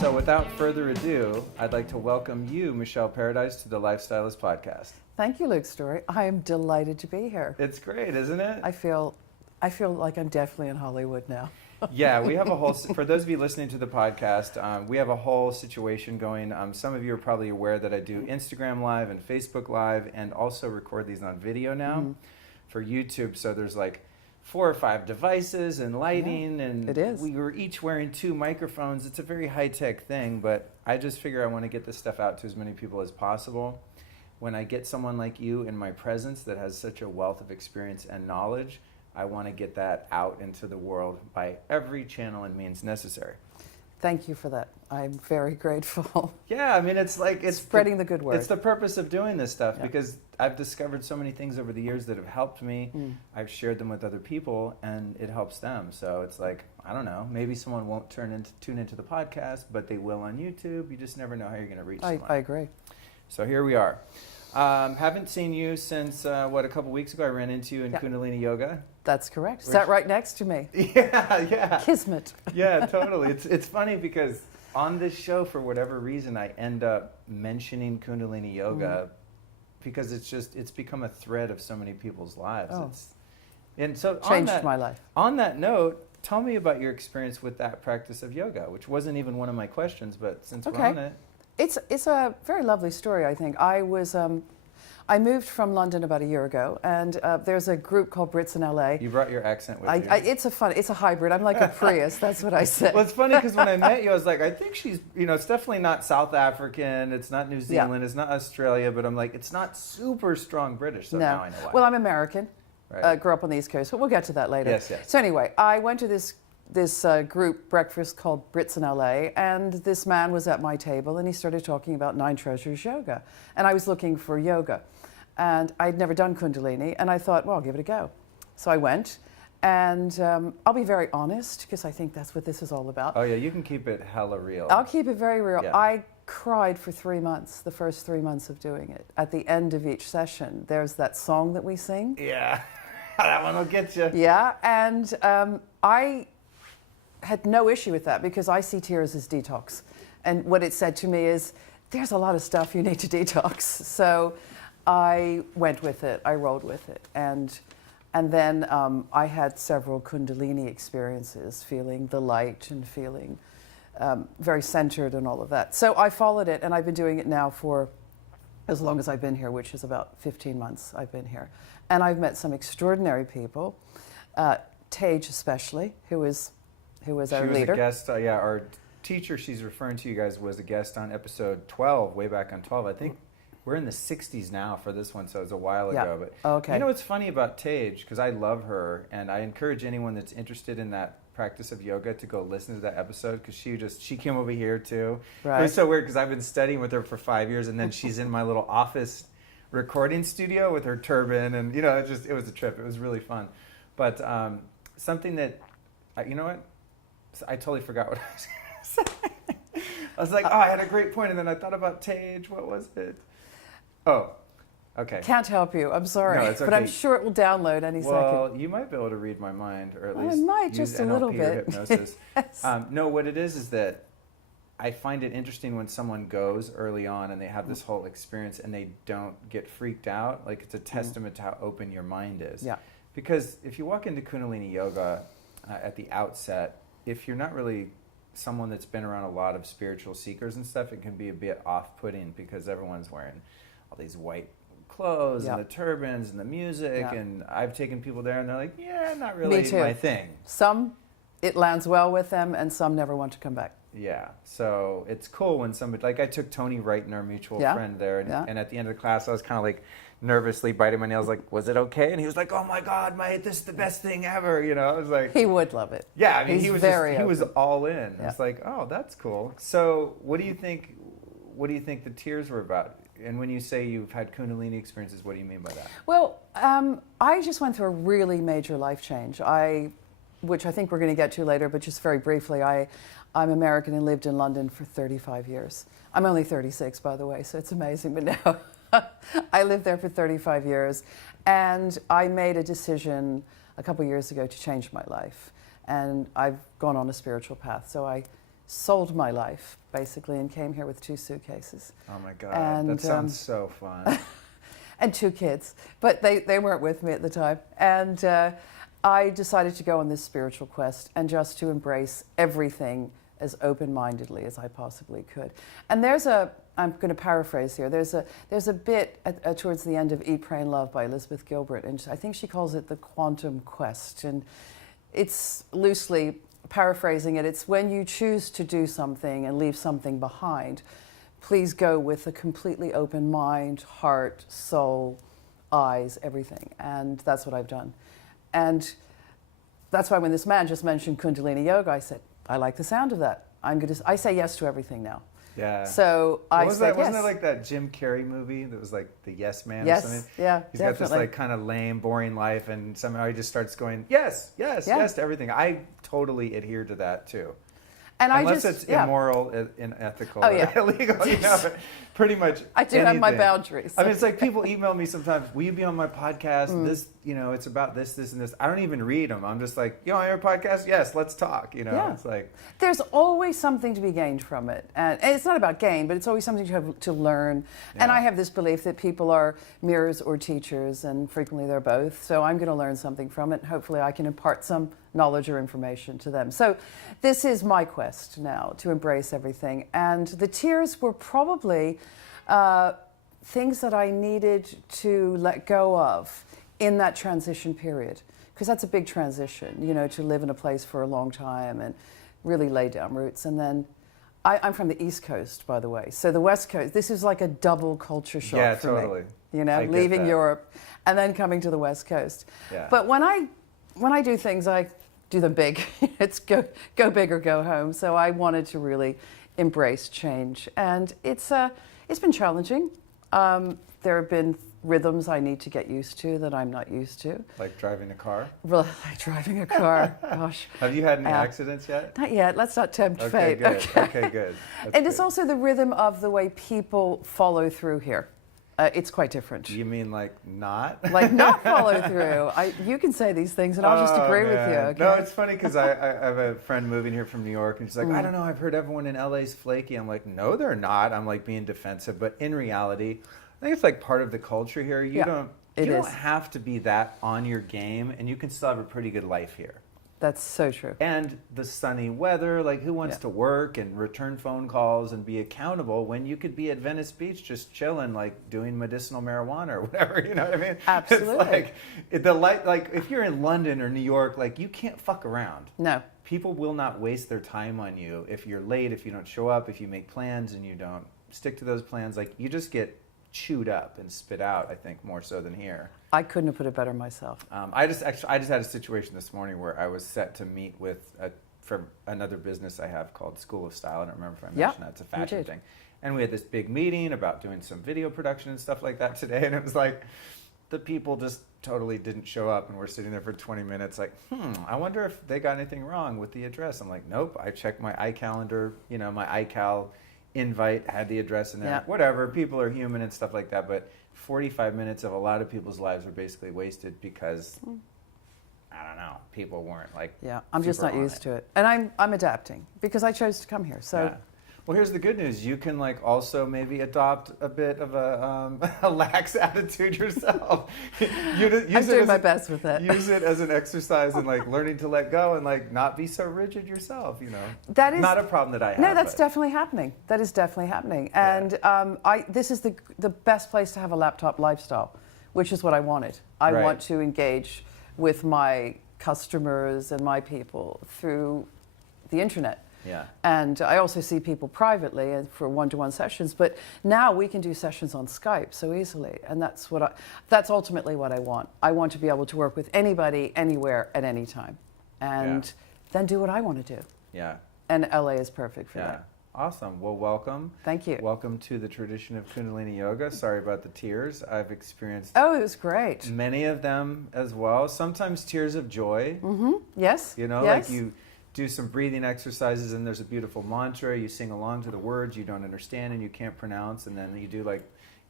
So without further ado, I'd like to welcome you, Michele Paradise, to the Stylist podcast. Thank you, Luke Story. I am delighted to be here. It's great, isn't it? I feel like I'm definitely in Hollywood now. Yeah, we have a whole, for those of you listening to the podcast, we have a whole situation going. Some of you are probably aware that I do Instagram Live and Facebook Live and also record these on video now for YouTube. So there's like 4 or 5 devices and lighting, and it is. We were each wearing 2 microphones. It's a very high-tech thing, but I just figure I want to get this stuff out to as many people as possible. When I get someone like you in my presence that has such a wealth of experience and knowledge, I want to get that out into the world by every channel and means necessary. Thank you for that. I'm very grateful. Yeah, I mean, it's like it's spreading the good word. It's the purpose of doing this stuff because I've discovered so many things over the years that have helped me. I've shared them with other people, and it helps them. So it's like, I don't know, maybe someone won't tune into the podcast, but they will on YouTube. You just never know how you're going to reach someone. I agree. So here we are. Haven't seen you since, a couple weeks ago I ran into you in Kundalini Yoga. That's correct. Sat right next to me. Yeah. Kismet. Yeah, totally. It's funny because on this show, for whatever reason, I end up mentioning Kundalini Yoga because it's become a thread of so many people's lives. Oh. And so changed my life. On that note, tell me about your experience with that practice of yoga, which wasn't even one of my questions, but since we're on it. It's a very lovely story, I think. I moved from London about a year ago, and there's a group called Brits in LA. You brought your accent with you. It's a hybrid. I'm like a Prius. That's what I said. Well, it's funny because when I met you, I was like, I think she's, it's definitely not South African. It's not New Zealand. It's not Australia. But I'm like, it's not super strong British. So now I know why. Well, I'm American. Right. Grew up on the East Coast, but we'll get to that later. Yes. So anyway, I went to this group breakfast called Brits in LA, and this man was at my table, and he started talking about 9 Treasures yoga, and I was looking for yoga, and I'd never done Kundalini, and I thought, well, I'll give it a go. So I went, and I'll be very honest, because I think that's what this is all about. Oh yeah, you can keep it hella real. I'll keep it very real. Yeah. I cried for 3 months, the first 3 months of doing it. At the end of each session, there's that song that we sing. Yeah, that one will get you. Yeah, and I had no issue with that because I see tears as detox. And what it said to me is, there's a lot of stuff you need to detox. So I went with it, I rolled with it. And then I had several Kundalini experiences, feeling the light and feeling very centered and all of that. So I followed it, and I've been doing it now for as long as I've been here, which is about 15 months I've been here. And I've met some extraordinary people, Tage especially, who was our leader. She was a guest, our teacher she's referring to, you guys, was a guest on episode 12, way back on 12. I think we're in the 60s now for this one, so it was a while ago. But you know what's funny about Tage, because I love her, and I encourage anyone that's interested in that practice of yoga to go listen to that episode, because she came over here too. Right. It was so weird because I've been studying with her for 5 years, and then she's in my little office recording studio with her turban, and it was a trip. It was really fun. But something that, you know what? I totally forgot what I was going to say. I was like, I had a great point, and then I thought about Tage. What was it? Oh, okay. Can't help you. I'm sorry. No, it's okay. But I'm sure it will download any second. Well, you might be able to read my mind, or at least I might, use just a NLP little or bit. hypnosis. Yes. No, what it is that I find it interesting when someone goes early on and they have this whole experience and they don't get freaked out. Like, it's a testament to how open your mind is. Yeah. Because if you walk into Kundalini Yoga at the outset, if you're not really someone that's been around a lot of spiritual seekers and stuff, it can be a bit off-putting because everyone's wearing all these white clothes and the turbans and the music, and I've taken people there and they're like, not really my thing. Some, it lands well with them, and some never want to come back. Yeah, so it's cool when somebody, like I took Tony Wright, our mutual friend there, and at the end of the class I was kind of like nervously biting my nails like, was it okay? And he was like, oh my God, mate, this is the best thing ever, I was like... He would love it. Yeah, I mean, he was all in. Yeah. It's like, oh, that's cool. So what do you think the tears were about? And when you say you've had Kundalini experiences, what do you mean by that? Well, I just went through a really major life change, which I think we're going to get to later, but just very briefly, I'm American and lived in London for 35 years. I'm only 36, by the way, so it's amazing, but now I lived there for 35 years, and I made a decision a couple years ago to change my life, and I've gone on a spiritual path. So I sold my life, basically, and came here with 2 suitcases. Oh my God, that sounds so fun. And 2 kids, but they weren't with me at the time. And I decided to go on this spiritual quest and just to embrace everything as open-mindedly as I possibly could. And I'm going to paraphrase here, there's a bit towards the end of Eat, Pray and Love by Elizabeth Gilbert, and I think she calls it the quantum quest. And it's loosely paraphrasing it, it's when you choose to do something and leave something behind, please go with a completely open mind, heart, soul, eyes, everything. And that's what I've done. And that's why when this man just mentioned Kundalini Yoga, I said, I like the sound of that. I say yes to everything now. Yeah. So I said yes. Wasn't it like that Jim Carrey movie that was like the Yes Man yes, or something? Yeah, He's definitely. got this like kind of lame, boring life, and somehow he just starts going, yes, yes, yes to everything. I totally adhere to that too. And unless it's immoral, unethical, or illegal, you know, but pretty much I do have my boundaries. I mean, it's like people email me sometimes, will you be on my podcast? This, you know, it's about this, this, and this. I don't even read them. I'm just like, you know, on your podcast? Yes, let's talk. You know, it's like. There's always something to be gained from it. And it's not about gain, but it's always something to have to learn. Yeah. And I have this belief that people are mirrors or teachers, and frequently they're both. So I'm going to learn something from it. Hopefully I can impart some knowledge or information to them. So this is my quest now, to embrace everything. And the tears were probably things that I needed to let go of in that transition period. Because that's a big transition, you know, to live in a place for a long time and really lay down roots. And then I'm from the East Coast, by the way. So the West Coast, this is like a double culture shock for totally. me. You know, leaving Europe and then coming to the West Coast. Yeah. But when I do things, I do them big. It's go big or go home. So I wanted to really embrace change, and it's been challenging. There have been rhythms I need to get used to that I'm not used to. Like driving a car? Well, like driving a car, gosh. Have you had any accidents yet? Not yet. Let's not tempt fate. Good. Okay, good. And it's also the rhythm of the way people follow through here. It's quite different. You mean like not? Like not follow through. You can say these things and I'll just agree with you. Okay? No, it's funny because I have a friend moving here from New York, and she's like, I don't know, I've heard everyone in LA is flaky. I'm like, no, they're not. I'm like being defensive. But in reality, I think it's like part of the culture here. You don't have to be that on your game, and you can still have a pretty good life here. That's so true. And the sunny weather, like who wants to work and return phone calls and be accountable when you could be at Venice Beach just chilling, like doing medicinal marijuana or whatever, you know what I mean? Absolutely. It's like if you're in London or New York, like you can't fuck around. No. People will not waste their time on you if you're late, if you don't show up, if you make plans and you don't stick to those plans. Like you just get chewed up and spit out, I think, more so than here. I couldn't have put it better myself. I just had a situation this morning where I was set to meet with for another business I have called School of Style. I don't remember if I mentioned that. It's a fashion thing. And we had this big meeting about doing some video production and stuff like that today, and it was like the people just totally didn't show up, and we're sitting there for 20 minutes like, I wonder if they got anything wrong with the address. I'm like, nope. I checked my iCalendar, you know, my iCal invite had the address in there. Whatever, people are human and stuff like that, but 45 minutes of a lot of people's lives were basically wasted because I don't know, people weren't like I'm just not used to it, and I'm adapting because I chose to come here. So well, here's the good news. You can like also maybe adopt a bit of a lax attitude yourself. I'm doing my best with it. Use it as an exercise in like learning to let go and like not be so rigid yourself, you know. That is not a problem that I have. No, that's definitely happening. That is definitely happening. And this is the best place to have a laptop lifestyle, which is what I wanted. I want to engage with my customers and my people through the internet. Yeah. And I also see people privately and for one-to-one sessions, but now we can do sessions on Skype so easily, and that's ultimately what I want. I want to be able to work with anybody, anywhere, at any time, and then do what I want to do. Yeah. And LA is perfect for that. Awesome. Well, welcome. Thank you. Welcome to the tradition of Kundalini Yoga. Sorry about the tears. I've experienced it was great. Many of them as well. Sometimes tears of joy. Mm-hmm. Yes. You know, like you do some breathing exercises and there's a beautiful mantra, you sing along to the words you don't understand and you can't pronounce, and then you do like,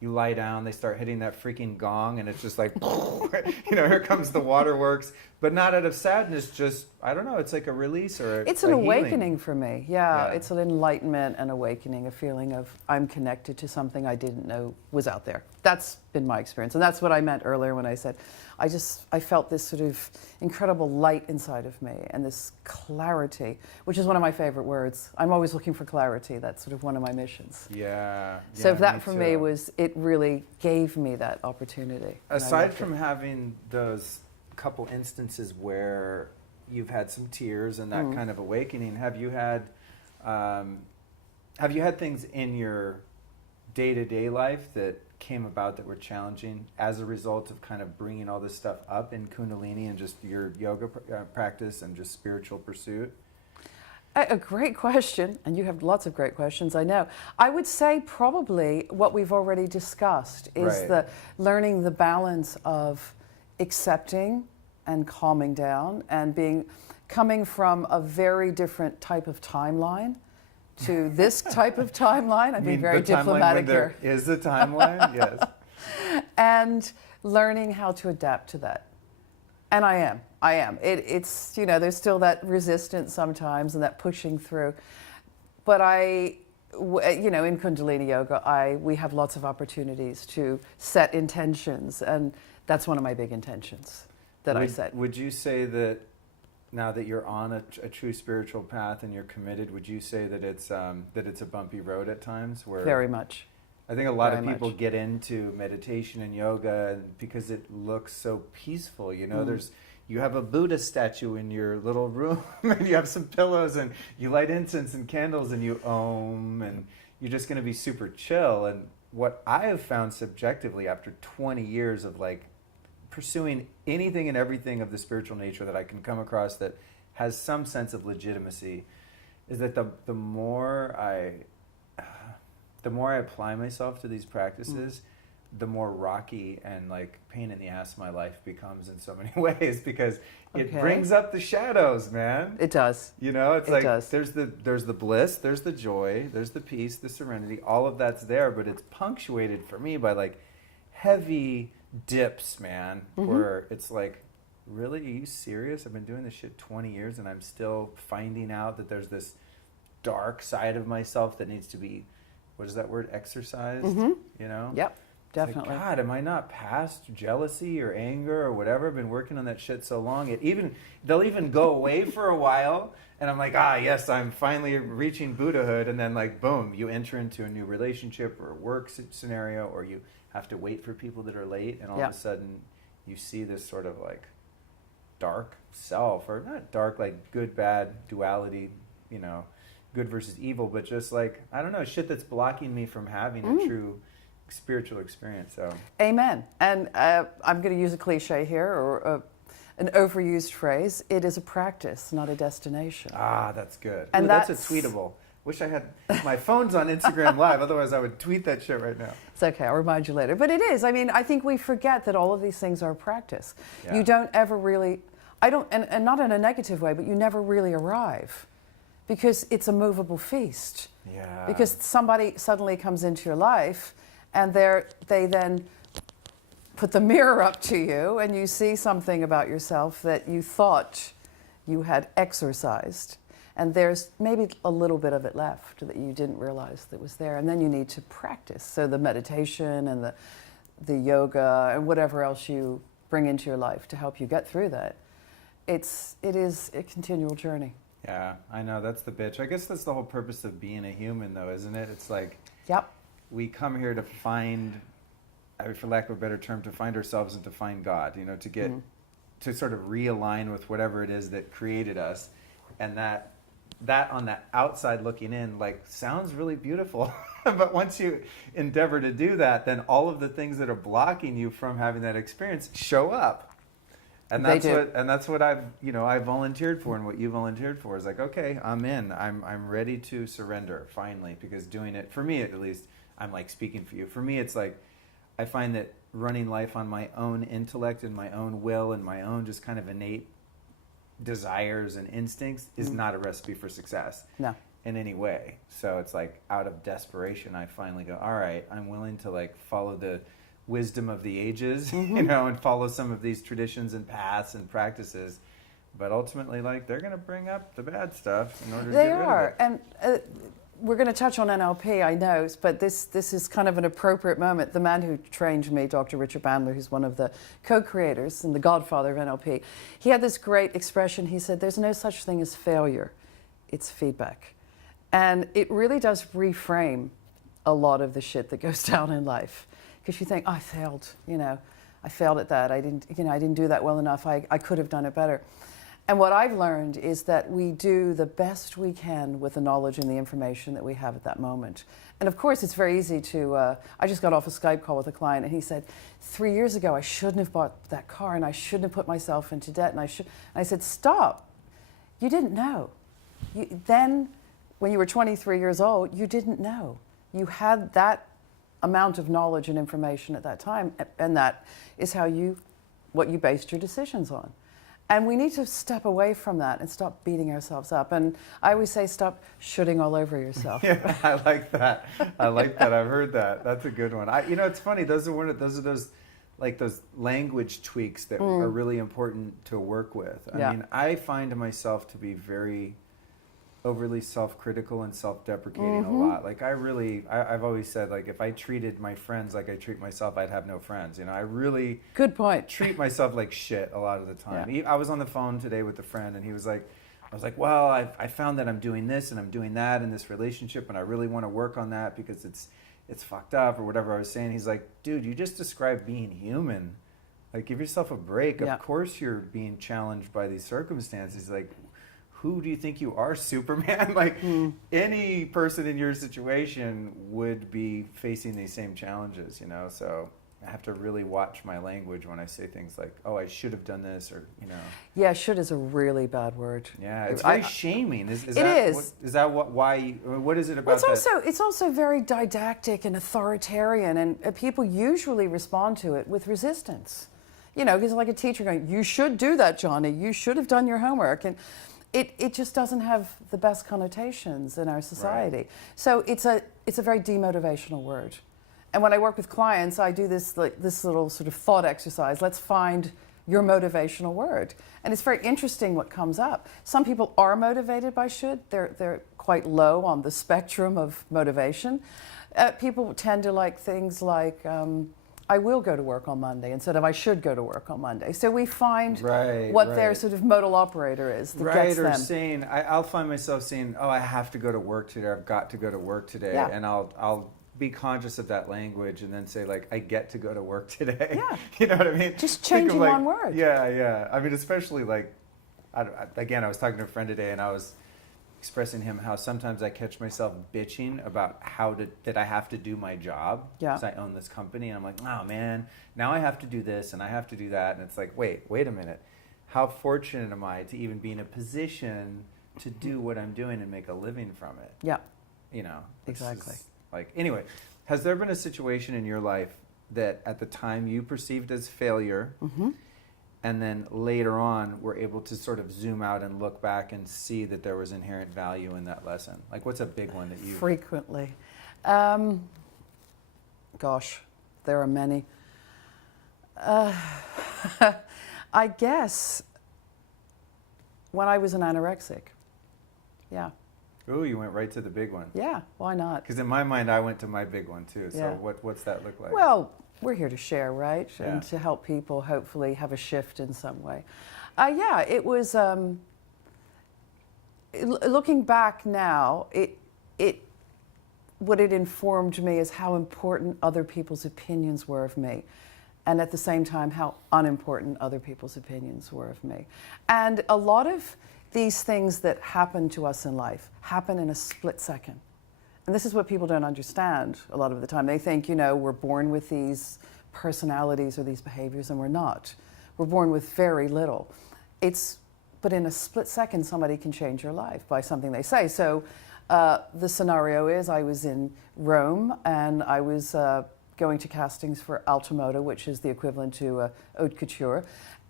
you lie down, they start hitting that freaking gong, and it's just like, here comes the waterworks, but not out of sadness, just, I don't know, it's like a release or it's an healing. Awakening for me. Yeah, it's an enlightenment and awakening, a feeling of I'm connected to something I didn't know was out there. That's been my experience, and that's what I meant earlier when I said I felt this sort of incredible light inside of me and this clarity, which is one of my favorite words. I'm always looking for clarity. That's sort of one of my missions. Yeah. So that for me was, it really gave me that opportunity. Aside from having those couple instances where you've had some tears and that kind of awakening, have you had things in your day-to-day life that came about that were challenging as a result of kind of bringing all this stuff up in Kundalini and just your yoga practice and just spiritual pursuit? A great question, and you have lots of great questions, I know. I would say probably what we've already discussed is the learning the balance of accepting and calming down and coming from a very different type of timeline to this type of timeline. I'm being very diplomatic here. There is a timeline, yes. And learning how to adapt to that. And I am. It's, there's still that resistance sometimes and that pushing through. But in Kundalini Yoga, we have lots of opportunities to set intentions. And that's one of my big intentions that I set. Would you say that now that you're on a true spiritual path and you're committed, would you say that it's a bumpy road at times? Very much. I think a lot of people get into meditation and yoga because it looks so peaceful. You have a Buddha statue in your little room and you have some pillows and you light incense and candles and you Om and you're just going to be super chill. And what I have found subjectively after 20 years of pursuing anything and everything of the spiritual nature that I can come across that has some sense of legitimacy is that the more I apply myself to these practices, the more rocky and pain in the ass my life becomes in so many ways because it brings up the shadows, man. It does. It's there's the bliss, there's the joy, there's the peace, the serenity, all of that's there, but it's punctuated for me by heavy dips, man, where it's really, are you serious? I've been doing this shit 20 years and I'm still finding out that there's this dark side of myself that needs to be, what is that word, exercised? Yep, definitely. God, am I not past jealousy or anger or whatever? I've been working on that shit so long. They'll even go away for a while and I'm yes, I'm finally reaching Buddhahood, and then boom, you enter into a new relationship or a work scenario, or you have to wait for people that are late, and all of a sudden you see this sort of dark self, or not dark good, bad, duality, good versus evil, but just I don't know, shit that's blocking me from having a true spiritual experience. So amen. And I'm going to use a cliche here, or an overused phrase. It is a practice, not a destination. Ah, that's good. And that's a tweetable. Wish I had my phone's on Instagram Live, otherwise I would tweet that shit right now. It's okay, I'll remind you later. But it is. I think we forget that all of these things are practice. Yeah. You don't ever really, and not in a negative way, but you never really arrive because it's a movable feast. Yeah. Because somebody suddenly comes into your life and they then put the mirror up to you and you see something about yourself that you thought you had exorcised. And there's maybe a little bit of it left that you didn't realize that was there. And then you need to practice. So the meditation and the yoga and whatever else you bring into your life to help you get through that. It is a continual journey. Yeah, I know. That's the bitch. I guess that's the whole purpose of being a human, though, isn't it? It's yep. We come here to find, for lack of a better term, to find ourselves and to find God, to get, to sort of realign with whatever it is that created us. And that on the outside looking in, sounds really beautiful. But once you endeavor to do that, then all of the things that are blocking you from having that experience show up. And that's what I've I volunteered for, and what you volunteered for is okay, I'm in. I'm ready to surrender finally, because doing it, for me at least, I'm speaking for you. For me, it's I find that running life on my own intellect and my own will and my own just kind of innate desires and instincts is not a recipe for success. No. in any way. So it's like out of desperation, I finally go, all right, I'm willing to like follow the wisdom of the ages, you know, and follow some of these traditions and paths and practices. But ultimately, like, they're going to bring up the bad stuff in order to get rid of it. They are. And we're going to touch on NLP, I know, but this is kind of an appropriate moment. The man who trained me, Dr. Richard Bandler, who's one of the co-creators and the godfather of NLP, he had this great expression. He said, there's no such thing as failure. It's feedback. And it really does reframe a lot of the shit that goes down in life. Because you think, oh, I failed, you know, I failed at that. I didn't do that well enough. I could have done it better. And what I've learned is that we do the best we can with the knowledge and the information that we have at that moment. And of course, it's very easy to, I just got off a Skype call with a client and he said, 3 years ago, I shouldn't have bought that car and I shouldn't have put myself into debt. And I said, stop. You didn't know. Then, when you were 23 years old, you didn't know. You had that amount of knowledge and information at that time, and that is what you based your decisions on. And we need to step away from that and stop beating ourselves up. And I always say, stop shooting all over yourself. Yeah, I like that. I like that. I've heard that. That's a good one. You know, it's funny. Those are those language tweaks that are really important to work with. I mean, I find myself to be very overly self-critical and self-deprecating a lot. Like I've always said, like, if I treated my friends like I treat myself, I'd have no friends. You know, I really good point. Treat myself like shit a lot of the time. Yeah. I was on the phone today with a friend and he was like, I was like, well, I found that I'm doing this and I'm doing that in this relationship and I really want to work on that because it's fucked up or whatever I was saying. He's like, dude, you just described being human. Like, give yourself a break. Of course you're being challenged by these circumstances. Like, who do you think you are, Superman? Like, any person in your situation would be facing these same challenges, you know? So I have to really watch my language when I say things like, oh, I should have done this, or, you know. Yeah, should is a really bad word. Yeah, it's very shaming. Is it that, is. Is that what is it about that? It's also very didactic and authoritarian, and people usually respond to it with resistance. You know, because like a teacher going, you should do that, Johnny. You should have done your homework. And it just doesn't have the best connotations in our society. Right. So it's a very demotivational word. And when I work with clients, I do this little sort of thought exercise. Let's find your motivational word. And it's very interesting what comes up. Some people are motivated by should. They're quite low on the spectrum of motivation. People tend to like things like, I will go to work on Monday instead of I should go to work on Monday. So we find what their sort of modal operator is that gets them. Or saying, I'll find myself saying, oh, I have to go to work today. I've got to go to work today. Yeah. And I'll be conscious of that language and then say, like, I get to go to work today. Yeah. You know what I mean? Just changing one word. Yeah, yeah. I mean, especially like, I was talking to a friend today and I was expressing him how sometimes I catch myself bitching about that I have to do my job because I own this company, and I'm like, oh man, now I have to do this and I have to do that, and it's like, wait a minute, how fortunate am I to even be in a position to do what I'm doing and make a living from it? Yeah, you know, exactly. Like, anyway, has there been a situation in your life that at the time you perceived as failure? And then later on, we're able to sort of zoom out and look back and see that there was inherent value in that lesson? Like, what's a big one that you... Frequently. Gosh, there are many. I guess when I was an anorexic. Yeah. Ooh, you went right to the big one. Yeah, why not? Because in my mind, I went to my big one too. So what's that look like? Well, we're here to share, right? Yeah. And to help people hopefully have a shift in some way. It was, looking back now, what it informed me is how important other people's opinions were of me. And at the same time, how unimportant other people's opinions were of me. And a lot of these things that happen to us in life happen in a split second. And this is what people don't understand a lot of the time. They think, you know, we're born with these personalities or these behaviors, and we're not. We're born with very little. But in a split second, somebody can change your life by something they say. So the scenario is I was in Rome, and I was going to castings for Alta Moda, which is the equivalent to haute couture.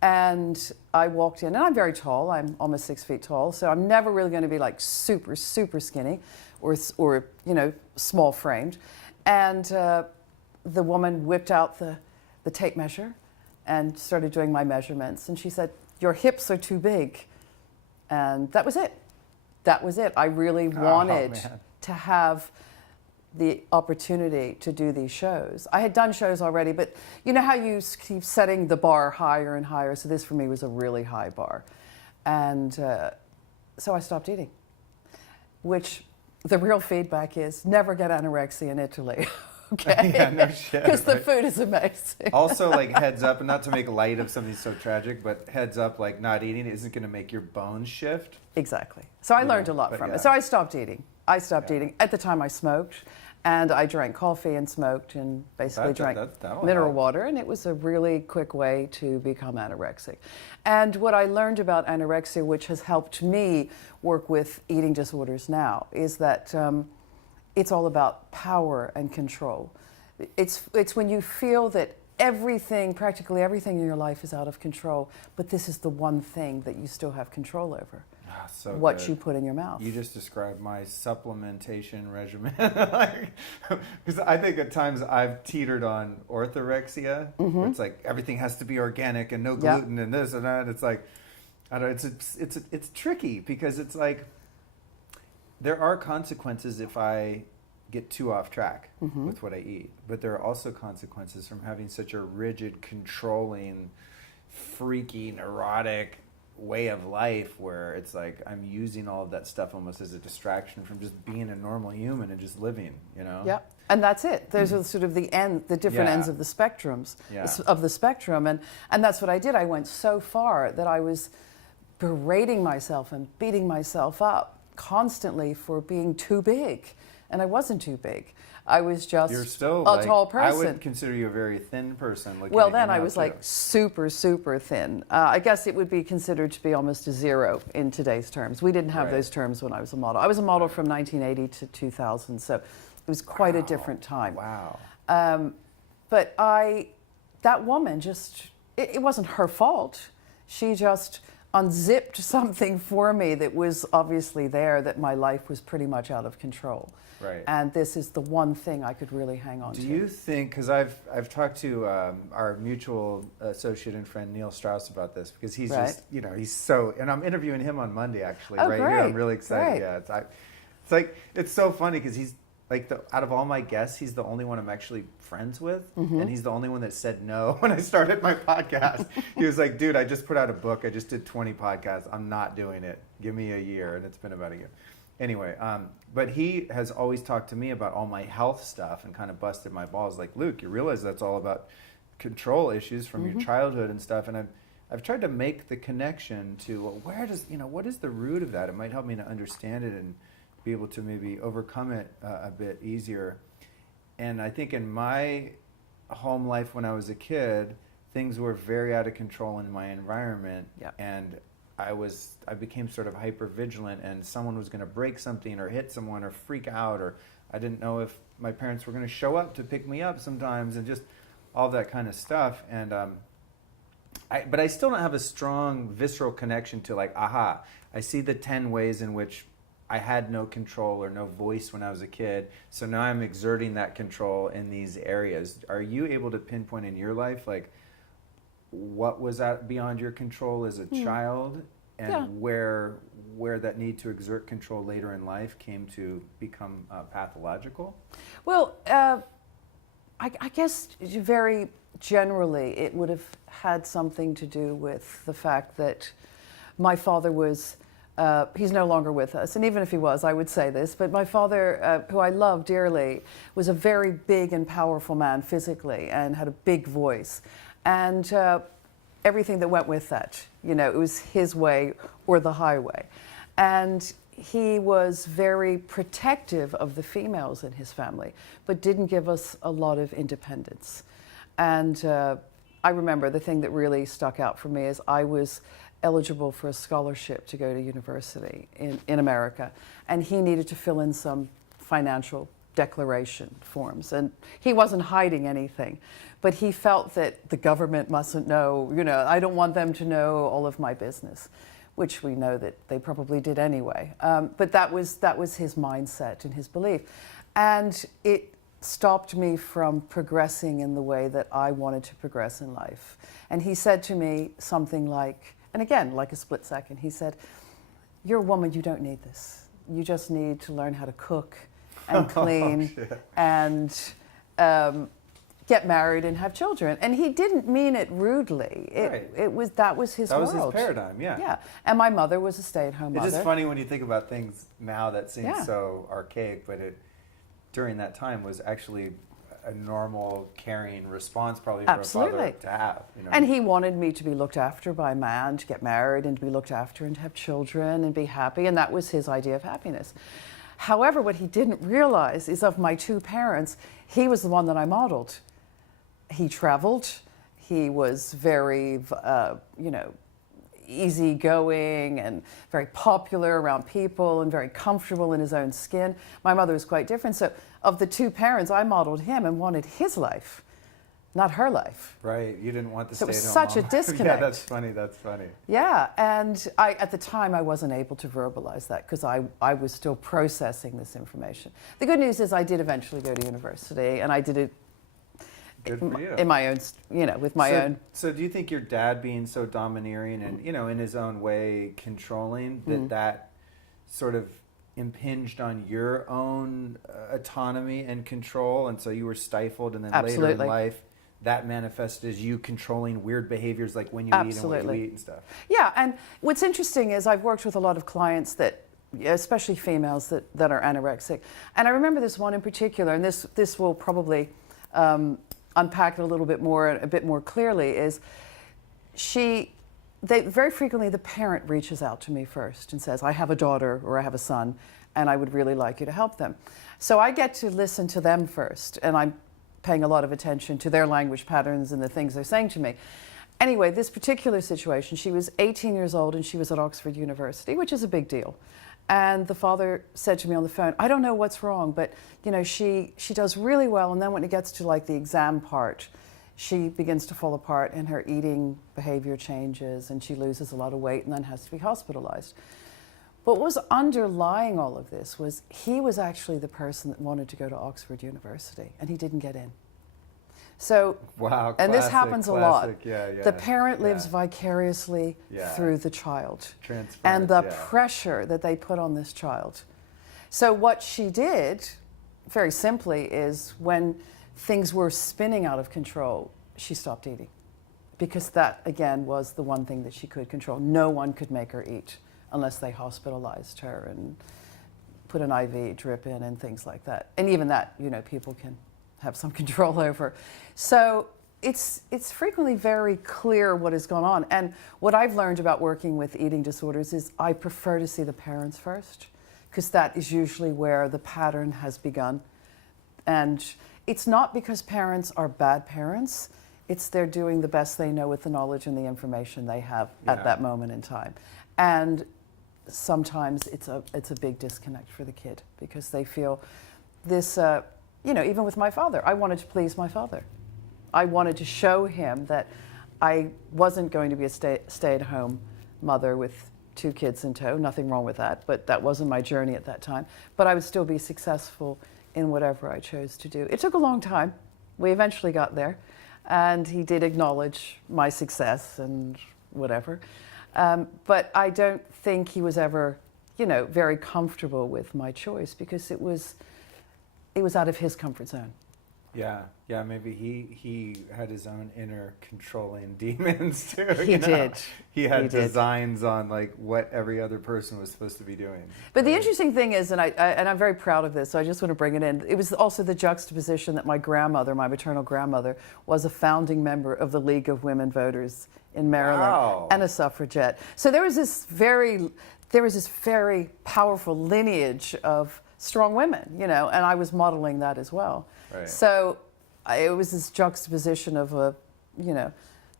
And I walked in, and I'm very tall. I'm almost 6 feet tall, so I'm never really going to be like super, super skinny or small framed. And the woman whipped out the tape measure and started doing my measurements. And she said, "Your hips are too big." And that was it. That was it. I really wanted to have the opportunity to do these shows. I had done shows already, but you know how you keep setting the bar higher and higher? So this for me was a really high bar. And so I stopped eating, which the real feedback is never get anorexia in Italy. Okay? Yeah, no shit. Because the food is amazing. Also, like, heads up, and not to make light of something so tragic, but heads up, like, not eating isn't going to make your bones shift. Exactly. So I learned a lot from it. So I stopped eating. I stopped eating. At the time I smoked, and I drank coffee and smoked and basically drank mineral water, and it was a really quick way to become anorexic. And what I learned about anorexia, which has helped me work with eating disorders now, is that it's all about power and control. It's when you feel that everything, practically everything in your life is out of control, but this is the one thing that you still have control over. So what good. You put in your mouth. You just described my supplementation regimen. Because I think at times I've teetered on orthorexia. Where it's like everything has to be organic and no gluten and this and that. It's like, I don't know, it's tricky because it's like there are consequences if I get too off track with what I eat. But there are also consequences from having such a rigid, controlling, freaky, neurotic way of life where it's like I'm using all of that stuff almost as a distraction from just being a normal human and just living, you know? Yeah, and that's it. There's sort of the different ends of the spectrums, of the spectrum, and that's what I did. I went so far that I was berating myself and beating myself up constantly for being too big, and I wasn't too big. I was just You're still a tall person. I would consider you a very thin person. Well, then I was like super, super thin. I guess it would be considered to be almost a zero in today's terms. We didn't have those terms when I was a model. I was a model from 1980 to 2000, so it was quite a different time. Wow. But that woman just, it wasn't her fault. She just unzipped something for me that was obviously there, that my life was pretty much out of control. Right. And this is the one thing I could really hang on to. Do you think, because I've talked to our mutual associate and friend Neil Strauss about this, because he's just, he's so, and I'm interviewing him on Monday actually, great. Here. I'm really excited. Great. Yeah, it's like, it's so funny because he's like, out of all my guests, he's the only one I'm actually friends with, and he's the only one that said no when I started my podcast. He was like, dude, I just put out a book. I just did 20 podcasts. I'm not doing it. Give me a year. And it's been about a year. Anyway, but he has always talked to me about all my health stuff and kind of busted my balls. Like, Luke, you realize that's all about control issues from your childhood and stuff. And I've tried to make the connection to what is the root of that? It might help me to understand it and be able to maybe overcome it a bit easier. And I think in my home life when I was a kid, things were very out of control in my environment. Yep. And I became sort of hyper vigilant, and someone was going to break something or hit someone or freak out, or I didn't know if my parents were going to show up to pick me up sometimes, and just all that kind of stuff. And but I still don't have a strong visceral connection to like, aha, I see the 10 ways in which I had no control or no voice when I was a kid, so now I'm exerting that control in these areas. Are you able to pinpoint in your life, like, what was that beyond your control as a child, and where that need to exert control later in life came to become pathological? Well, I guess very generally it would have had something to do with the fact that my father was, he's no longer with us, and even if he was, I would say this, but my father, who I love dearly, was a very big and powerful man physically and had a big voice. And everything that went with that, it was his way or the highway. And he was very protective of the females in his family, but didn't give us a lot of independence. And I remember the thing that really stuck out for me is I was eligible for a scholarship to go to university in America, and he needed to fill in some financial declaration forms. And he wasn't hiding anything, but he felt that the government mustn't know, I don't want them to know all of my business, which we know that they probably did anyway. But that was his mindset and his belief. And it stopped me from progressing in the way that I wanted to progress in life. And he said to me something like, and again, like a split second, he said, "You're a woman, you don't need this. You just need to learn how to cook and clean and get married and have children." And he didn't mean it rudely. That was his world. That was his paradigm, yeah. Yeah. And my mother was a stay-at-home mother. It's just funny when you think about things now that seem so archaic, but during that time was actually a normal, caring response probably for a father to have. And he wanted me to be looked after by a man, to get married and to be looked after and to have children and be happy, and that was his idea of happiness. However, what he didn't realize is of my two parents, he was the one that I modeled. He traveled, he was very, easygoing and very popular around people and very comfortable in his own skin. My mother was quite different. So of the two parents, I modeled him and wanted his life, not her life. Right, you didn't want the stay-at-home mom. So it was such a disconnect. Yeah, that's funny. Yeah, and at the time I wasn't able to verbalize that because I was still processing this information. The good news is I did eventually go to university, and I did it in my own, with my own. So do you think your dad being so domineering and, in his own way controlling, that sort of impinged on your own autonomy and control, and so you were stifled, and then later in life that manifested as you controlling weird behaviors like when you eat and what you eat and stuff? Yeah, and what's interesting is I've worked with a lot of clients that, especially females that are anorexic, and I remember this one in particular, and this will probably unpack it a little bit more clearly, is very frequently the parent reaches out to me first and says, "I have a daughter or I have a son and I would really like you to help them." So I get to listen to them first, and I'm paying a lot of attention to their language patterns and the things they're saying to me. Anyway, this particular situation, she was 18 years old and she was at Oxford University, which is a big deal. And the father said to me on the phone, "I don't know what's wrong, but she does really well, and then when it gets to like the exam part, she begins to fall apart and her eating behavior changes and she loses a lot of weight and then has to be hospitalized." But what was underlying all of this was he was actually the person that wanted to go to Oxford University, and he didn't get in. So, wow, and this happens a lot. Yeah, the parent lives vicariously through the child and the pressure that they put on this child. So what she did, very simply, is when things were spinning out of control, she stopped eating. Because that, again, was the one thing that she could control. No one could make her eat unless they hospitalized her and put an IV drip in and things like that. And even that, people can have some control over. So it's frequently very clear what is going on. And what I've learned about working with eating disorders is I prefer to see the parents first, because that is usually where the pattern has begun. And it's not because parents are bad parents, it's they're doing the best they know with the knowledge and the information they have at that moment in time. And sometimes it's a big disconnect for the kid, because they feel this, even with my father, I wanted to please my father. I wanted to show him that I wasn't going to be a stay-at-home mother with 2 kids in tow, nothing wrong with that, but that wasn't my journey at that time. But I would still be successful in whatever I chose to do. It took a long time. We eventually got there, and he did acknowledge my success and whatever. But I don't think he was ever, very comfortable with my choice, because it was out of his comfort zone. Yeah, maybe he had his own inner controlling demons too. He did. He had designs on like what every other person was supposed to be doing. But the interesting thing is, and I'm very proud of this, so I just want to bring it in. It was also the juxtaposition that my grandmother, my maternal grandmother, was a founding member of the League of Women Voters in Maryland and a suffragette. So there was this very powerful lineage of strong women, and I was modeling that as well. Right. So it was this juxtaposition of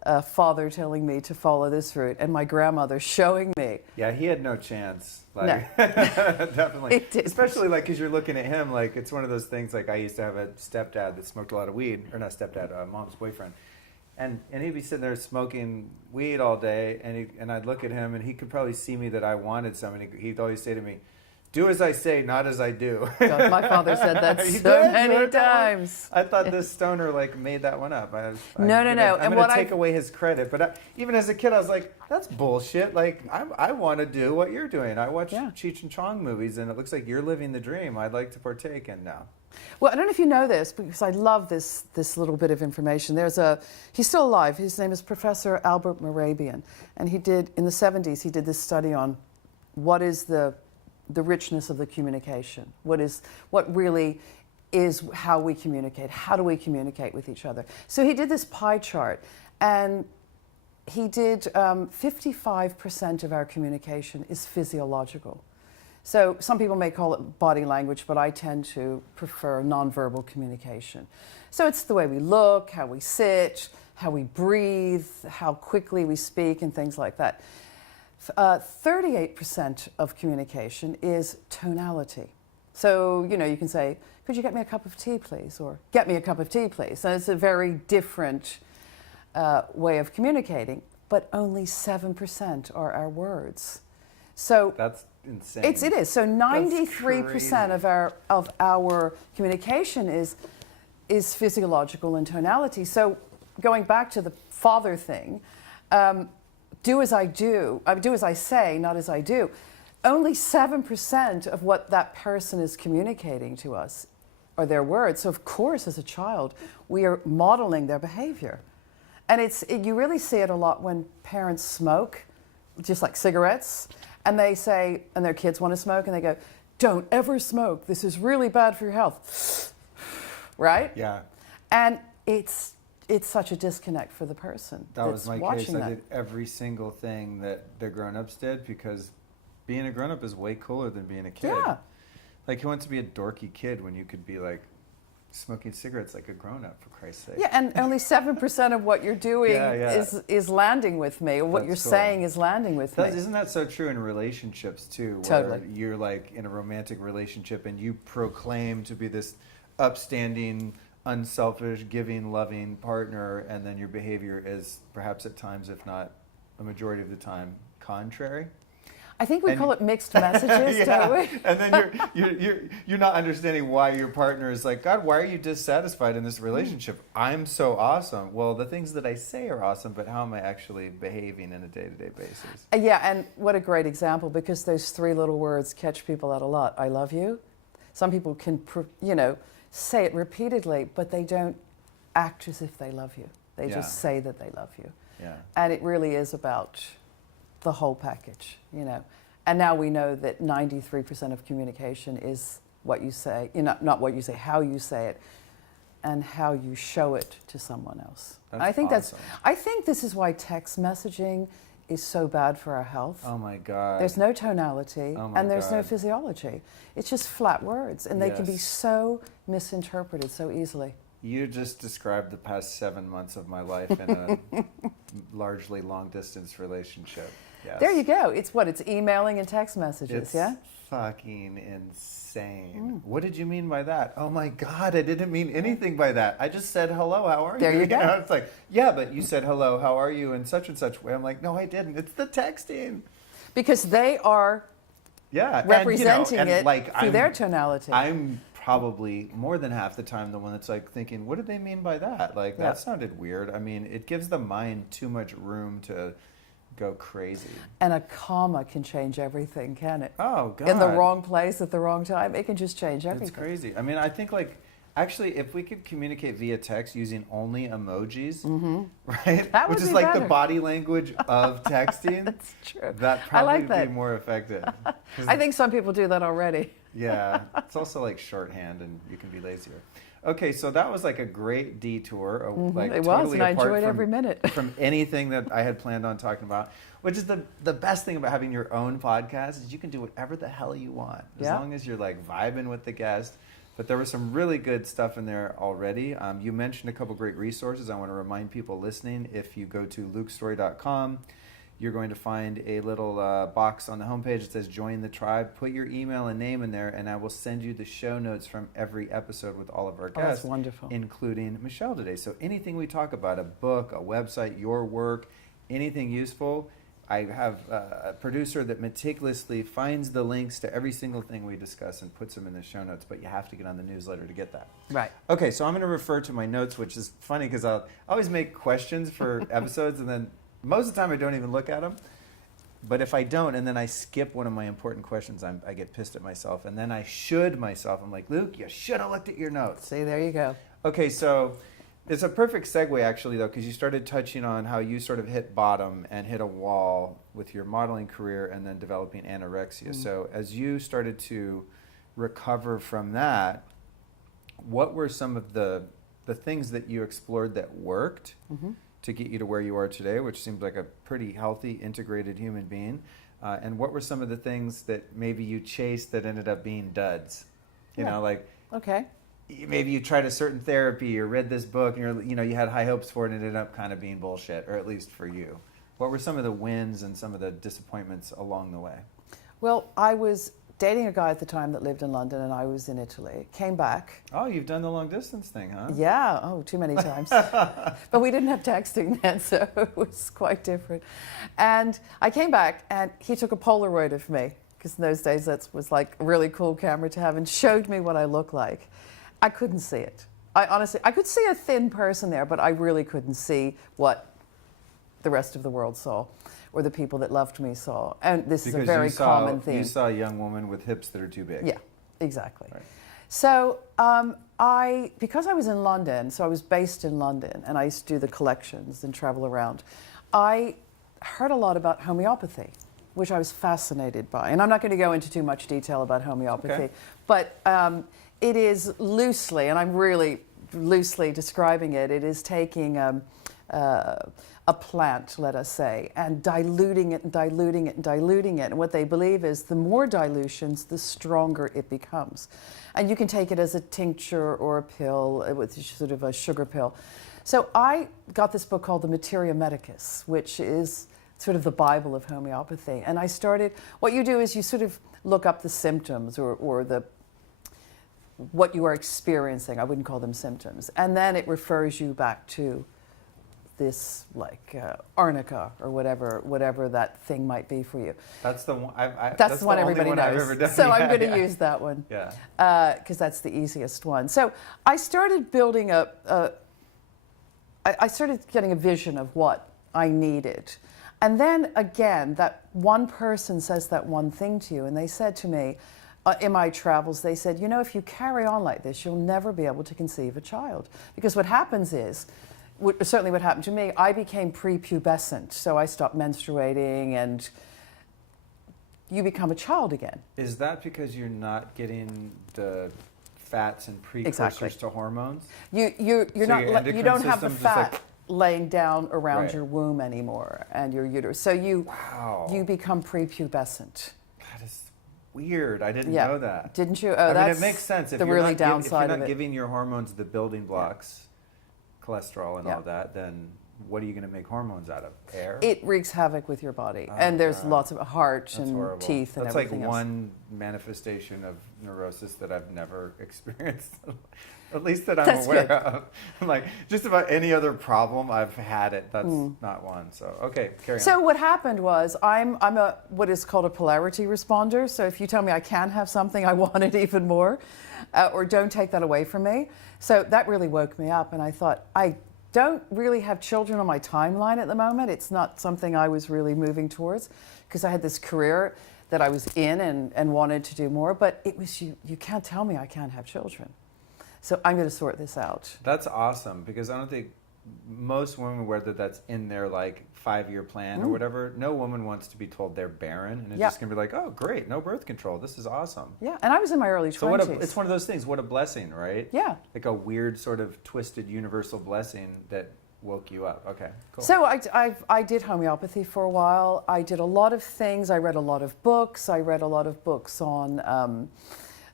father telling me to follow this route and my grandmother showing me. Yeah, he had no chance. Like, no. Definitely. It didn't. Especially like because you're looking at him, like it's one of those things. Like I used to have a stepdad that smoked a lot of weed, or not stepdad, mom's boyfriend, and he'd be sitting there smoking weed all day, and I'd look at him, and he could probably see me that I wanted some, and he'd always say to me, "Do as I say, not as I do." God, my father said that so many times. I thought this stoner like made that one up. No. I'm going to take away his credit. But even as a kid, I was like, that's bullshit. Like, I want to do what you're doing. I watch Cheech and Chong movies, and it looks like you're living the dream. I'd like to partake in now. Well, I don't know if you know this, because I love this little bit of information. He's still alive. His name is Professor Albert Mehrabian. And he did, in the 70s, he did this study on what is the richness of the communication. What really is how we communicate. How do we communicate with each other? So he did this pie chart, and he did 55% of our communication is physiological. So some people may call it body language, but I tend to prefer nonverbal communication. So it's the way we look, how we sit, how we breathe, how quickly we speak, and things like that. 38% of communication is tonality. So, you can say, could you get me a cup of tea, please? Or get me a cup of tea, please. And it's a very different way of communicating, but only 7% are our words. So that's insane. It is. So 93% of our communication is physiological and tonality. So going back to the father thing, do as I do. I do as I say, not as I do. Only 7% of what that person is communicating to us are their words. So of course, as a child, we are modeling their behavior. And you really see it a lot when parents smoke, just like cigarettes, and they say, and their kids want to smoke, and they go, don't ever smoke. This is really bad for your health. Right? Yeah. And it's such a disconnect for the person that that's was my watching case. that. I did every single thing that the grown-ups did because being a grown-up is way cooler than being a kid. Yeah. Like, who wants to be a dorky kid when you could be like smoking cigarettes like a grown-up, for Christ's sake? Yeah, and only 7% of what you're doing is landing with me, or what you're saying is landing with me. Isn't that so true in relationships too? Totally. Where you're like in a romantic relationship and you proclaim to be this upstanding, unselfish, giving, loving partner, and then your behavior is perhaps at times, if not a majority of the time, contrary. I think we call it mixed messages, don't we? And then you're not understanding why your partner is like, God, why are you dissatisfied in this relationship? I'm so awesome. Well, the things that I say are awesome, but how am I actually behaving in a day-to-day basis? Yeah, and what a great example, because those three little words catch people out a lot. I love you. Some people can, say it repeatedly, but they don't act as if they love you. They just say that they love you. Yeah. And it really is about the whole package, And now we know that 93% of communication is what you say, not what you say, how you say it, and how you show it to someone else. I think awesome. I think this is why text messaging is so bad for our health. Oh my God. There's no tonality and there's no physiology. It's just flat words, and they can be so misinterpreted so easily. You just described the past 7 months of my life in a largely long-distance relationship. Yes. There you go. It's emailing and text messages, it's fucking insane. What did you mean by that? Oh my God, I didn't mean anything by that. I just said, hello, how are you? There you go. It's like, yeah, but you said, hello, how are you, in such and such way. I'm like, no, I didn't. It's the texting. Because they are representing it through their tonality. I'm probably more than half the time the one that's like thinking, what did they mean by that? Like, that sounded weird. I mean, it gives the mind too much room to go crazy. And a comma can change everything, can it? Oh, God. In the wrong place at the wrong time, it can just change everything. It's crazy. I mean, I think actually, if we could communicate via text using only emojis, right? That would Which is be like better. the body language of texting. That's true. That probably would be more effective. I think some people do that already. Yeah. It's also like shorthand and you can be lazier. Okay, so that was like a great detour. Like, it totally was, and I apart enjoyed from, every minute. from anything that I had planned on talking about, which is the best thing about having your own podcast is you can do whatever the hell you want. As long as you're like vibing with the guest. But there was some really good stuff in there already. You mentioned a couple great resources. I want to remind people listening, if you go to lukestory.com, you're going to find a little box on the homepage that says join the tribe. Put your email and name in there, and I will send you the show notes from every episode with all of our guests. That's wonderful. Including Michele today. So anything we talk about, a book, a website, your work, anything useful, I have a producer that meticulously finds the links to every single thing we discuss and puts them in the show notes, but you have to get on the newsletter to get that. Right. Okay, so I'm going to refer to my notes, which is funny because I always make questions for episodes, and then most of the time I don't even look at them. But if I don't, and then I skip one of my important questions, I get pissed at myself. And then I should myself. I'm like, Luke, you should have looked at your notes. See, there you go. Okay, so it's a perfect segue, actually, though, because you started touching on how you sort of hit bottom and hit a wall with your modeling career and then developing anorexia. Mm-hmm. So as you started to recover from that, what were some of the things that you explored that worked to get you to where you are today, which seems like a pretty healthy, integrated human being? And what were some of the things that maybe you chased that ended up being duds? You know, like... Okay. Maybe you tried a certain therapy or read this book and you had high hopes for it and it ended up kind of being bullshit, or at least for you. What were some of the wins and some of the disappointments along the way? Well, I was dating a guy at the time that lived in London and I was in Italy. Came back. Oh, you've done the long distance thing, huh? Yeah. Oh, too many times. But we didn't have texting then, so it was quite different. And I came back and he took a Polaroid of me, because in those days that was like a really cool camera to have, and showed me what I looked like. I couldn't see it. I could see a thin person there, but I really couldn't see what the rest of the world saw, or the people that loved me saw. And this is a very common thing. You saw a young woman with hips that are too big. Yeah, exactly. Right. So because I was in London, so I was based in London, and I used to do the collections and travel around, I heard a lot about homeopathy, which I was fascinated by. And I'm not going to go into too much detail about homeopathy, but it is loosely, and I'm really loosely describing it, it is taking a plant, let us say, and diluting it and diluting it and diluting it. And what they believe is the more dilutions, the stronger it becomes. And you can take it as a tincture or a pill, with sort of a sugar pill. So I got this book called The Materia Medicus, which is sort of the Bible of homeopathy. And I started, what you do is you sort of look up the symptoms or the what you are experiencing. I wouldn't call them symptoms. And then it refers you back to this, like, arnica or whatever that thing might be for you. That's the one. That's the one everybody knows. I've ever done. So I'm going to use that one. Yeah. Because that's the easiest one. So I started building I started getting a vision of what I needed. And then again, that one person says that one thing to you, and they said to me, in my travels, they said, if you carry on like this, you'll never be able to conceive a child. Because what happens is, certainly what happened to me, I became prepubescent. So I stopped menstruating and you become a child again. Is that because you're not getting the fats and precursors to hormones? You don't have the fat laying down around your womb anymore and your uterus. So you become prepubescent. That is weird. I didn't know that. Didn't you? I mean, it makes sense. If the you're really not downside if you're of not it. Giving your hormones the building blocks, cholesterol and all that, then what are you going to make hormones out of? Air? It wreaks havoc with your body. And there's lots of heart and horrible. Teeth and everything else. That's like one manifestation of neurosis that I've never experienced. At least that I'm aware of. Like, just about any other problem I've had it. That's not one. So, okay, carry on. So what happened was I'm a what is called a polarity responder. So if you tell me I can have something, I want it even more. Or don't take that away from me. So that really woke me up. And I thought, I don't really have children on my timeline at the moment. It's not something I was really moving towards, because I had this career that I was in and wanted to do more. But it was, you can't tell me I can't have children. So I'm going to sort this out. That's awesome, because I don't think most women, whether that's in their like 5-year plan or whatever, no woman wants to be told they're barren and it's just going to be like, oh, great, no birth control. This is awesome. Yeah, and I was in my early 20s. So it's one of those things. What a blessing, right? Yeah. Like a weird sort of twisted universal blessing that woke you up. Okay, cool. So I did homeopathy for a while. I did a lot of things. I read a lot of books. I read a lot of books on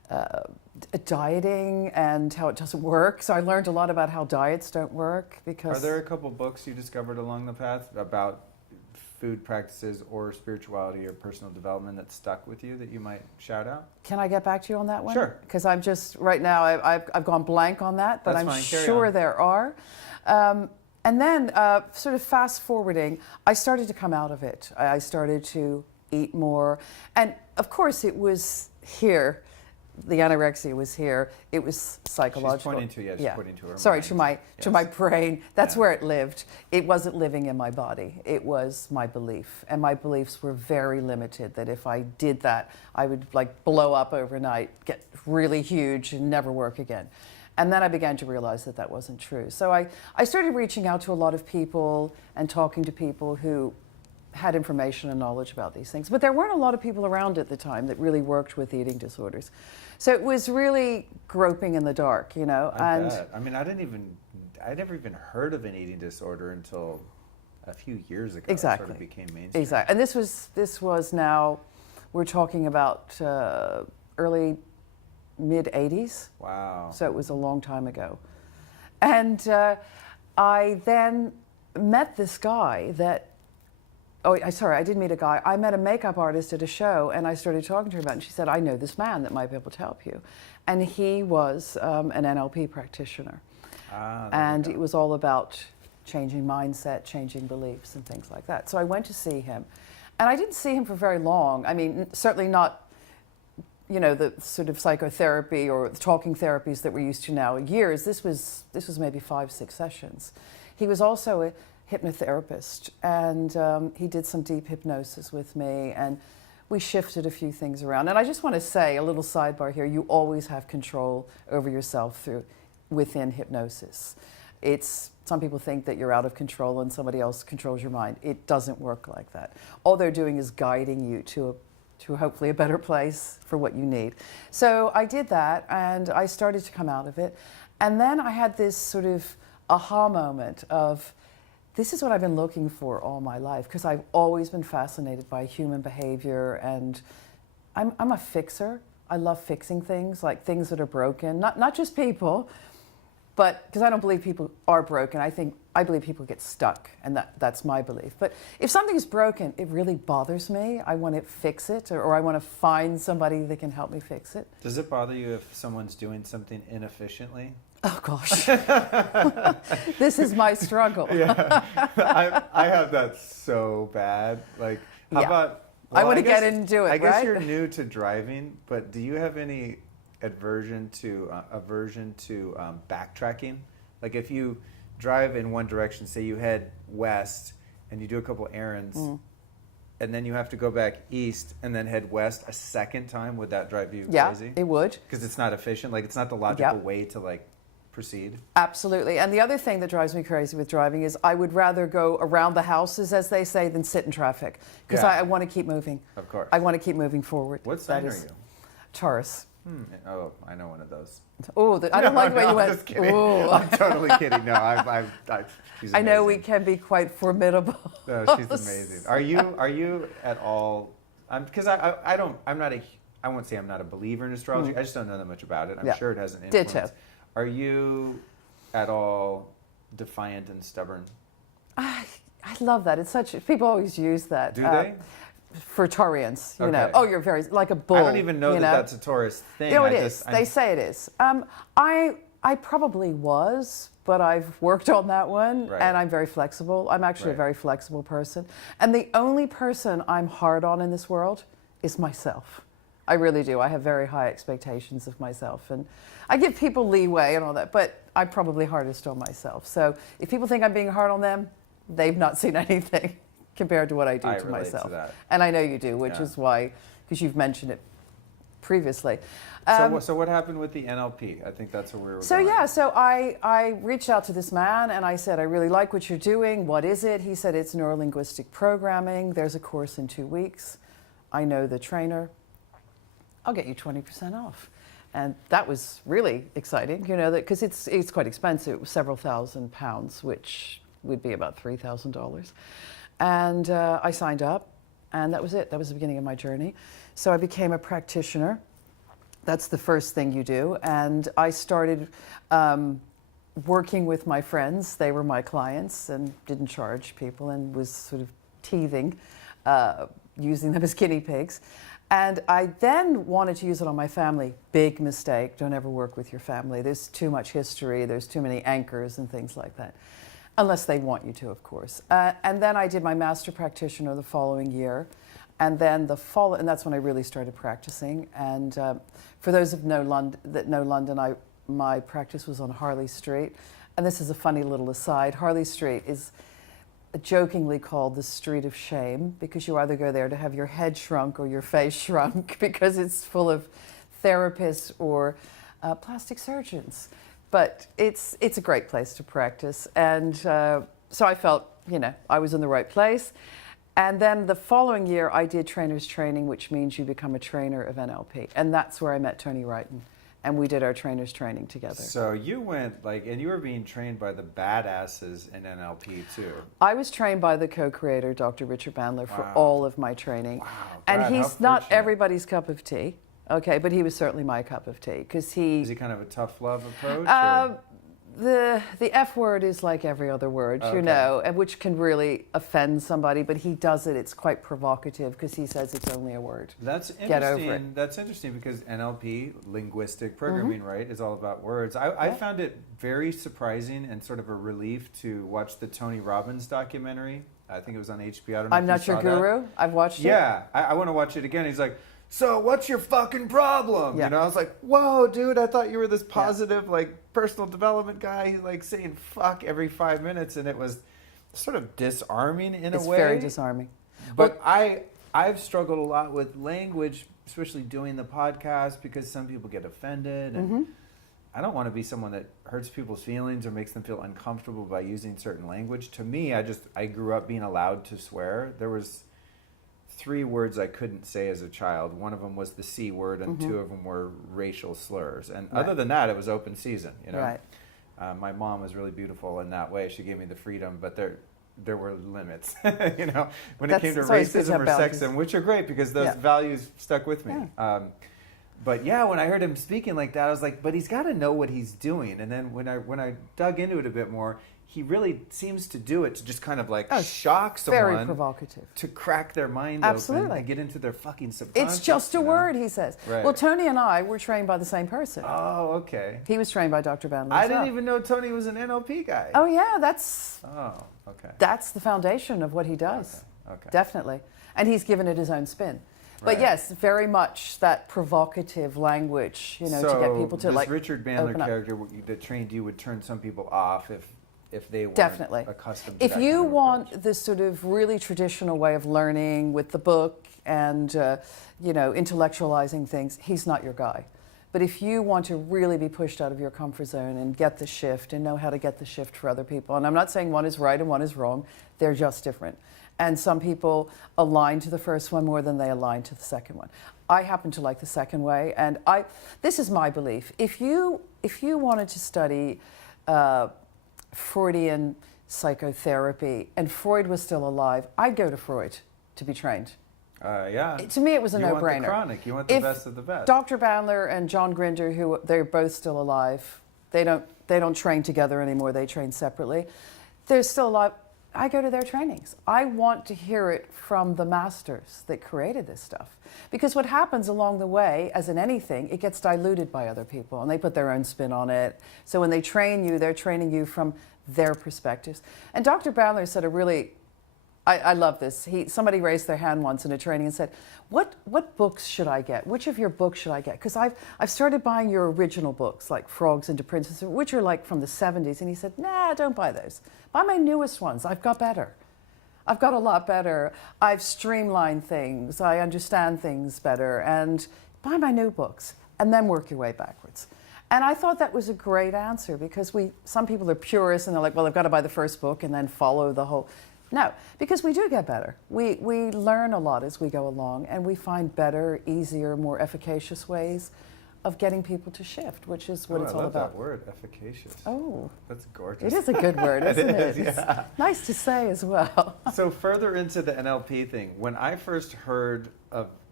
dieting and how it doesn't work. So I learned a lot about how diets don't work because... Are there a couple books you discovered along the path about food practices or spirituality or personal development that stuck with you that you might shout out? Can I get back to you on that one? Sure. Because I'm just, right now, I've gone blank on that, but That's I'm fine. Carry sure on. there are. And then, sort of fast forwarding, I started to come out of it. I started to eat more. And of course, it was here. The anorexia was here. It was psychological. She's pointing to, she's pointing to her Sorry, mind. to my brain. That's where it lived. It wasn't living in my body. It was my belief. And my beliefs were very limited, that if I did that, I would like blow up overnight, get really huge and never work again. And then I began to realize that that wasn't true. So I started reaching out to a lot of people and talking to people who had information and knowledge about these things. But there weren't a lot of people around at the time that really worked with eating disorders. So it was really groping in the dark, you know. I bet. I mean, I never even heard of an eating disorder until a few years ago. Exactly. It sort of became mainstream. Exactly. And this was now, we're talking about early, mid-'80s. Wow. So it was a long time ago. And I then met this guy that, I didn't meet a guy. I met a makeup artist at a show, and I started talking to her about it, and she said, I know this man that might be able to help you. And he was an NLP practitioner. And it was all about changing mindset, changing beliefs, and things like that. So I went to see him. And I didn't see him for very long. I mean, certainly not, you know, the sort of psychotherapy or the talking therapies that we're used to now. Years. This was maybe 5-6 sessions. He was also a hypnotherapist, and he did some deep hypnosis with me, and we shifted a few things around. And I just want to say, a little sidebar here, you always have control over yourself within hypnosis. Some people think that you're out of control and somebody else controls your mind. It doesn't work like that. All they're doing is guiding you to hopefully a better place for what you need. So I did that, and I started to come out of it. And then I had this sort of aha moment of, this is what I've been looking for all my life, because I've always been fascinated by human behavior, and I'm a fixer. I love fixing things, like things that are broken, not just people, but because I don't believe people are broken. I believe people get stuck, and that's my belief. But if something's broken, it really bothers me. I want to fix it, or I want to find somebody that can help me fix it. Does it bother you if someone's doing something inefficiently? Oh gosh, this is my struggle. Yeah, I have that so bad. Like, how about? Well, I want to get into it. I guess right? you're new to driving, but do you have any aversion to backtracking? Like, if you drive in one direction, say you head west, and you do a couple errands, and then you have to go back east and then head west a second time, would that drive you crazy? Yeah, it would. Because it's not efficient. Like, it's not the logical way to like proceed. Absolutely. And the other thing that drives me crazy with driving is I would rather go around the houses, as they say, than sit in traffic. Because I want to keep moving. Of course. I want to keep moving forward. What sign are you? Taurus. Oh, I know one of those. Oh, I don't like the way you went. I'm just kidding. Ooh. I'm totally kidding. No, she's amazing. I know we can be quite formidable. No, she's amazing. Are you at all? Because I won't say I'm not a believer in astrology. I just don't know that much about it. I'm sure it has an influence. Ditto. Are you at all defiant and stubborn? I love that. It's such. People always use that. Do they? For Taurians, you know. Okay. Oh, you're very like a bull. I don't even know that's a Taurus thing. You know, it is. They say it is. I probably was, but I've worked on that one, and I'm very flexible. I'm actually a very flexible person. And the only person I'm hard on in this world is myself. I really do. I have very high expectations of myself, and I give people leeway and all that, but I'm probably hardest on myself. So if people think I'm being hard on them, they've not seen anything compared to what I do to myself. To that. And I know you do, which is why, because you've mentioned it previously. So what happened with the NLP? I think that's where we were So going. so I reached out to this man and I said, I really like what you're doing. What is it? He said, it's neuro-linguistic programming. There's a course in 2 weeks. I know the trainer. I'll get you 20% off. And that was really exciting, you know, because it's quite expensive, several £1,000s, which would be about $3,000. And I signed up, and that was it. That was the beginning of my journey. So I became a practitioner. That's the first thing you do. And I started working with my friends. They were my clients and didn't charge people and was sort of teething, using them as guinea pigs. And I then wanted to use it on my family. Big mistake. Don't ever work with your family. There's too much history. There's too many anchors and things like that. Unless they want you to, of course. And then I did my master practitioner the following year. And then and that's when I really started practicing. And for those that know London, my practice was on Harley Street. And this is a funny little aside. Harley Street is jokingly called the street of shame, because you either go there to have your head shrunk or your face shrunk, because it's full of therapists or plastic surgeons. But it's a great place to practice. And so I felt, I was in the right place. And then the following year, I did trainer's training, which means you become a trainer of NLP. And that's where I met Tony Wrighton. And we did our trainer's training together. So you went and you were being trained by the badasses in NLP too. I was trained by the co-creator, Dr. Richard Bandler, for all of my training. Wow. And God, he's not everybody's cup of tea, okay, but he was certainly my cup of tea, because Is he kind of a tough love approach? The F word is like every other word, and which can really offend somebody, but he does it. It's quite provocative because he says it's only a word. That's interesting. Get over it. That's interesting because NLP, linguistic programming, right, is all about words. I found it very surprising and sort of a relief to watch the Tony Robbins documentary. I think it was on HBO. I don't know I'm Not Your Guru. I've watched it. Yeah, I want to watch it again. He's like, so what's your fucking problem? Yeah. I was like, whoa, dude, I thought you were this positive, personal development guy. He's saying fuck every 5 minutes, and it was sort of disarming in a way. It's very disarming. But I've struggled a lot with language, especially doing the podcast, because some people get offended, and I don't want to be someone that hurts people's feelings or makes them feel uncomfortable by using certain language. To me, I grew up being allowed to swear. There was 3 words I couldn't say as a child. One of them was the C word, and 2 of them were racial slurs. And other than that, it was open season. Right. My mom was really beautiful in that way. She gave me the freedom, but there were limits. When it came to racism or sexism, which are great because those values stuck with me. Yeah. But yeah, when I heard him speaking like that, I was like, but he's got to know what he's doing. And then when I dug into it a bit more, he really seems to do it to just kind of shock someone. Very provocative. To crack their mind open and get into their fucking subconscious. It's just a word, he says. Right. Well, Tony and I were trained by the same person. Oh, okay. He was trained by Dr. Bandler. I didn't even know Tony was an NLP guy. Oh, yeah, that's the foundation of what he does. Okay. Definitely. And he's given it his own spin. But yes, very much that provocative language, to get people to this Richard Bandler character that trained you would turn some people off if they weren't accustomed to if that you kind of want approach. this sort of really traditional way of learning with the book and intellectualizing things, he's not your guy. But if you want to really be pushed out of your comfort zone and get the shift and know how to get the shift for other people, and I'm not saying one is right and one is wrong, they're just different. And some people align to the first one more than they align to the second one. I happen to like the second way, and this is my belief. If you wanted to study Freudian psychotherapy and Freud was still alive, I'd go to Freud to be trained. To me, it was a no-brainer. You want the chronic. You want the best of the best. Dr. Bandler and John Grinder, they're both still alive, they don't train together anymore. They train separately. They're still alive. I go to their trainings. I want to hear it from the masters that created this stuff. Because what happens along the way, as in anything, it gets diluted by other people and they put their own spin on it. So when they train you, they're training you from their perspectives. And Dr. Bandler said I love this. Somebody raised their hand once in a training and said, what books should I get? Which of your books should I get? Because I've started buying your original books, like Frogs into Princesses, which are from the 70s. And he said, nah, don't buy those. Buy my newest ones. I've got better. I've got a lot better. I've streamlined things. I understand things better. And buy my new books and then work your way backwards. And I thought that was a great answer because some people are purists and they're like, well, I've got to buy the first book and then follow the whole. No, because we do get better. We learn a lot as we go along, and we find better, easier, more efficacious ways of getting people to shift, which is what it's all about. I love that word, efficacious. Oh. That's gorgeous. It is a good word, isn't it? Yeah. It's nice to say as well. So further into the NLP thing, when I first heard of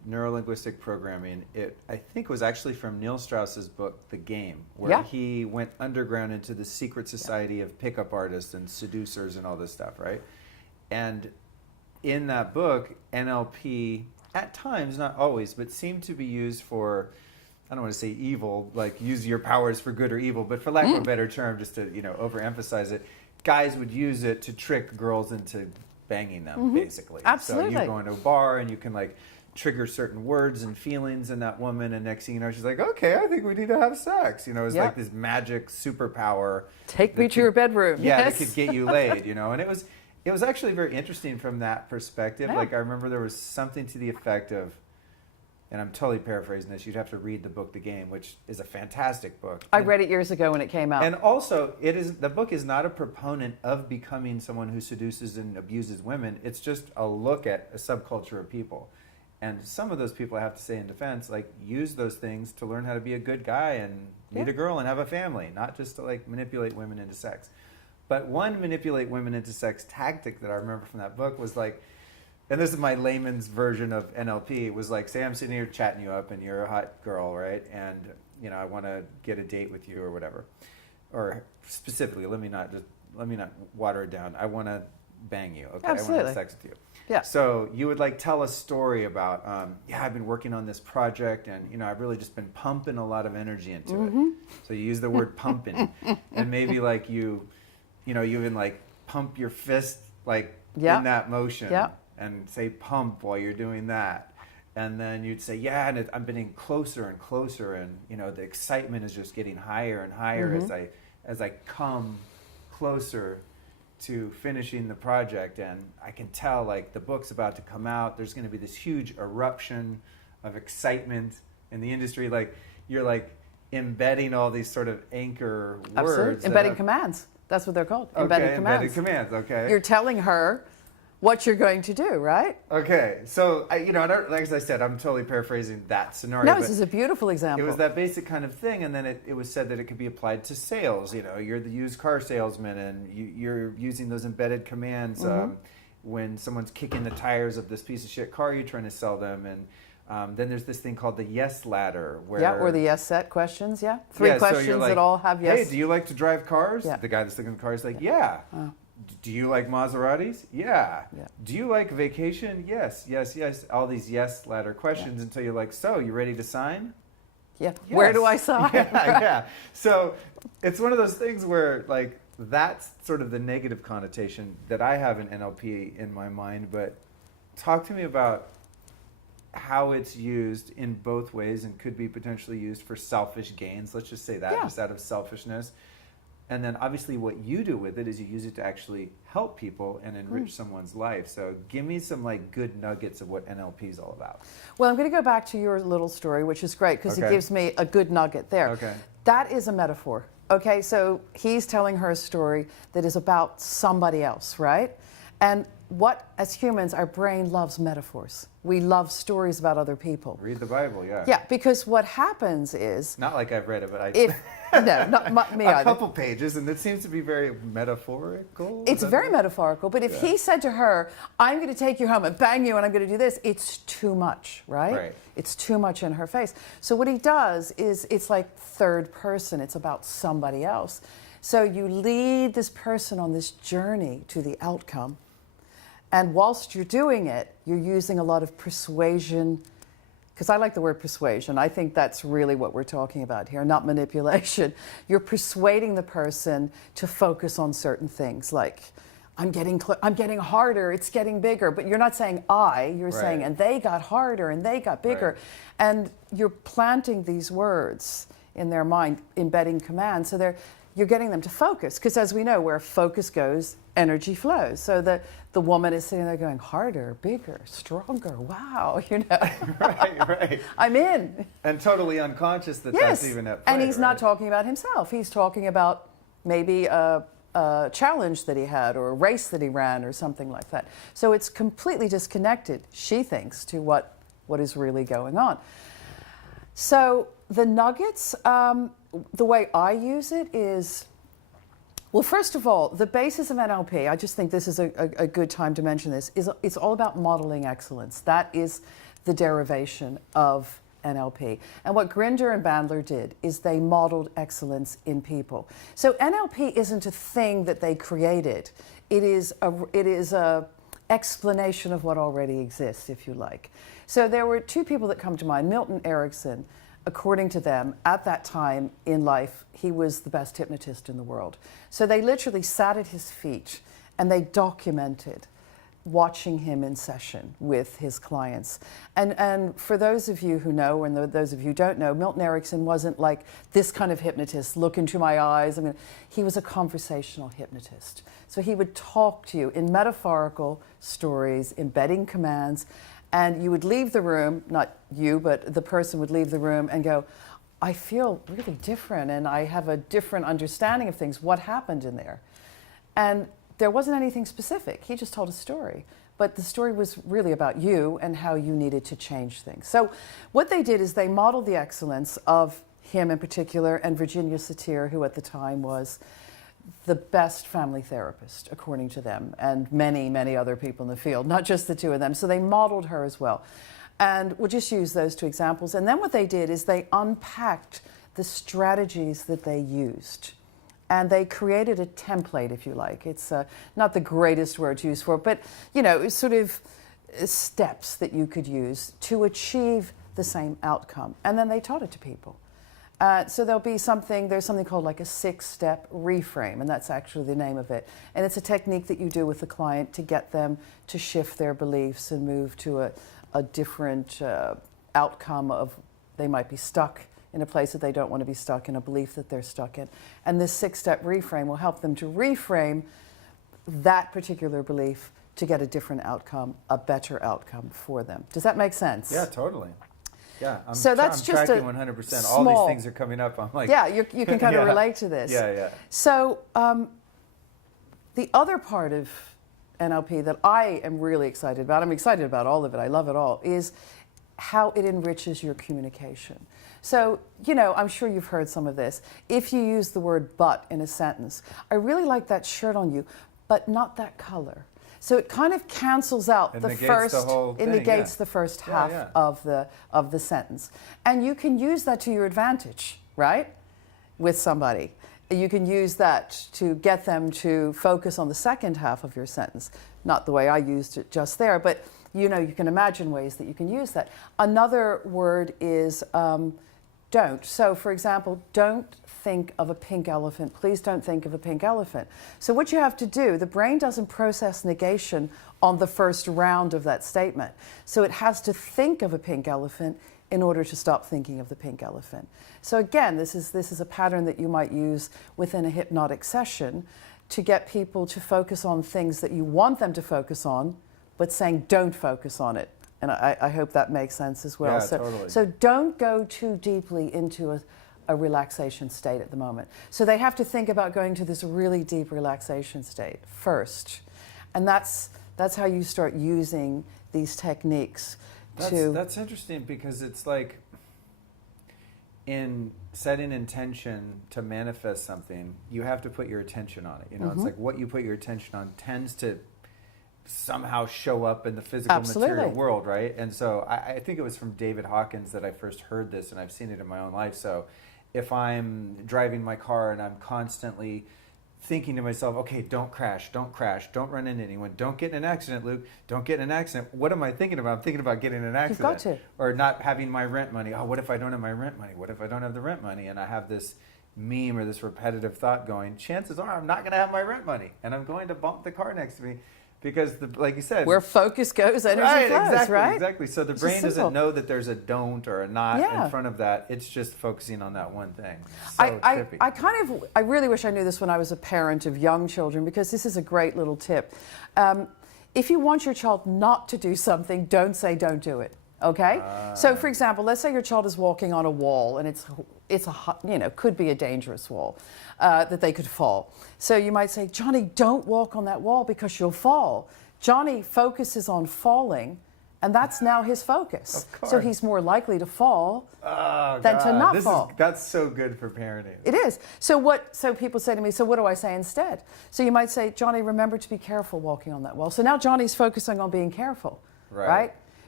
neuro-linguistic programming. It, I think, was actually from Neil Strauss's book, The Game, where he went underground into the secret society of pickup artists and seducers and all this stuff, right? And in that book, NLP, at times, not always, but seemed to be used for, I don't want to say evil, like use your powers for good or evil, but for lack of a better term, just to, you know, overemphasize it, guys would use it to trick girls into banging them, basically. Absolutely. So you go into a bar and you can like trigger certain words and feelings in that woman, and next thing you know, she's like, okay, I think we need to have sex. You know, it's like this magic superpower. Take me to your bedroom. Yeah, that could get you laid, you know. And it was actually very interesting from that perspective. Like, I remember there was something to the effect of, and I'm totally paraphrasing this, you'd have to read the book The Game, which is a fantastic book. I read it years ago when it came out. And also, the book is not a proponent of becoming someone who seduces and abuses women. It's just a look at a subculture of people. And some of those people, I have to say in defense, like, use those things to learn how to be a good guy and meet a girl and have a family, not just to like manipulate women into sex. But one manipulate women into sex tactic that I remember from that book was like, and this is my layman's version of NLP, was like, say I'm sitting here chatting you up and you're a hot girl, right? And, you know, I want to get a date with you or whatever. Or specifically, let me not water it down. I want to bang you, okay? Absolutely. I want to have sex with you. Yeah. So you would like tell a story about, I've been working on this project and, you know, I've really just been pumping a lot of energy into it. So you use the word pumping. And maybe like you even like pump your fist like in that motion. Yeah. And say pump while you're doing that. And then you'd say, and I'm getting closer and closer, and you know the excitement is just getting higher and higher as I come closer to finishing the project. And I can tell like the book's about to come out. There's going to be this huge eruption of excitement in the industry. Like you're like embedding all these sort of anchor words. Embedding commands. That's what they're called. Embedded commands. Embedded commands. Okay. You're telling her what you're going to do, right? Okay, so like as I said, I'm totally paraphrasing that scenario. No, this is a beautiful example. It was that basic kind of thing, and then it was said that it could be applied to sales. You know, you're the used car salesman, and you're using those embedded commands when someone's kicking the tires of this piece of shit car you're trying to sell them, and then there's this thing called the yes ladder, or the yes set questions. Three questions so like, that all have yes. Hey, do you like to drive cars? The guy that's looking at the car is like, Oh. Do you like Maseratis? Yeah. Do you like vacation? Yes. All these yes ladder questions until you're like, so you ready to sign? Yeah. Yes. Where do I sign? Yeah. So it's one of those things where like that's sort of the negative connotation that I have in NLP in my mind. But talk to me about how it's used in both ways and could be potentially used for selfish gains. Let's just say that, just out of selfishness. And then obviously what you do with it is you use it to actually help people and enrich someone's life. So give me some like good nuggets of what NLP is all about. Well, I'm going to go back to your little story, which is great because it gives me a good nugget there. Okay. That is a metaphor. Okay, so he's telling her a story that is about somebody else, right? And what, as humans, our brain loves metaphors. We love stories about other people. Read the Bible, Yeah, because what happens is... Not like I've read it, but no, not me either. A couple pages, and it seems to be very metaphorical. It's very metaphorical, but if he said to her, I'm going to take you home and bang you and I'm going to do this, it's too much, right? It's too much in her face. So what he does is it's like third person. It's about somebody else. So you lead this person on this journey to the outcome. And whilst you're doing it, you're using a lot of persuasion, because I like the word persuasion. I think that's really what we're talking about here, not manipulation. You're persuading the person to focus on certain things, like, I'm getting harder, it's getting bigger. But you're not saying you're saying, and they got harder, and they got bigger. And you're planting these words in their mind, embedding commands, so you're getting them to focus, because as we know, where focus goes, energy flows. So the woman is sitting there going, harder, bigger, stronger, wow, Right. I'm in. And totally unconscious that's even at play. And he's not talking about himself. He's talking about maybe a challenge that he had or a race that he ran or something like that. So it's completely disconnected, she thinks, to what is really going on. So the nuggets, the way I use it is, well, first of all, the basis of NLP, I just think this is a good time to mention this, is it's all about modeling excellence. That is the derivation of NLP. And what Grinder and Bandler did is they modeled excellence in people. So NLP isn't a thing that they created. It is a explanation of what already exists, if you like. So there were two people that come to mind. Milton Erickson, according to them, at that time in life, he was the best hypnotist in the world. So they literally sat at his feet and they documented watching him in session with his clients. And for those of you who know, and those of you who don't know, Milton Erickson wasn't like this kind of hypnotist, look into my eyes. I mean, he was a conversational hypnotist. So he would talk to you in metaphorical stories, embedding commands, and you would leave the room, not you, but the person would leave the room and go, I feel really different and I have a different understanding of things. What happened in there? And there wasn't anything specific. He just told a story. But the story was really about you and how you needed to change things. So what they did is they modeled the excellence of him in particular and Virginia Satir, who at the time was the best family therapist, according to them, and many, many other people in the field, not just the two of them. So they modeled her as well. And we'll just use those two examples. And then what they did is they unpacked the strategies that they used. And they created a template, if you like. It's not the greatest word to use for it, but it's sort of steps that you could use to achieve the same outcome. And then they taught it to people. So there's something called like a 6-step reframe, and that's actually the name of it. And it's a technique that you do with the client to get them to shift their beliefs and move to a different outcome of, they might be stuck in a place that they don't want to be stuck in, a belief that they're stuck in. And this 6-step reframe will help them to reframe that particular belief to get a different outcome, a better outcome for them. Does that make sense? Yeah, totally. Yeah, I'm just tracking 100%. All these things are coming up. I'm like, yeah, you can kind of relate to this. Yeah, yeah. So the other part of NLP that I am really excited about, I'm excited about all of it, I love it all, is how it enriches your communication. So, I'm sure you've heard some of this. If you use the word but in a sentence, I really like that shirt on you, but not that color. So it kind of cancels out the first half of the sentence. And you can use that to your advantage, right? With somebody. You can use that to get them to focus on the second half of your sentence. Not the way I used it just there, but you can imagine ways that you can use that. Another word is don't. So for example, don't think of a pink elephant. Please don't think of a pink elephant. So what you have to do, the brain doesn't process negation on the first round of that statement. So it has to think of a pink elephant in order to stop thinking of the pink elephant. So again, this is a pattern that you might use within a hypnotic session to get people to focus on things that you want them to focus on, but saying don't focus on it. And I hope that makes sense as well. Yeah, totally. So don't go too deeply into a relaxation state at the moment. So they have to think about going to this really deep relaxation state first. And that's how you start using these techniques. That's interesting, because it's like in setting intention to manifest something, you have to put your attention on it. It's like what you put your attention on tends to somehow show up in the physical material world, right? And so I think it was from David Hawkins that I first heard this, and I've seen it in my own life. So if I'm driving my car and I'm constantly thinking to myself, okay, don't crash, don't run into anyone, don't get in an accident, Luke, don't get in an accident. What am I thinking about? I'm thinking about getting in an accident. You've got to. Or not having my rent money. Oh, what if I don't have my rent money? What if I don't have the rent money? And I have this meme or this repetitive thought going, chances are I'm not going to have my rent money, and I'm going to bump the car next to me. Because, like you said, where focus goes, energy flows, right? Exactly. So the brain doesn't know that there's a don't or a not in front of that. It's just focusing on that one thing. So trippy. I really wish I knew this when I was a parent of young children, because this is a great little tip. If you want your child not to do something, don't say don't do it. Okay? So for example, let's say your child is walking on a wall, and it's could be a dangerous wall that they could fall. So you might say, Johnny, don't walk on that wall because you'll fall. Johnny focuses on falling, and that's now his focus. Of course. So he's more likely to fall than to not fall. That's so good for parenting. It is. So people say to me, so what do I say instead? So you might say, Johnny, remember to be careful walking on that wall. So now Johnny's focusing on being careful, right?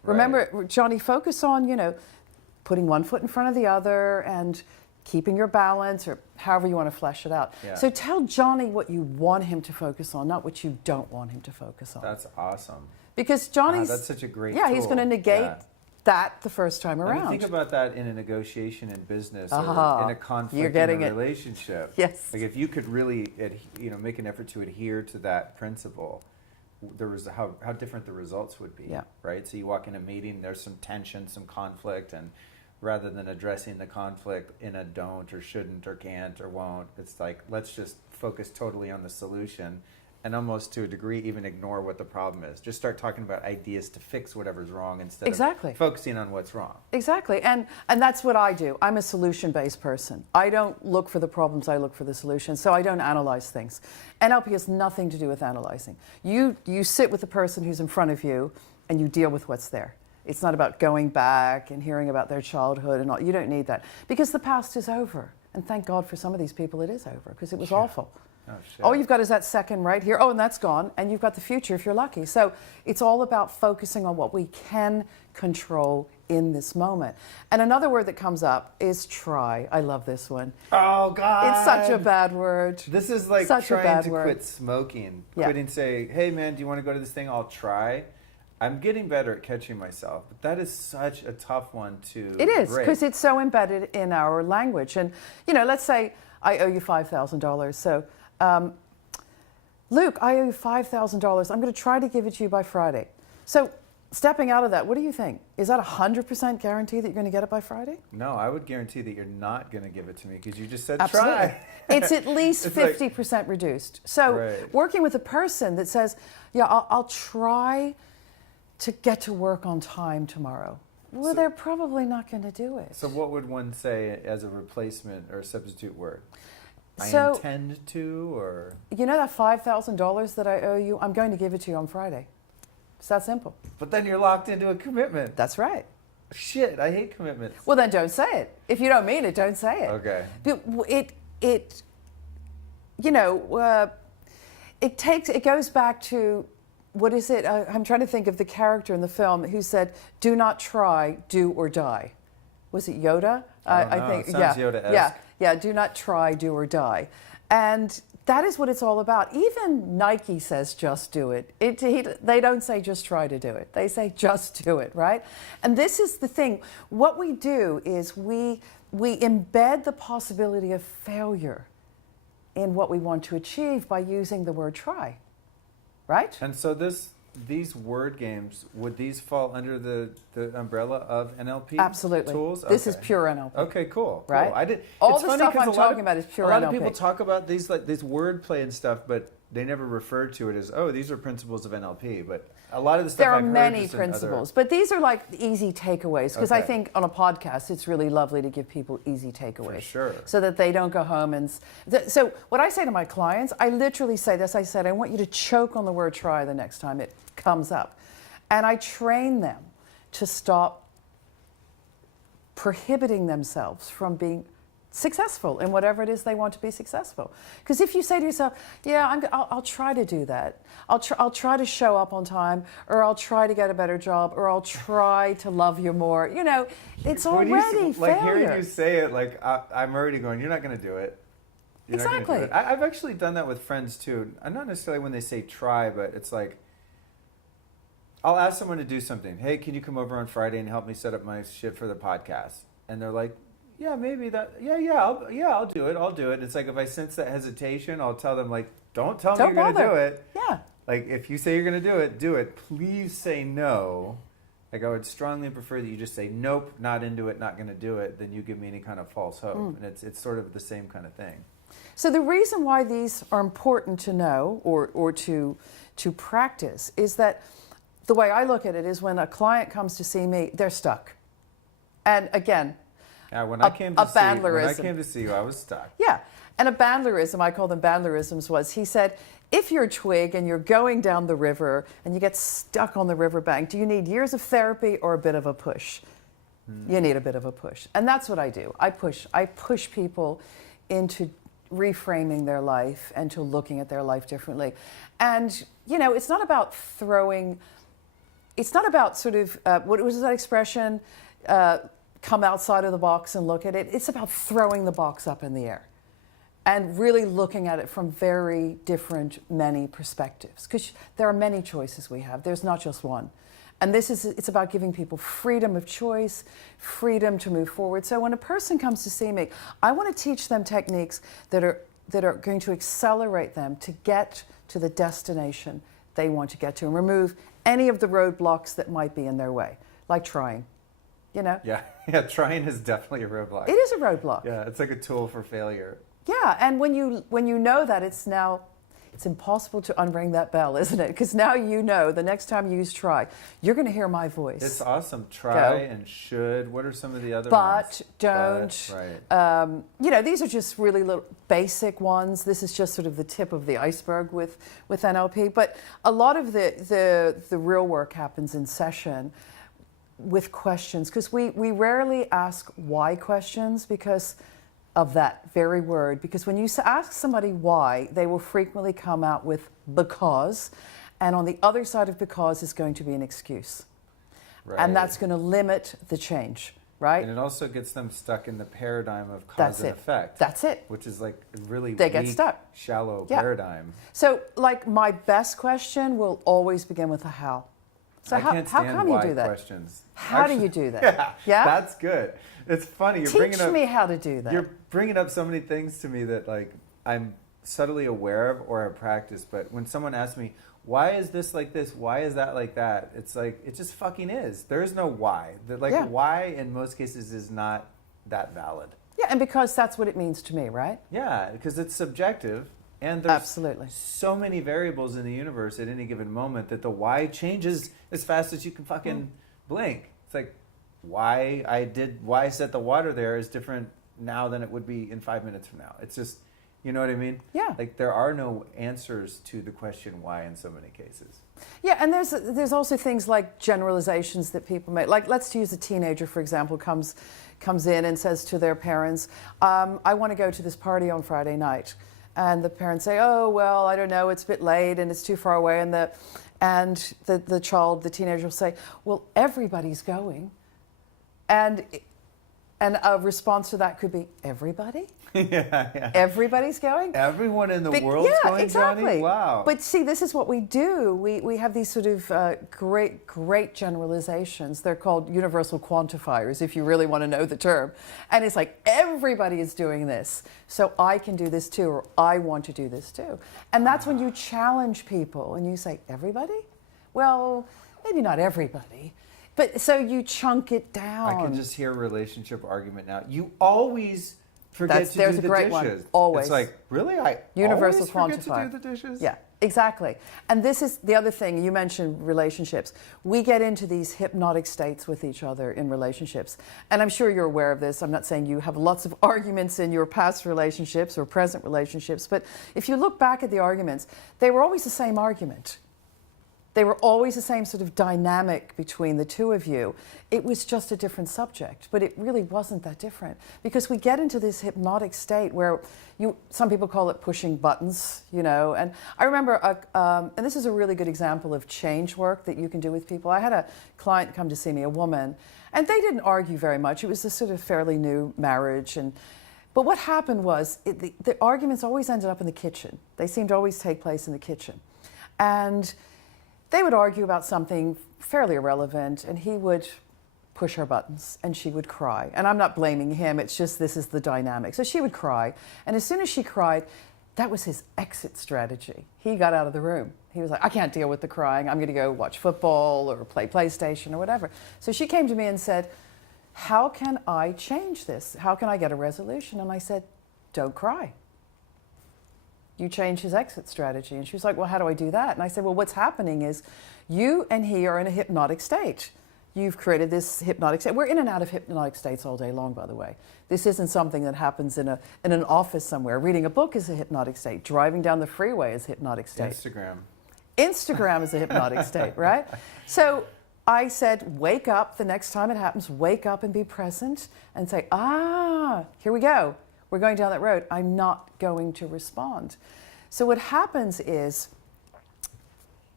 Remember, Johnny, focus on, putting one foot in front of the other and keeping your balance, or however you want to flesh it out. Yeah. So tell Johnny what you want him to focus on, not what you don't want him to focus on. That's awesome. Because Johnny's... that's such a great Yeah, tool. he's going to negate that the first time around. I mean, think about that in a negotiation in business or in a conflict in a relationship. Yes. Like if you could really, make an effort to adhere to that principle, there was how different the results would be. Yeah. Right. So you walk in a meeting, there's some tension, some conflict, and rather than addressing the conflict in a don't or shouldn't or can't or won't, it's like, let's just focus totally on the solution and almost to a degree even ignore what the problem is. Just start talking about ideas to fix whatever's wrong instead of focusing on what's wrong. Exactly. And that's what I do. I'm a solution-based person. I don't look for the problems, I look for the solutions. So I don't analyze things. NLP has nothing to do with analyzing. You sit with the person who's in front of you and you deal with what's there. It's not about going back and hearing about their childhood and all. You don't need that because the past is over. And thank God for some of these people it is over because it was awful. Oh, shit. All you've got is that second right here. Oh, and that's gone. And you've got the future if you're lucky. So it's all about focusing on what we can control in this moment. And another word that comes up is try. I love this one. Oh, God. It's such a bad word. This is like trying to quit smoking. Quitting, say, hey, man, do you want to go to this thing? I'll try. I'm getting better at catching myself, but that is such a tough one to It is, break. because it's so embedded in our language. And, let's say I owe you $5,000. So, Luke, I owe you $5,000. I'm going to try to give it to you by Friday. So, stepping out of that, what do you think? Is that a 100% guarantee that you're going to get it by Friday? No, I would guarantee that you're not going to give it to me because you just said Absolutely. try. It's at least 50% reduced. So, working with a person that says, yeah, I'll try to get to work on time tomorrow. Well, they're probably not going to do it. So what would one say as a replacement or substitute word? I intend to, or? You know that $5,000 that I owe you? I'm going to give it to you on Friday. It's that simple. But then you're locked into a commitment. That's right. Shit, I hate commitments. Well, then don't say it. If you don't mean it, don't say it. Okay. It goes back to, what is it? I'm trying to think of the character in the film who said, "Do not try, do or die." Was it Yoda? I think. It sounds Yoda-esque. Yeah. Do not try, do or die, and that is what it's all about. Even Nike says, "Just do it." They don't say, "Just try to do it." They say, "Just do it." Right? And this is the thing. What we do is we embed the possibility of failure in what we want to achieve by using the word "try." Right? And so these word games, would these fall under the umbrella of NLP Absolutely. tools? This is pure NLP. Okay, cool. Right? All the stuff I'm talking about is pure NLP. A lot of people talk about these wordplay and stuff, but they never refer to it as, oh, these are principles of NLP. But a lot of the stuff there are I've heard many principles, but these are like easy takeaways because I think on a podcast it's really lovely to give people easy takeaways. For sure. So that they don't go home and... So what I say to my clients, I literally say this. I said, I want you to choke on the word try the next time it comes up. And I train them to stop prohibiting themselves from being successful in whatever it is they want to be successful. Because if you say to yourself, yeah, I'll try to do that. I'll try to show up on time, or I'll try to get a better job, or I'll try to love you more. It's already failure. Like hearing you say it, like I'm already going, you're not going to do it. You're exactly. Not gonna do it. I've actually done that with friends too. Not necessarily when they say try, but it's like, I'll ask someone to do something. Hey, can you come over on Friday and help me set up my shit for the podcast? And they're like, yeah, maybe that. I'll do it. I'll do it. It's like if I sense that hesitation, I'll tell them like, don't tell me you're going to do it. Yeah. Like if you say you're going to do it, do it. Please say no. Like I would strongly prefer that you just say nope, not into it, not going to do it. Than you give me any kind of false hope. And it's sort of the same kind of thing. So the reason why these are important to know or to practice is that the way I look at it is when a client comes to see me, they're stuck. And again, when I came to see you, I was stuck. Yeah. And a Bandlerism, I call them Bandlerisms, was he said, if you're a twig and you're going down the river and you get stuck on the riverbank, do you need years of therapy or a bit of a push? You need a bit of a push. And that's what I do. I push people into reframing their life and to looking at their life differently. And, it's not about throwing it's not about sort of, what was that expression? Come outside of the box and look at it. It's about throwing the box up in the air and really looking at it from very different, many perspectives. Because there are many choices we have. There's not just one. And it's about giving people freedom of choice, freedom to move forward. So when a person comes to see me, I want to teach them techniques that are going to accelerate them to get to the destination they want to get to and remove any of the roadblocks that might be in their way, like trying. You know? Yeah, trying is definitely a roadblock. It is a roadblock. Yeah, it's like a tool for failure. Yeah, and when you know that, it's impossible to unring that bell, isn't it? Because now you know the next time you use try, you're going to hear my voice. It's awesome. Try and should. What are some of the other But, ones? don't. Right. You know, these are just really little basic ones. This is just sort of the tip of the iceberg with NLP. But a lot of the real work happens in session with questions, because we rarely ask why questions because of that very word. Because when you ask somebody why, they will frequently come out with because, and on the other side of because is going to be an excuse. Right. And that's going to limit the change, right? And it also gets them stuck in the paradigm of cause and effect. That's it. Which is like a really get stuck. Shallow paradigm. So like my best question will always begin with a how. So I can't stand how come you do that? Questions. How do you do that? Yeah, that's good. It's funny. Teach me how to do that. You're bringing up so many things to me that like I'm subtly aware of or I practice. But when someone asks me, why is this like this? Why is that like that? It's like, it just fucking is. There is no why. Why in most cases is not that valid. Yeah, and because that's what it means to me, right? Yeah, because it's subjective. And there's absolutely so many variables in the universe at any given moment that the why changes as fast as you can fucking blink. It's like why I set the water there is different now than it would be in 5 minutes from now. It's just, you know what I mean? Yeah. Like there are no answers to the question why in so many cases. Yeah, and there's also things like generalizations that people make. Like let's use a teenager, for example, comes in and says to their parents, I want to go to this party on Friday night. And the parents say, oh, well, I don't know, it's a bit late and it's too far away. And the teenager will say, well, everybody's going. And a response to that could be, everybody? Yeah. Everybody's going? Everyone in the world's going, exactly. Johnny? Wow. But see, this is what we do. We have these sort of great generalizations. They're called universal quantifiers, if you really want to know the term. And it's like, everybody is doing this, so I can do this too, or I want to do this too. And that's when you challenge people and you say, everybody? Well, maybe not everybody. But so you chunk it down. I can just hear a relationship argument now. You always forget to do the dishes. There's a great one. Always. It's like, really? I universal always quantifier. forget to do the dishes? Yeah, exactly. And this is the other thing. You mentioned relationships. We get into these hypnotic states with each other in relationships. And I'm sure you're aware of this. I'm not saying you have lots of arguments in your past relationships or present relationships. But if you look back at the arguments, they were always the same argument. They were always the same sort of dynamic between the two of you. It was just a different subject, but it really wasn't that different because we get into this hypnotic state where some people call it pushing buttons, you know. And I remember, and this is a really good example of change work that you can do with people. I had a client come to see me, a woman, and they didn't argue very much. It was a sort of fairly new marriage. But what happened was the arguments always ended up in the kitchen. They seemed to always take place in the kitchen. And they would argue about something fairly irrelevant, and he would push her buttons, and she would cry. And I'm not blaming him, it's just this is the dynamic. So she would cry, and as soon as she cried, that was his exit strategy. He got out of the room. He was like, I can't deal with the crying. I'm going to go watch football or play PlayStation or whatever. So she came to me and said, how can I change this? How can I get a resolution? And I said, don't cry. You change his exit strategy. And she was like, well, how do I do that? And I said, well, what's happening is you and he are in a hypnotic state. You've created this hypnotic state. We're in and out of hypnotic states all day long, by the way. This isn't something that happens in an office somewhere. Reading a book is a hypnotic state. Driving down the freeway is a hypnotic state. Instagram is a hypnotic state, right? So I said, wake up the next time it happens. Wake up and be present and say, here we go. We're going down that road. I'm not going to respond. So what happens is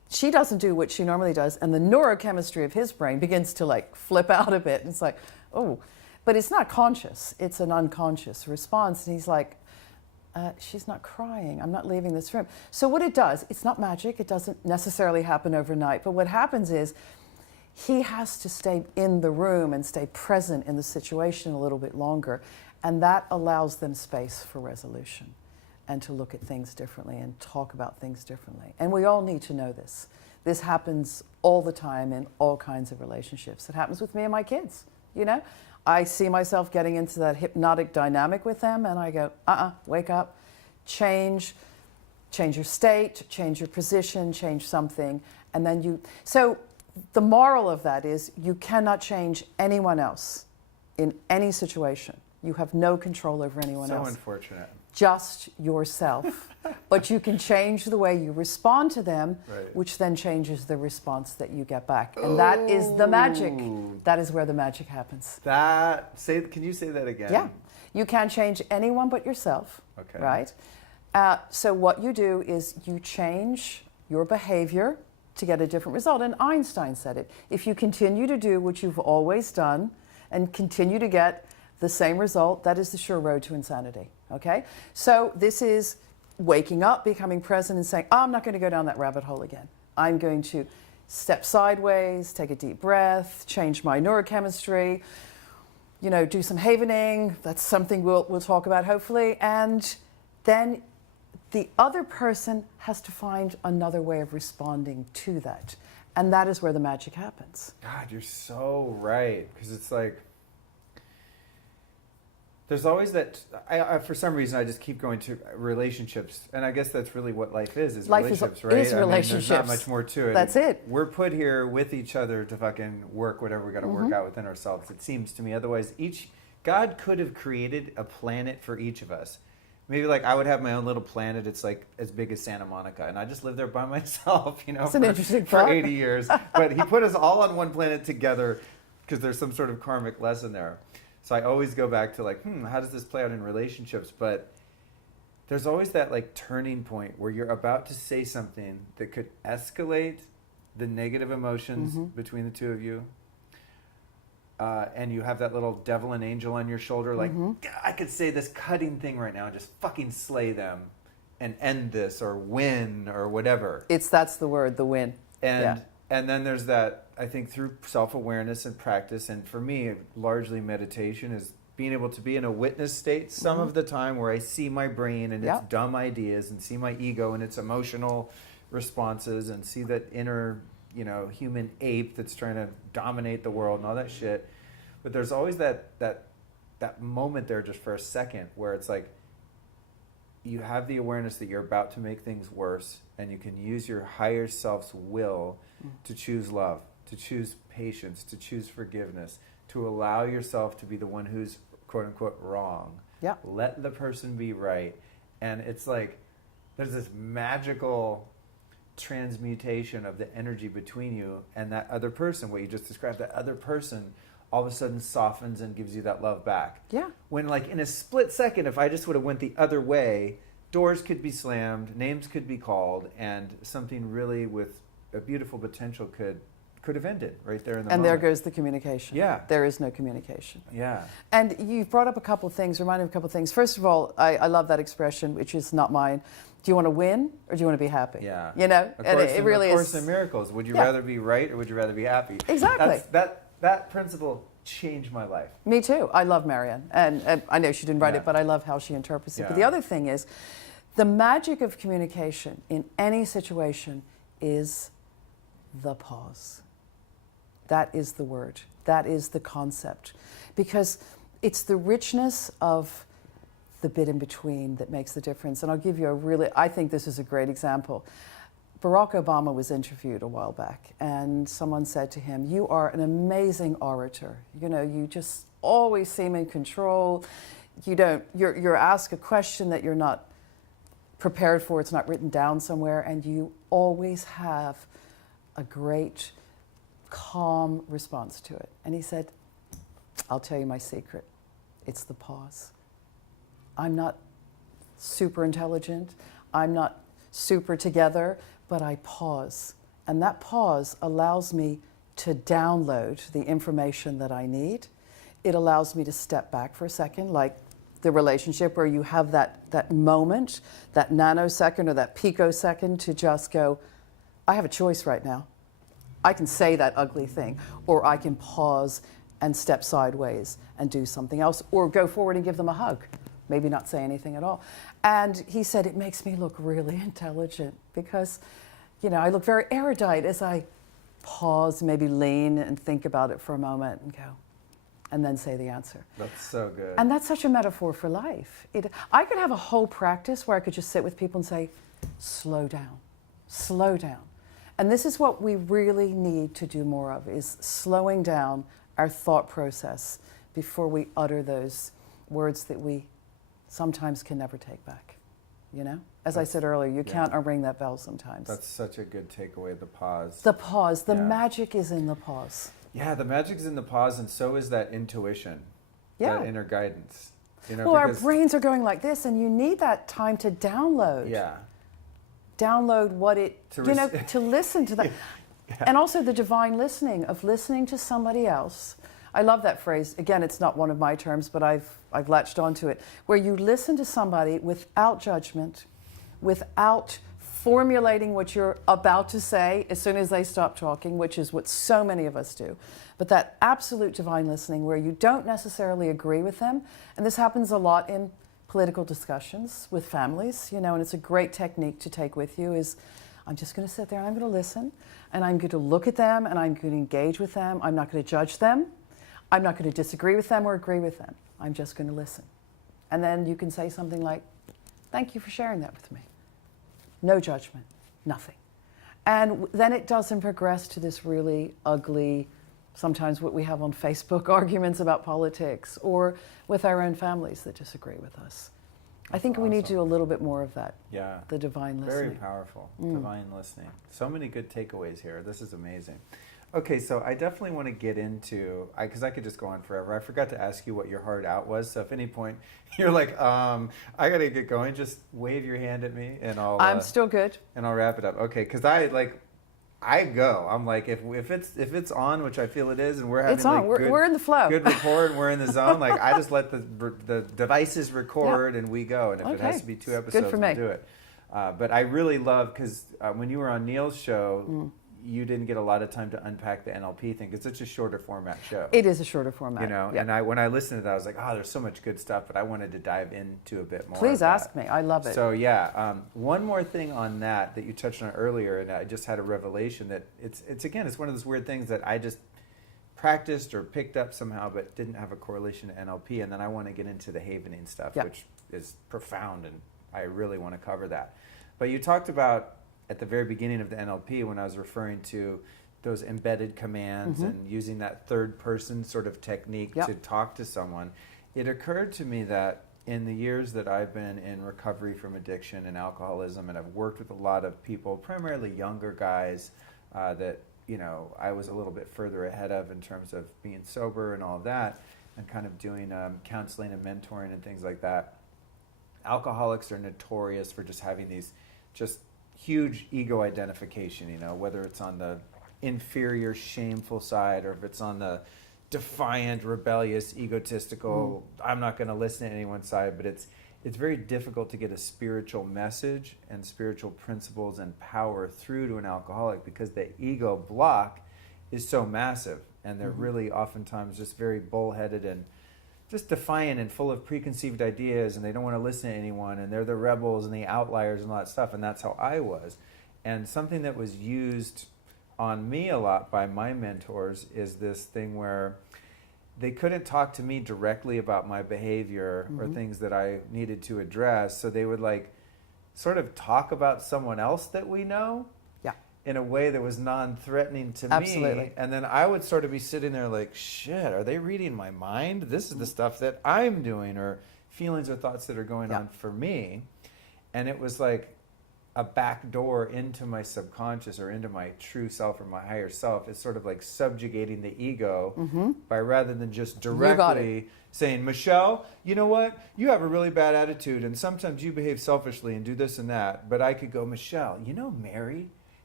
she doesn't do what she normally does, and the neurochemistry of his brain begins to like flip out a bit. And it's like, oh, but it's not conscious. It's an unconscious response. And he's like, she's not crying. I'm not leaving this room. So what it does, it's not magic. It doesn't necessarily happen overnight. But what happens is he has to stay in the room and stay present in the situation a little bit longer. And that allows them space for resolution and to look at things differently and talk about things differently. And we all need to know this. This happens all the time in all kinds of relationships. It happens with me and my kids, you know? I see myself getting into that hypnotic dynamic with them, and I go, wake up, change your state, change your position, change something, and then you... So the moral of that is you cannot change anyone else in any situation. You have no control over anyone else. So unfortunate. Just yourself. But you can change the way you respond to them, right, which then changes the response that you get back. And that is the magic. That is where the magic happens. Can you say that again? Yeah. You can't change anyone but yourself. Okay. Right? So what you do is you change your behavior to get a different result. And Einstein said it. If you continue to do what you've always done and continue to get the same result, that is the sure road to insanity. Okay? So this is waking up, becoming present, and saying, I'm not going to go down that rabbit hole again. I'm going to step sideways, take a deep breath, change my neurochemistry, you know, do some havening. That's something we'll talk about, hopefully. And then the other person has to find another way of responding to that. And that is where the magic happens. God, you're so right. Because it's like, there's always that, for some reason, I just keep going to relationships. And I guess that's really what life is relationships, right? Is relationships. There's not much more to it. That's it. We're put here with each other to fucking work whatever we got to work out within ourselves, it seems to me. Otherwise, God could have created a planet for each of us. Maybe like I would have my own little planet. It's like as big as Santa Monica, and I just live there by myself, you know, That's an interesting thought. for 80 years. But he put us all on one planet together because there's some sort of karmic lesson there. So I always go back to like, how does this play out in relationships? But there's always that like turning point where you're about to say something that could escalate the negative emotions between the two of you. And you have that little devil and angel on your shoulder, like, I could say this cutting thing right now and just fucking slay them and end this or win or whatever. That's the word, the win. And then there's that, I think through self-awareness and practice, and for me, largely meditation, is being able to be in a witness state some of the time where I see my brain and its dumb ideas and see my ego and its emotional responses and see that inner, you know, human ape that's trying to dominate the world and all that shit. But there's always that moment there just for a second where it's like you have the awareness that you're about to make things worse, and you can use your higher self's will to choose love, to choose patience, to choose forgiveness, to allow yourself to be the one who's quote unquote wrong. Yeah. Let the person be right. And it's like there's this magical transmutation of the energy between you and that other person, what you just described. That other person all of a sudden softens and gives you that love back. Yeah. When like in a split second, if I just would have went the other way, doors could be slammed, names could be called, and something really with a beautiful potential could have ended right there in the moment. And there goes the communication. Yeah. There is no communication. Yeah. And you've brought up a couple of things, reminded me of a couple of things. First of all, I love that expression, which is not mine. Do you want to win or do you want to be happy? Yeah. You know? Of course, it really is. Of Course is. in Miracles. Would you rather be right or would you rather be happy? Exactly. That principle changed my life. Me too. I love Marianne. And I know she didn't write Yeah. it, but I love how she interprets it. Yeah. But the other thing is, the magic of communication in any situation is the pause. That is the word. That is the concept. Because it's the richness of the bit in between that makes the difference. And I'll give you I think this is a great example. Barack Obama was interviewed a while back, and someone said to him, "You are an amazing orator. You know, you just always seem in control. You're asked a question that you're not prepared for, it's not written down somewhere, and you always have a great, calm response to it." And he said, "I'll tell you my secret. It's the pause. I'm not super intelligent. I'm not super together, but I pause. And that pause allows me to download the information that I need. It allows me to step back for a second, like the relationship where you have that moment, that nanosecond or that picosecond to just go, I have a choice right now. I can say that ugly thing, or I can pause and step sideways and do something else, or go forward and give them a hug, maybe not say anything at all. And he said, it makes me look really intelligent because, I look very erudite as I pause, maybe lean and think about it for a moment and go, and then say the answer. That's so good. And that's such a metaphor for life. I could have a whole practice where I could just sit with people and say, slow down, slow down. And this is what we really need to do more of, is slowing down our thought process before we utter those words that we sometimes can never take back. As I said earlier, you can't unring that bell sometimes. That's such a good takeaway, the pause. The pause, the magic is in the pause. Yeah, the magic is in the pause, and so is that intuition, that inner guidance. Well, our brains are going like this, and you need that time to download. Yeah. Download what to listen to that. Yeah. And also the divine listening, of listening to somebody else. I love that phrase. Again, it's not one of my terms, but I've latched onto it. Where you listen to somebody without judgment, without formulating what you're about to say as soon as they stop talking, which is what so many of us do. But that absolute divine listening where you don't necessarily agree with them. And this happens a lot in political discussions with families, and it's a great technique to take with you is, I'm just going to sit there and I'm going to listen and I'm going to look at them and I'm going to engage with them. I'm not going to judge them. I'm not going to disagree with them or agree with them. I'm just going to listen. And then you can say something like, thank you for sharing that with me. No judgment, nothing. And then it doesn't progress to this really ugly, sometimes what we have on Facebook, arguments about politics, or with our own families that disagree with us. I think we need to do a little bit more of that. Yeah. The divine listening. Very powerful. Divine listening. So many good takeaways here. This is amazing. Okay, so I definitely want to get into, because I could just go on forever. I forgot to ask you what your hard out was. So if any point you're like, I got to get going, just wave your hand at me and I'm still good. And I'll wrap it up. Okay, because I go. I'm like, if it's on, which I feel it is, and we're having it's on. We're in the flow. Good rapport, and we're in the zone. Like I just let the devices record, and we go. And if it has to be 2 episodes, we'll do it. But I really love, because when you were on Neil's show, you didn't get a lot of time to unpack the NLP thing. It's such a shorter format show. It is a shorter format. And when I listened to that, I was like, oh, there's so much good stuff, but I wanted to dive into a bit more. Please ask me. I love it. So one more thing on that you touched on earlier, and I just had a revelation that it's one of those weird things that I just practiced or picked up somehow, but didn't have a correlation to NLP. And then I want to get into the havening stuff, which is profound, and I really want to cover that. But you talked about, at the very beginning of the NLP, when I was referring to those embedded commands and using that third person sort of technique to talk to someone, it occurred to me that in the years that I've been in recovery from addiction and alcoholism, and I've worked with a lot of people, primarily younger guys that I was a little bit further ahead of in terms of being sober and all of that, and kind of doing counseling and mentoring and things like that. Alcoholics are notorious for just having these huge ego identification, whether it's on the inferior, shameful side, or if it's on the defiant, rebellious, egotistical, I'm not going to listen to anyone's side. But it's very difficult to get a spiritual message and spiritual principles and power through to an alcoholic, because the ego block is so massive, and they're really oftentimes just very bullheaded and just defiant and full of preconceived ideas, and they don't want to listen to anyone, and they're the rebels and the outliers and all that stuff, and that's how I was. And something that was used on me a lot by my mentors is this thing where they couldn't talk to me directly about my behavior or things that I needed to address, so they would sort of talk about someone else that we know in a way that was non-threatening to me. And then I would sort of be sitting there like, shit, are they reading my mind? This is the stuff that I'm doing, or feelings or thoughts that are going on for me. And it was like a backdoor into my subconscious or into my true self or my higher self. It's sort of like subjugating the ego by, rather than just directly saying, Michelle, you know what? You have a really bad attitude, and sometimes you behave selfishly and do this and that. But I could go, Michelle, Mary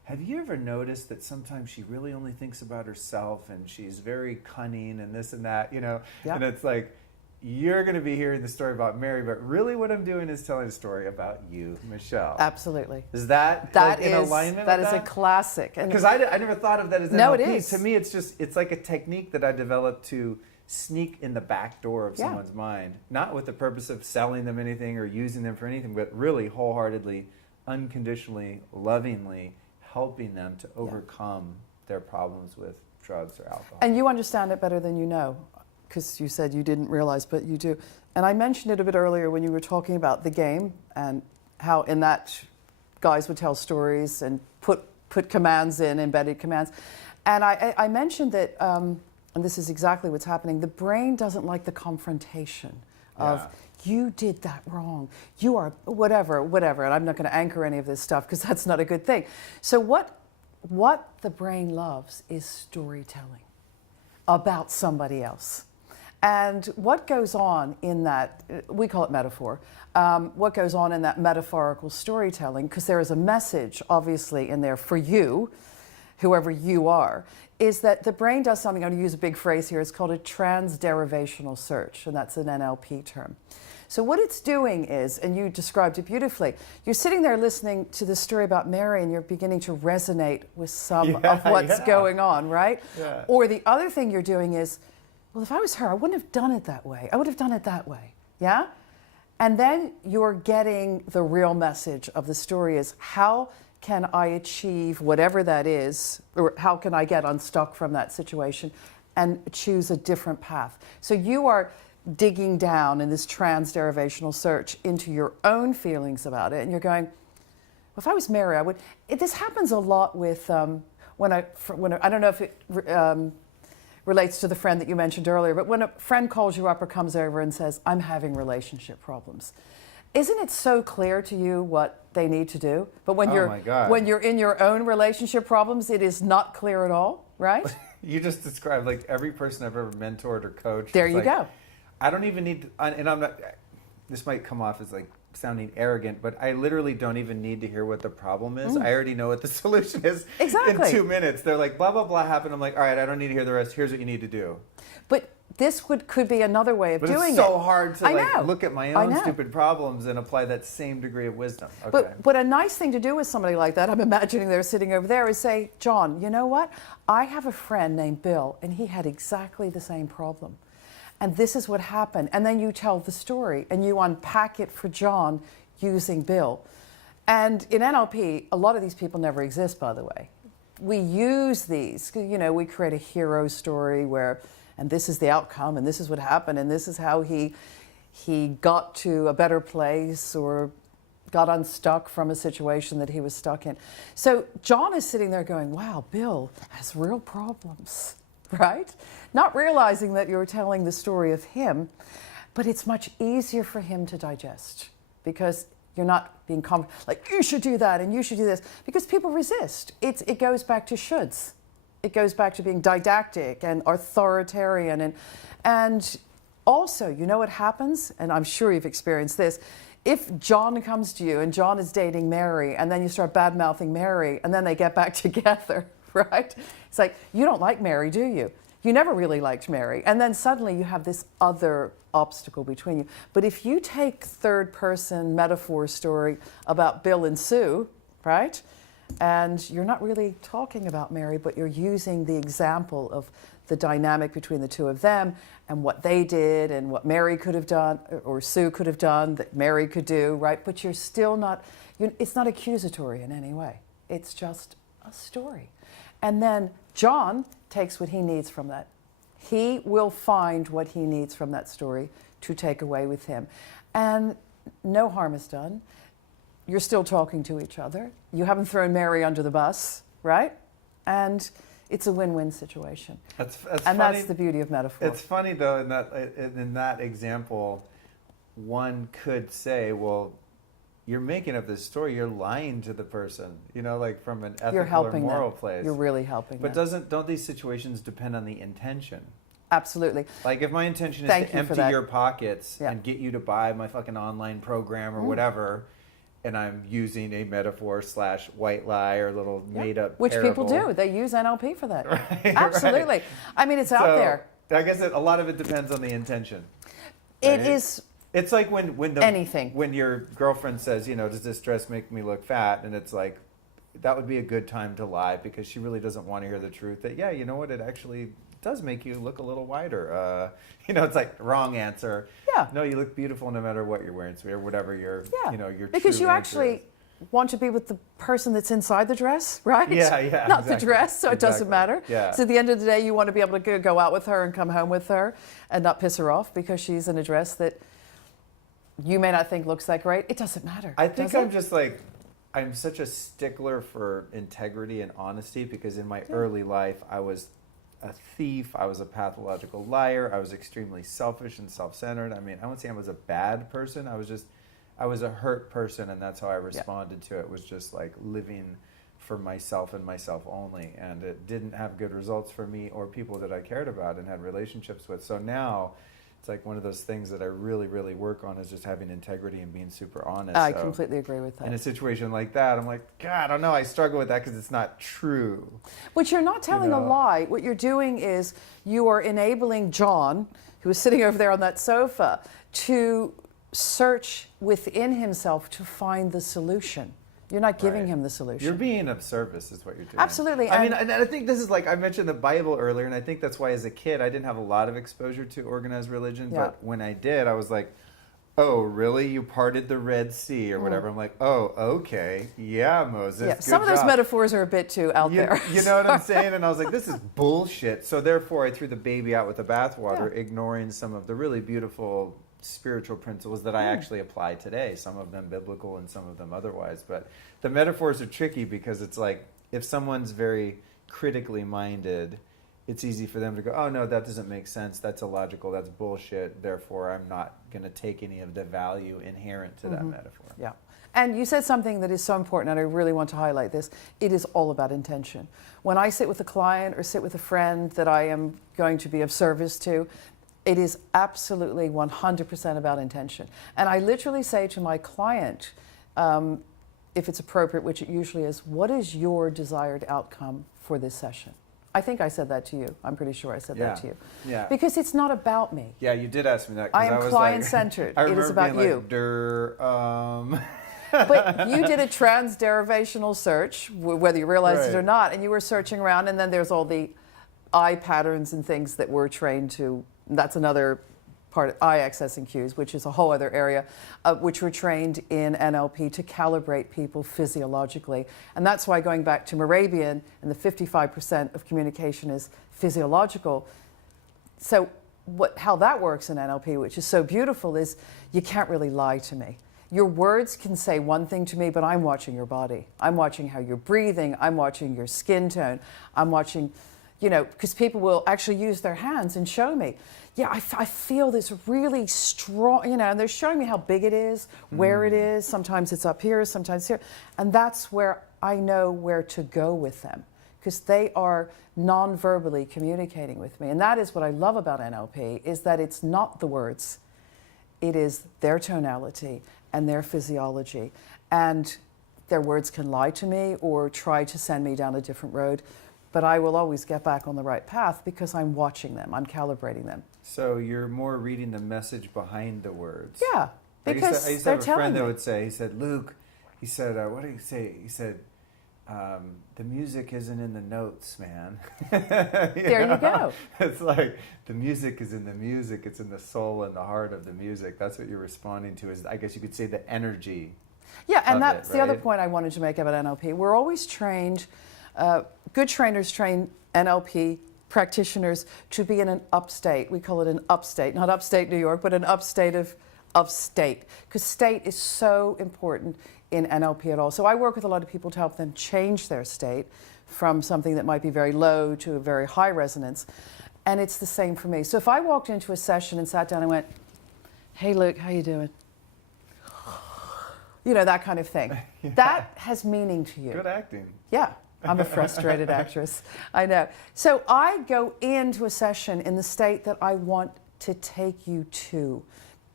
have you ever noticed that sometimes she really only thinks about herself and she's very cunning and this and that, you know? Yep. And it's like, you're going to be hearing the story about Mary, but really what I'm doing is telling a story about you, Michele. Absolutely. Is that, in alignment that with is a classic. Because I never thought of that as NLP. No, it is. To me, it's like a technique that I developed to sneak in the back door of someone's mind, not with the purpose of selling them anything or using them for anything, but really wholeheartedly, unconditionally, lovingly helping them to overcome their problems with drugs or alcohol. And you understand it better than you know, because you said you didn't realize, but you do. And I mentioned it a bit earlier when you were talking about the game and how in that guys would tell stories and put commands in, embedded commands. And I mentioned that, and this is exactly what's happening, the brain doesn't like the confrontation of, you did that wrong, you are whatever, and I'm not going to anchor any of this stuff because that's not a good thing. So what the brain loves is storytelling about somebody else. And what goes on in that, we call it metaphor, what goes on in that metaphorical storytelling, because there is a message obviously in there for you, whoever you are, is that the brain does something, I'm going to use a big phrase here, it's called a trans-derivational search, and that's an NLP term. So what it's doing is, and you described it beautifully, you're sitting there listening to the story about Mary and you're beginning to resonate with some of what's going on, right? Yeah. Or the other thing you're doing is, well, if I was her, I wouldn't have done it that way. I would have done it that way, yeah? And then you're getting the real message of the story is, how can I achieve whatever that is, or how can I get unstuck from that situation and choose a different path? So you are digging down in this trans-derivational search into your own feelings about it, and you're going, well, if I was Mary, I would. This happens a lot with when I don't know if it relates to the friend that you mentioned earlier, but when a friend calls you up or comes over and says, I'm having relationship problems, isn't it so clear to you what they need to do? But when you're in your own relationship problems, it is not clear at all, right? You just described like every person I've ever mentored or coached. There you go. I don't even need to, and I'm not, this might come off as like sounding arrogant, but I literally don't even need to hear what the problem is. I already know what the solution is exactly. in 2 minutes. They're like, blah, blah, blah happened. I'm like, all right, I don't need to hear the rest. Here's what you need to do. But this could be another way of doing it. It's so hard to look at my own stupid problems and apply that same degree of wisdom. Okay. But a nice thing to do with somebody like that, I'm imagining they're sitting over there, is say, John, you know what? I have a friend named Bill, and he had exactly the same problem. And this is what happened. And then you tell the story, and you unpack it for John using Bill. And in NLP, a lot of these people never exist, by the way. We use these, you know, we create a hero story where, and this is the outcome, and this is what happened, and this is how he got to a better place or got unstuck from a situation that he was stuck in. So John is sitting there going, wow, Bill has real problems, right? Not realizing that you're telling the story of him, but it's much easier for him to digest because you're not being like, you should do that and you should do this, because people resist. It goes back to shoulds. It goes back to being didactic and authoritarian. And also, you know what happens? And I'm sure you've experienced this. If John comes to you and John is dating Mary, and then you start bad-mouthing Mary, and then they get back together, right? It's like, you don't like Mary, do you? You never really liked Mary. And then suddenly you have this other obstacle between you. But if you take third-person metaphor story about Bill and Sue, right? And you're not really talking about Mary, but you're using the example of the dynamic between the two of them and what they did and what Mary could have done or Sue could have done that Mary could do, right? But you're still not, it's not accusatory in any way. It's just a story. And then John takes what he needs from that. He will find what he needs from that story to take away with him. And no harm is done. You're still talking to each other. You haven't thrown Mary under the bus, right? And it's a win-win situation. That's and funny. That's the beauty of metaphor. It's funny though, in that example, one could say, well, you're making up this story. You're lying to the person, you know, like from an ethical or moral place. You're really helping them. But don't these situations depend on the intention? Absolutely. Like if my intention is to empty your pockets and get you to buy my fucking online program or whatever, and I'm using a metaphor / white lie or little made up which parable. people do. They use NLP for that. Right, Absolutely. right. I mean, it's out there. I guess a lot of it depends on the intention. It right? is. It's like when anything. When your girlfriend says, does this dress make me look fat? And it's like, that would be a good time to lie because she really doesn't want to hear the truth that, yeah, you know what, it actually does make you look a little wider. It's like wrong answer. Yeah. No, you look beautiful no matter what you're wearing, or whatever your, your because true you answer actually is. Want to be with the person that's inside the dress, right? Yeah, Not exactly. the dress, so it doesn't matter. Yeah. So at the end of the day, you want to be able to go out with her and come home with her and not piss her off because she's in a dress that you may not think looks that great. It doesn't matter. I think I'm just like, I'm such a stickler for integrity and honesty because in my early life, I was a thief. I was a pathological liar. I was extremely selfish and self-centered. I mean, I wouldn't say I was a bad person. I was a hurt person, and that's how I responded to it, was just like living for myself and myself only. And it didn't have good results for me or people that I cared about and had relationships with. So now it's like one of those things that I really, really work on is just having integrity and being super honest. I completely agree with that. In a situation like that, I'm like, God, I don't know. I struggle with that because it's not true. But you're not telling a lie. What you're doing is you are enabling John, who is sitting over there on that sofa, to search within himself to find the solution. You're not giving him the solution. You're being of service is what you're doing. Absolutely. I mean, and I think this is like, I mentioned the Bible earlier, and I think that's why as a kid, I didn't have a lot of exposure to organized religion. Yeah. But when I did, I was like, oh, really? You parted the Red Sea or whatever. I'm like, oh, okay. Yeah, Moses. Yeah. Good Some of those job. metaphors are a bit too out there. You know what I'm saying? And I was like, this is bullshit. So therefore, I threw the baby out with the bathwater, ignoring some of the really beautiful spiritual principles that I actually apply today, some of them biblical and some of them otherwise. But the metaphors are tricky because it's like if someone's very critically minded, it's easy for them to go, oh no, that doesn't make sense, that's illogical, that's bullshit, therefore I'm not going to take any of the value inherent to that metaphor. Yeah. And you said something that is so important, and I really want to highlight this. It is all about intention. When I sit with a client or sit with a friend that I am going to be of service to, it is absolutely 100% about intention. And I literally say to my client, if it's appropriate, which it usually is, what is your desired outcome for this session? I think I said that to you. I'm pretty sure I said that to you. Yeah. Because it's not about me. Yeah, you did ask me that. I am client-centered. It is about you. But you did a trans-derivational search, whether you realized it or not, and you were searching around, and then there's all the eye patterns and things that we're trained to. That's another part of eye accessing cues, which is a whole other area, which we're trained in NLP to calibrate people physiologically. And that's why, going back to Moravian, and the 55% of communication is physiological. So how that works in NLP, which is so beautiful, is you can't really lie to me. Your words can say one thing to me, but I'm watching your body. I'm watching how you're breathing. I'm watching your skin tone. I'm watching, because people will actually use their hands and show me, I feel this really strong, and they're showing me how big it is, where it is. Sometimes it's up here, sometimes here. And that's where I know where to go with them, because they are non-verbally communicating with me. And that is what I love about NLP, is that it's not the words. It is their tonality and their physiology. And their words can lie to me or try to send me down a different road, but I will always get back on the right path because I'm watching them, I'm calibrating them. So you're more reading the message behind the words. Yeah, because I used to they're have a telling friend me. that would say, he said, Luke, he said, what did he say? He said, the music isn't in the notes, man. There you go. It's like the music is in the music. It's in the soul and the heart of the music. That's what you're responding to, is, I guess you could say, the energy. Yeah, and that's the other right? point I wanted to make about NLP. We're always trained, good trainers train NLP practitioners to be in an upstate. We call it an upstate, not upstate New York, but an upstate of state, because state is so important in NLP at all. So I work with a lot of people to help them change their state from something that might be very low to a very high resonance. And it's the same for me. So if I walked into a session and sat down and went, hey, Luke, how you doing? That kind of thing. Yeah. That has meaning to you. Good acting. Yeah. I'm a frustrated actress. I know. So I go into a session in the state that I want to take you to,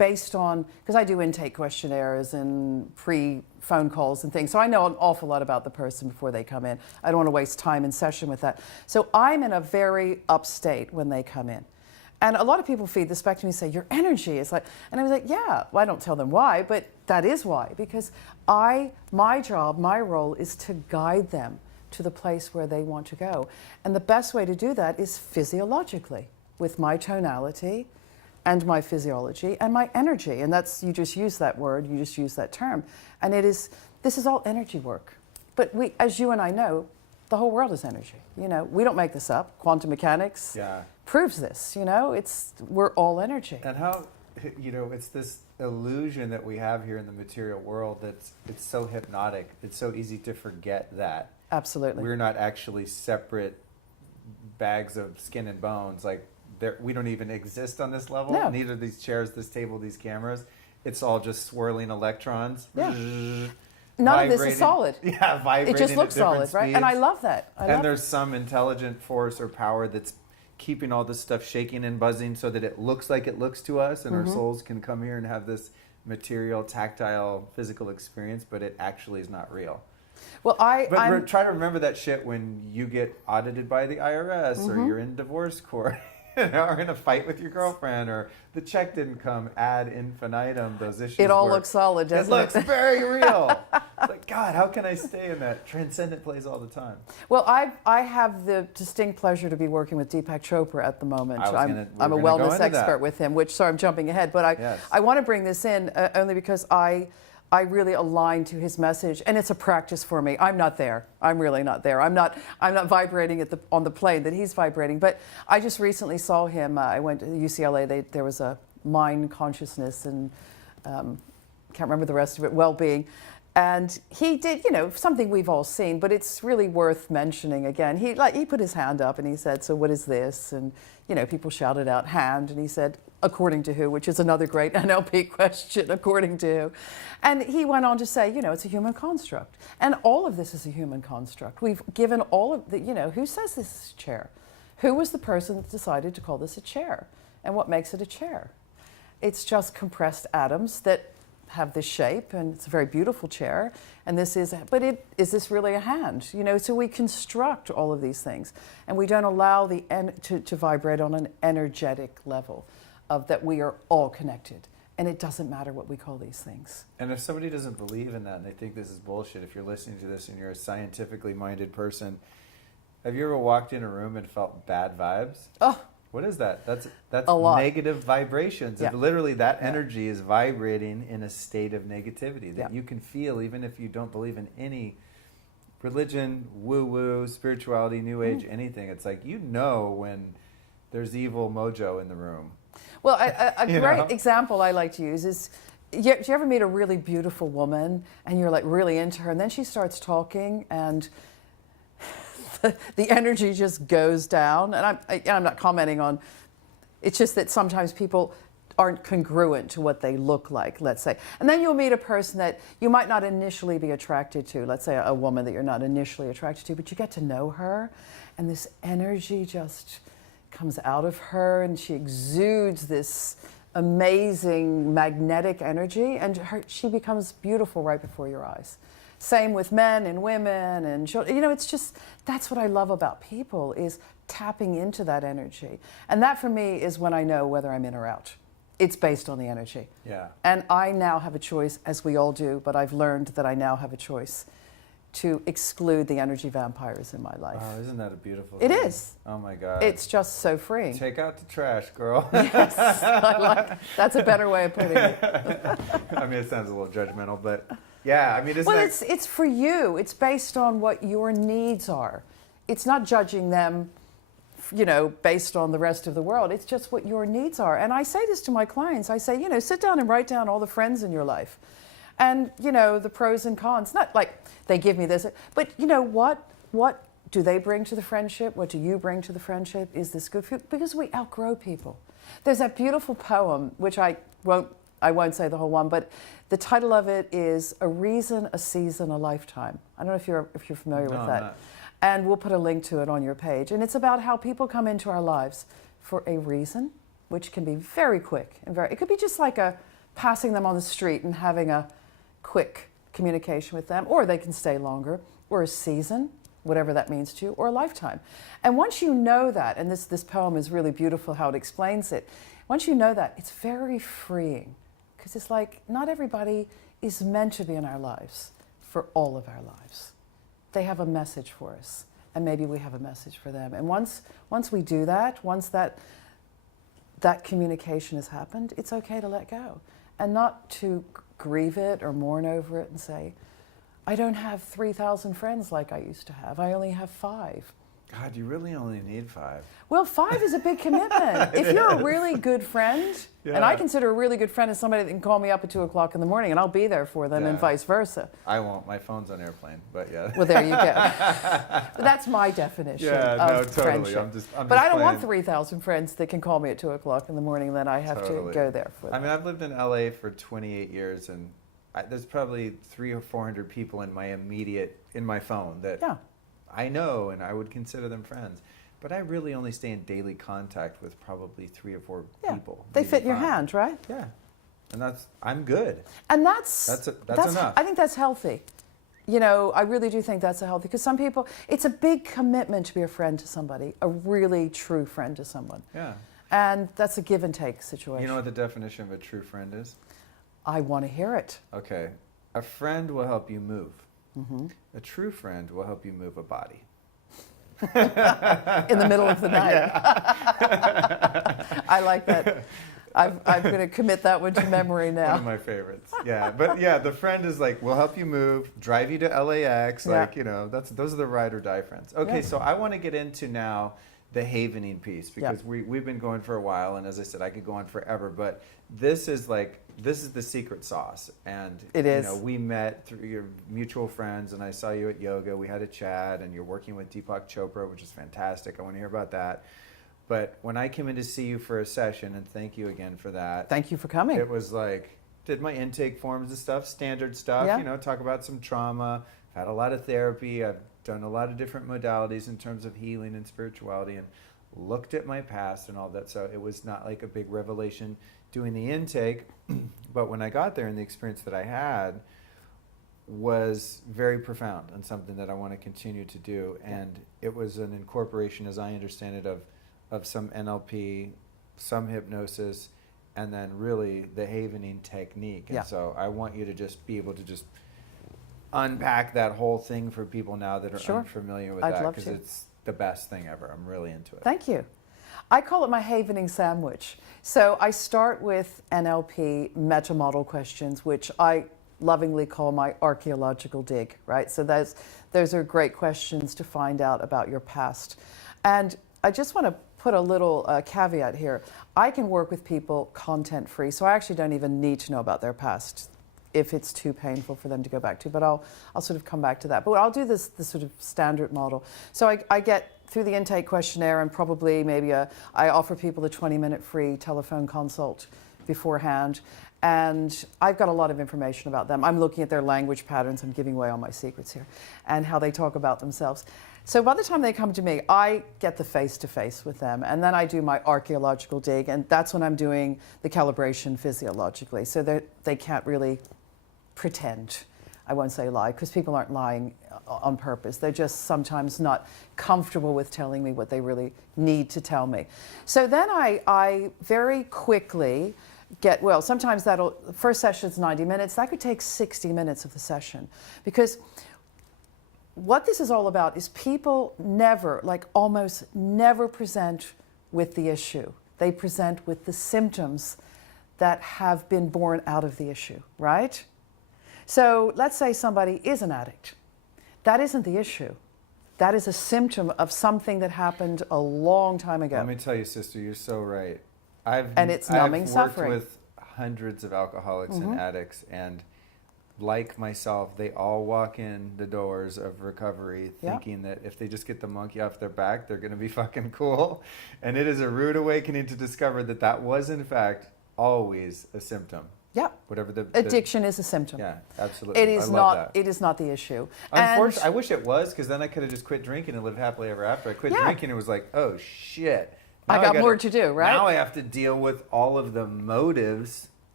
based on, because I do intake questionnaires and pre-phone calls and things, so I know an awful lot about the person before they come in. I don't want to waste time in session with that. So I'm in a very up state when they come in. And a lot of people feed this back to me and say, your energy is like, and I was like, yeah, well, I don't tell them why, but that is why, because my job, my role is to guide them to the place where they want to go. And the best way to do that is physiologically, with my tonality and my physiology and my energy. And that's, you just use that word, you just use that term. And this is all energy work. But as you and I know, the whole world is energy. You know, we don't make this up. Quantum mechanics proves this, you know, we're all energy. And how, you know, it's this illusion that we have here in the material world it's so hypnotic. It's so easy to forget that. Absolutely. We're not actually separate bags of skin and bones. Like, we don't even exist on this level. No. Neither these chairs, this table, these cameras. It's all just swirling electrons. Yeah. None of this is solid. Yeah, vibrating. It just looks solid, speeds. right? And I love that. There's some intelligent force or power that's keeping all this stuff shaking and buzzing so that it looks like it looks to us, and our souls can come here and have this material, tactile, physical experience, but it actually is not real. Well, try to remember that shit when you get audited by the IRS or you're in divorce court. You know, or in a fight with your girlfriend, or the check didn't come ad infinitum. Those issues. It all looks solid, doesn't it? It looks very real. It's like, God, how can I stay in that transcendent place all the time? Well, I have the distinct pleasure to be working with Deepak Chopra at the moment. I'm a wellness expert with him, sorry, I'm jumping ahead, but I want to bring this in only because I really align to his message, and it's a practice for me. I'm not there. I'm really not there. I'm not vibrating on the plane that he's vibrating. But I just recently saw him. I went to UCLA. There was a mind consciousness and can't remember the rest of it. Well-being, and he did, you know, something we've all seen, but it's really worth mentioning again. He put his hand up and he said, "So what is this?" And you know, people shouted out "hand," and he said, "According to who?" which is another great NLP question, according to who. And he went on to say, you know, it's a human construct. And all of this is a human construct. We've given all of the, you know, who says this is a chair? Who was the person that decided to call this a chair? And what makes it a chair? It's just compressed atoms that have this shape, and it's a very beautiful chair. And this is, is this really a hand? You know, so we construct all of these things. And we don't allow to vibrate on an energetic level. Of that we are all connected, and it doesn't matter what we call these things. And if somebody doesn't believe in that and they think this is bullshit, if you're listening to this and you're a scientifically minded person, have you ever walked in a room and felt bad vibes? Oh, what is that? That's a lot. Negative vibrations. Yeah. Literally, that energy is vibrating in a state of negativity that you can feel, even if you don't believe in any religion, woo-woo, spirituality, new age, anything. It's like, you know, when there's evil mojo in the room. Well, a great example I like to use is, do you ever meet a really beautiful woman and you're like really into her, and then she starts talking and the energy just goes down? And I'm not commenting on, it's just that sometimes people aren't congruent to what they look like, let's say. And then you'll meet a person that you might not initially be attracted to, let's say a woman that you're not initially attracted to, but you get to know her, and this energy just comes out of her, and she exudes this amazing magnetic energy, and she becomes beautiful right before your eyes. Same with men and women and children. You know, it's just, that's what I love about people, is tapping into that energy. And that for me is when I know whether I'm in or out. It's based on the energy. Yeah. And I now have a choice, as we all do, but I've learned that I now have a choice to exclude the energy vampires in my life. Oh, isn't that a beautiful thing? It is. Oh my God. It's just so freeing. Take out the trash, girl. Yes, that's a better way of putting it. I mean, it sounds a little judgmental, but yeah, I mean, it's for you. It's based on what your needs are. It's not judging them, you know, based on the rest of the world. It's just what your needs are. And I say this to my clients. I say, you know, sit down and write down all the friends in your life. And, you know, the pros and cons. Not like they give me this, but, you know, what do they bring to the friendship? What do you bring to the friendship? Is this good for you? Because we outgrow people. There's that beautiful poem, which I won't say the whole one, but the title of it is A Reason, a Season, a Lifetime. I don't know if you're familiar with that. Not. And we'll put a link to it on your page. And it's about how people come into our lives for a reason, which can be very quick and it could be just like passing them on the street and having a quick communication with them, or they can stay longer, or a season, whatever that means to you, or a lifetime. And once you know that, and this poem is really beautiful how it explains it, once you know that, it's very freeing, because it's like not everybody is meant to be in our lives for all of our lives. They have a message for us, and maybe we have a message for them. And once we do that, once that communication has happened, it's okay to let go, and not to grieve it or mourn over it and say, I don't have 3,000 friends like I used to have. I only have 5. God, you really only need 5. Well, 5 is a big commitment. If you're a really good friend, and I consider a really good friend as somebody that can call me up at 2 o'clock in the morning and I'll be there for them, and vice versa. I won't. My phone's on airplane, but yeah. Well, there you go. But that's my definition of friendship. I'm just but I don't want 3,000 friends that can call me at 2 o'clock in the morning, then I have to go there for them. I mean, I've lived in LA for 28 years, and there's probably 300 or 400 people in my phone that I know, and I would consider them friends. But I really only stay in daily contact with probably 3 or 4 people. They fit in your hand, right? Yeah. And I'm good. And that's enough. I think that's healthy. You know, I really do think that's healthy, because some people, it's a big commitment to be a friend to somebody, a really true friend to someone. Yeah. And that's a give and take situation. You know what the definition of a true friend is? I want to hear it. Okay. A friend will help you move. Mm-hmm. A true friend will help you move a body. In the middle of the night. I like that. I'm going to commit that one to memory now. One of my favorites. Yeah, but yeah, the friend is like, we'll help you move, drive you to LAX. Like, you know, those are the ride or die friends. Okay, so I want to get into now the havening piece, because we've been going for a while, and as I said, I could go on forever, but this is the secret sauce. And it is. You know, we met through your mutual friends, and I saw you at yoga. We had a chat, and you're working with Deepak Chopra, which is fantastic. I want to hear about that. But when I came in to see you for a session, and thank you again for that. Thank you for coming. It was like, did my intake forms and stuff, standard stuff, you know, talk about some trauma. I've had a lot of therapy. I've done a lot of different modalities in terms of healing and spirituality, and looked at my past and all that. So it was not like a big revelation doing the intake. But when I got there, and the experience that I had was very profound, and something that I want to continue to do. And it was an incorporation, as I understand it, of some NLP, some hypnosis, and then really the havening technique. And so I want you to just be able to just unpack that whole thing for people now that are unfamiliar with that, because it's the best thing ever. I'm really into it. Thank you. I call it my havening sandwich. So I start with NLP meta model questions, which I lovingly call my archaeological dig, right? So those are great questions to find out about your past. And I just want to put a little caveat here. I can work with people content free, so I actually don't even need to know about their past if it's too painful for them to go back to, but I'll sort of come back to that. But I'll do this sort of standard model. So I get through the intake questionnaire, and probably I offer people a 20-minute free telephone consult beforehand, and I've got a lot of information about them. I'm looking at their language patterns. I'm giving away all my secrets here, and how they talk about themselves. So by the time they come to me, I get the face-to-face with them, and then I do my archaeological dig, and that's when I'm doing the calibration physiologically, so that they can't really pretend. I won't say lie, because people aren't lying on purpose. They're just sometimes not comfortable with telling me what they really need to tell me. So then I very quickly sometimes the first session's 90 minutes. That could take 60 minutes of the session, because what this is all about is people almost never present with the issue. They present with the symptoms that have been born out of the issue, right? So let's say somebody is an addict. That isn't the issue. That is a symptom of something that happened a long time ago. Let me tell you, sister, you're so right. It's numbing suffering. I've worked with hundreds of alcoholics and addicts, and like myself, they all walk in the doors of recovery thinking that if they just get the monkey off their back, they're going to be fucking cool. And it is a rude awakening to discover that was, in fact, always a symptom. Yeah. Whatever the addiction is a symptom. Yeah, absolutely. It is not. It is not the issue. Unfortunately, I wish it was, because then I could have just quit drinking and lived happily ever after. I quit drinking and it was like, oh shit. I got more to do, right? Now I have to deal with all of the motives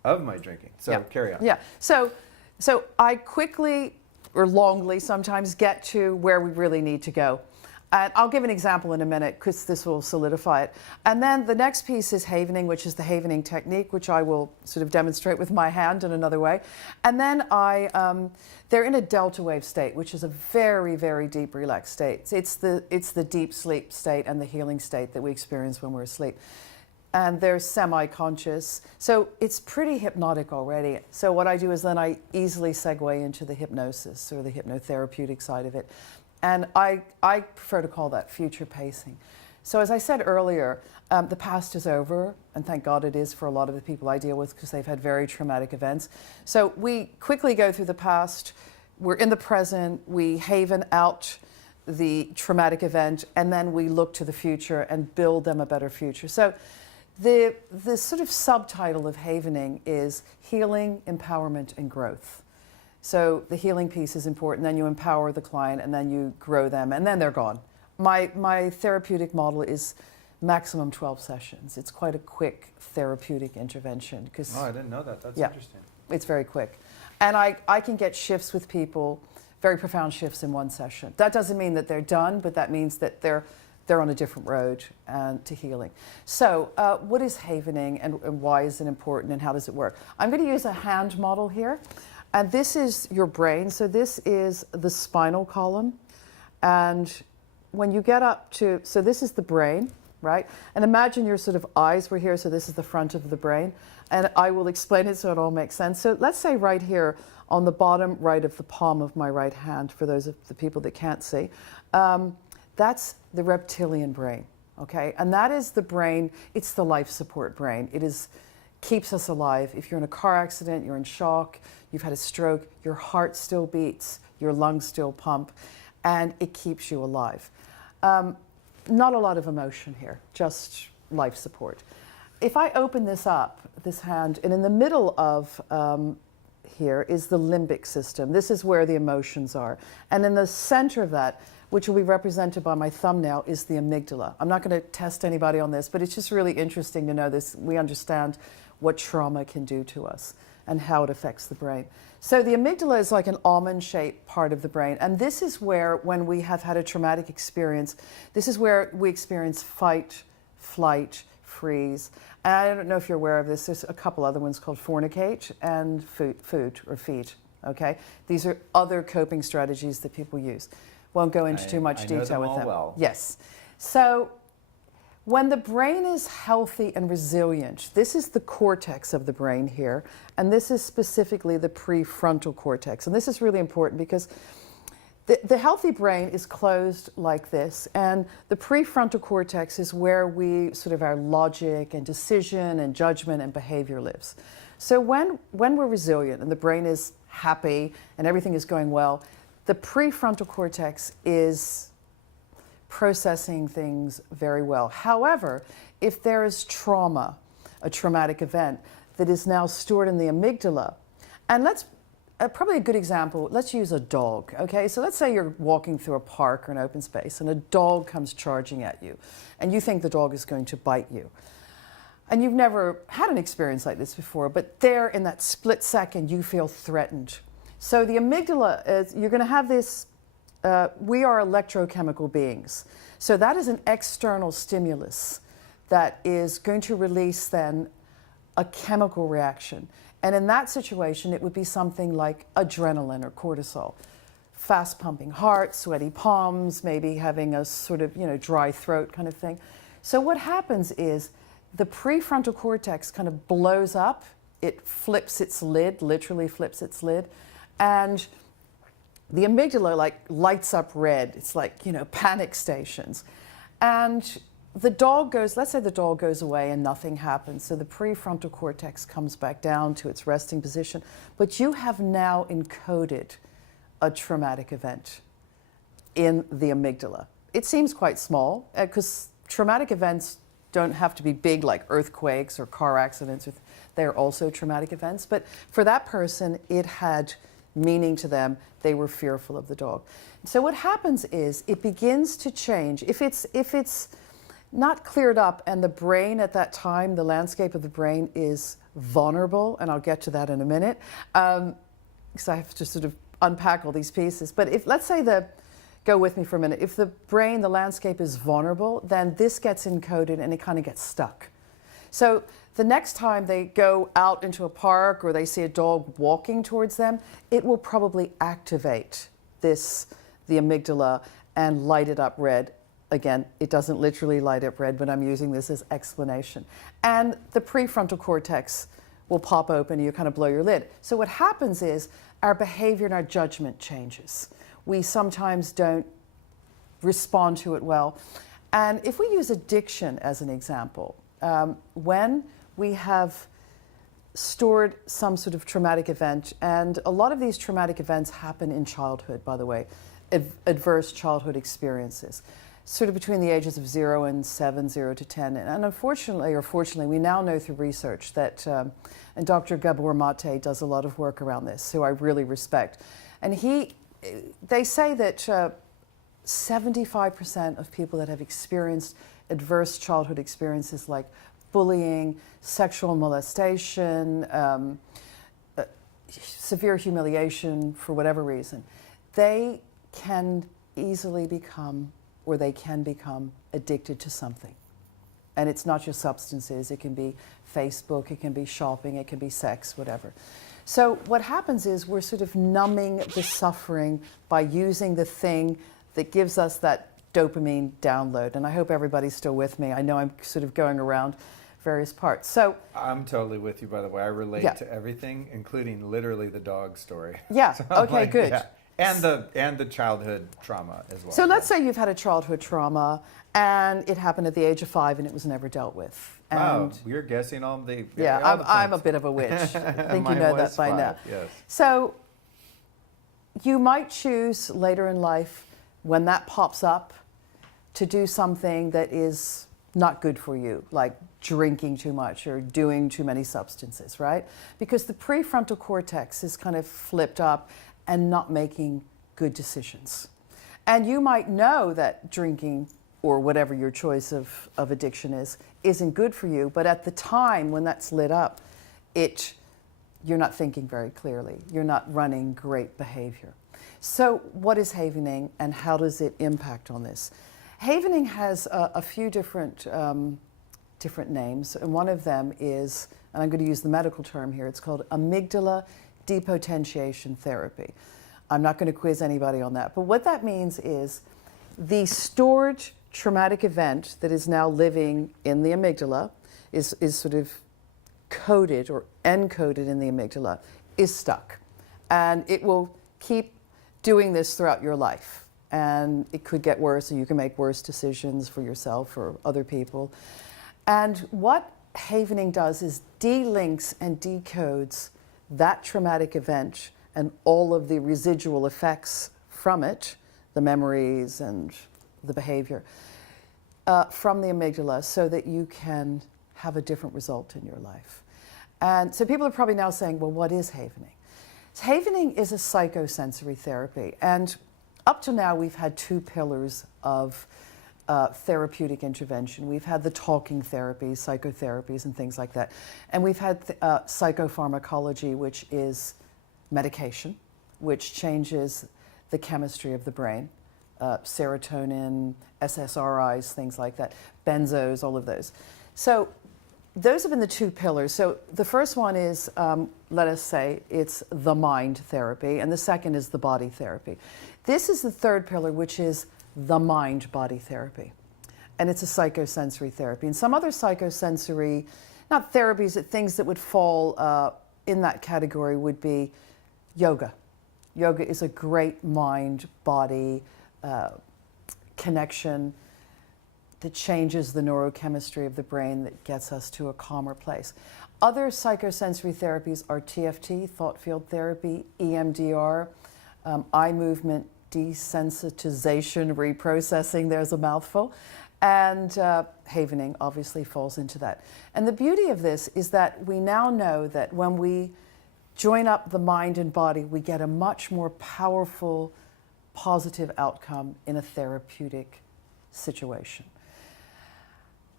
of my drinking. So carry on. Yeah. So I quickly or longly sometimes get to where we really need to go. And I'll give an example in a minute because this will solidify it. And then the next piece is havening, which is the havening technique, which I will sort of demonstrate with my hand in another way. And then they're in a delta wave state, which is a very, very deep relaxed state. It's the deep sleep state and the healing state that we experience when we're asleep. And they're semi-conscious. So it's pretty hypnotic already. So what I do is then I easily segue into the hypnosis or the hypnotherapeutic side of it. And I prefer to call that future pacing. So as I said earlier, the past is over, and thank God it is for a lot of the people I deal with because they've had very traumatic events. So we quickly go through the past, we're in the present, we haven out the traumatic event, and then we look to the future and build them a better future. So the sort of subtitle of havening is healing, empowerment, and growth. So the healing piece is important, then you empower the client, and then you grow them, and then they're gone. My therapeutic model is maximum 12 sessions. It's quite a quick therapeutic intervention. Oh, I didn't know that. That's interesting. It's very quick. And I can get shifts with people, very profound shifts in one session. That doesn't mean that they're done, but that means that they're on a different road to healing. So what is havening and why is it important and how does it work? I'm going to use a hand model here. And this is your brain. So this is the spinal column. And when you get up to, so this is the brain, right? And imagine your sort of eyes were here. So this is the front of the brain. And I will explain it so it all makes sense. So let's say right here on the bottom right of the palm of my right hand, for those of the people that can't see, that's the reptilian brain, okay? And that is the brain, it's the life support brain. It keeps us alive. If you're in a car accident, you're in shock, you've had a stroke, your heart still beats, your lungs still pump, and it keeps you alive. Not a lot of emotion here, just life support. If I open this up, this hand, and in the middle of here is the limbic system. This is where the emotions are. And in the center of that, which will be represented by my thumbnail, is the amygdala. I'm not going to test anybody on this, but it's just really interesting to know this. We understand what trauma can do to us and how it affects the brain. So the amygdala is like an almond-shaped part of the brain, and this is where, when we have had a traumatic experience, this is where we experience fight, flight, freeze. And I don't know if you're aware of this, there's a couple other ones called fornicate and food or feed, okay? These are other coping strategies that people use. Won't go into too much detail with them. Well. Yes. So when the brain is healthy and resilient, this is the cortex of the brain here, and this is specifically the prefrontal cortex. And this is really important because the healthy brain is closed like this, and the prefrontal cortex is where we sort of our logic and decision and judgment and behavior lives. So when we're resilient and the brain is happy and everything is going well, the prefrontal cortex is processing things very well. However, if there is trauma, a traumatic event that is now stored in the amygdala, and let's probably a good example, let's use a dog, okay? So let's say you're walking through a park or an open space and a dog comes charging at you and you think the dog is going to bite you. And you've never had an experience like this before, but there in that split second you feel threatened. So the amygdala is, you're going to have this, we are electrochemical beings. So that is an external stimulus that is going to release then a chemical reaction. And in that situation, it would be something like adrenaline or cortisol. Fast pumping heart, sweaty palms, maybe having a sort of, dry throat kind of thing. So what happens is the prefrontal cortex kind of blows up. It flips its lid, literally flips its lid. And the amygdala lights up red. It's like, panic stations. And the dog goes, let's say the dog goes away and nothing happens. So the prefrontal cortex comes back down to its resting position. But you have now encoded a traumatic event in the amygdala. It seems quite small because traumatic events don't have to be big like earthquakes or car accidents. They're also traumatic events. But for that person, it had meaning to them. They were fearful of the dog. So what happens is it begins to change. If it's not cleared up, and the brain at that time, the landscape of the brain is vulnerable, and I'll get to that in a minute, because I have to sort of unpack all these pieces. But if, let's say go with me for a minute, if the brain, the landscape is vulnerable, then this gets encoded and it kind of gets stuck. So the next time they go out into a park or they see a dog walking towards them, it will probably activate the amygdala and light it up red. Again, it doesn't literally light up red, but I'm using this as explanation. And the prefrontal cortex will pop open and you kind of blow your lid. So what happens is our behavior and our judgment changes. We sometimes don't respond to it well. And if we use addiction as an example, when we have stored some sort of traumatic event, and a lot of these traumatic events happen in childhood, by the way, adverse childhood experiences, sort of between the ages of 0 and 7, 0 to 10. And unfortunately, or fortunately, we now know through research that, and Dr. Gabor Mate does a lot of work around this, who I really respect. And they say that 75% of people that have experienced adverse childhood experiences like bullying, sexual molestation, severe humiliation for whatever reason, they can easily become, or they can become, addicted to something. And it's not just substances, it can be Facebook, it can be shopping, it can be sex, whatever. So what happens is we're sort of numbing the suffering by using the thing that gives us that dopamine download. And I hope everybody's still with me. I know I'm sort of going around various parts. So I'm totally with you, by the way. I relate to everything, including literally the dog story. Yeah, So okay, good. Yeah. And the childhood trauma as well. So let's say you've had a childhood trauma and it happened at the age of 5 and it was never dealt with. And wow, you're guessing all the yeah, all the I'm a points. bit of a witch. I think you Mine know that was by 5, now. yes. So you might choose later in life, when that pops up, to do something that is not good for you, like drinking too much or doing too many substances, right? Because the prefrontal cortex is kind of flipped up and not making good decisions. And you might know that drinking or whatever your choice of addiction isn't good for you, but at the time when that's lit up, you're not thinking very clearly. You're not running great behavior. So what is havening and how does it impact on this? Havening has a few different names, and one of them is, and I'm going to use the medical term here, it's called amygdala depotentiation therapy. I'm not going to quiz anybody on that, but what that means is the stored traumatic event that is now living in the amygdala is sort of coded or encoded in the amygdala, is stuck. And it will keep doing this throughout your life. And it could get worse, and you can make worse decisions for yourself or other people. And what havening does is delinks and decodes that traumatic event and all of the residual effects from it, the memories and the behavior, from the amygdala, so that you can have a different result in your life. And so people are probably now saying, well, what is havening? Havening is a psychosensory therapy. And up to now, we've had 2 pillars of therapeutic intervention. We've had the talking therapies, psychotherapies, and things like that. And we've had psychopharmacology, which is medication, which changes the chemistry of the brain. Serotonin, SSRIs, things like that, benzos, all of those. So those have been the 2 pillars. So the first one is, let us say, it's the mind therapy, and the second is the body therapy. This is the 3rd pillar, which is the mind-body therapy. And it's a psychosensory therapy. And some other psychosensory, not therapies, things that would fall in that category would be yoga. Yoga is a great mind-body connection that changes the neurochemistry of the brain, that gets us to a calmer place. Other psychosensory therapies are TFT, thought field therapy, EMDR, eye movement desensitization reprocessing, there's a mouthful, and havening obviously falls into that. And the beauty of this is that we now know that when we join up the mind and body, we get a much more powerful, positive outcome in a therapeutic situation.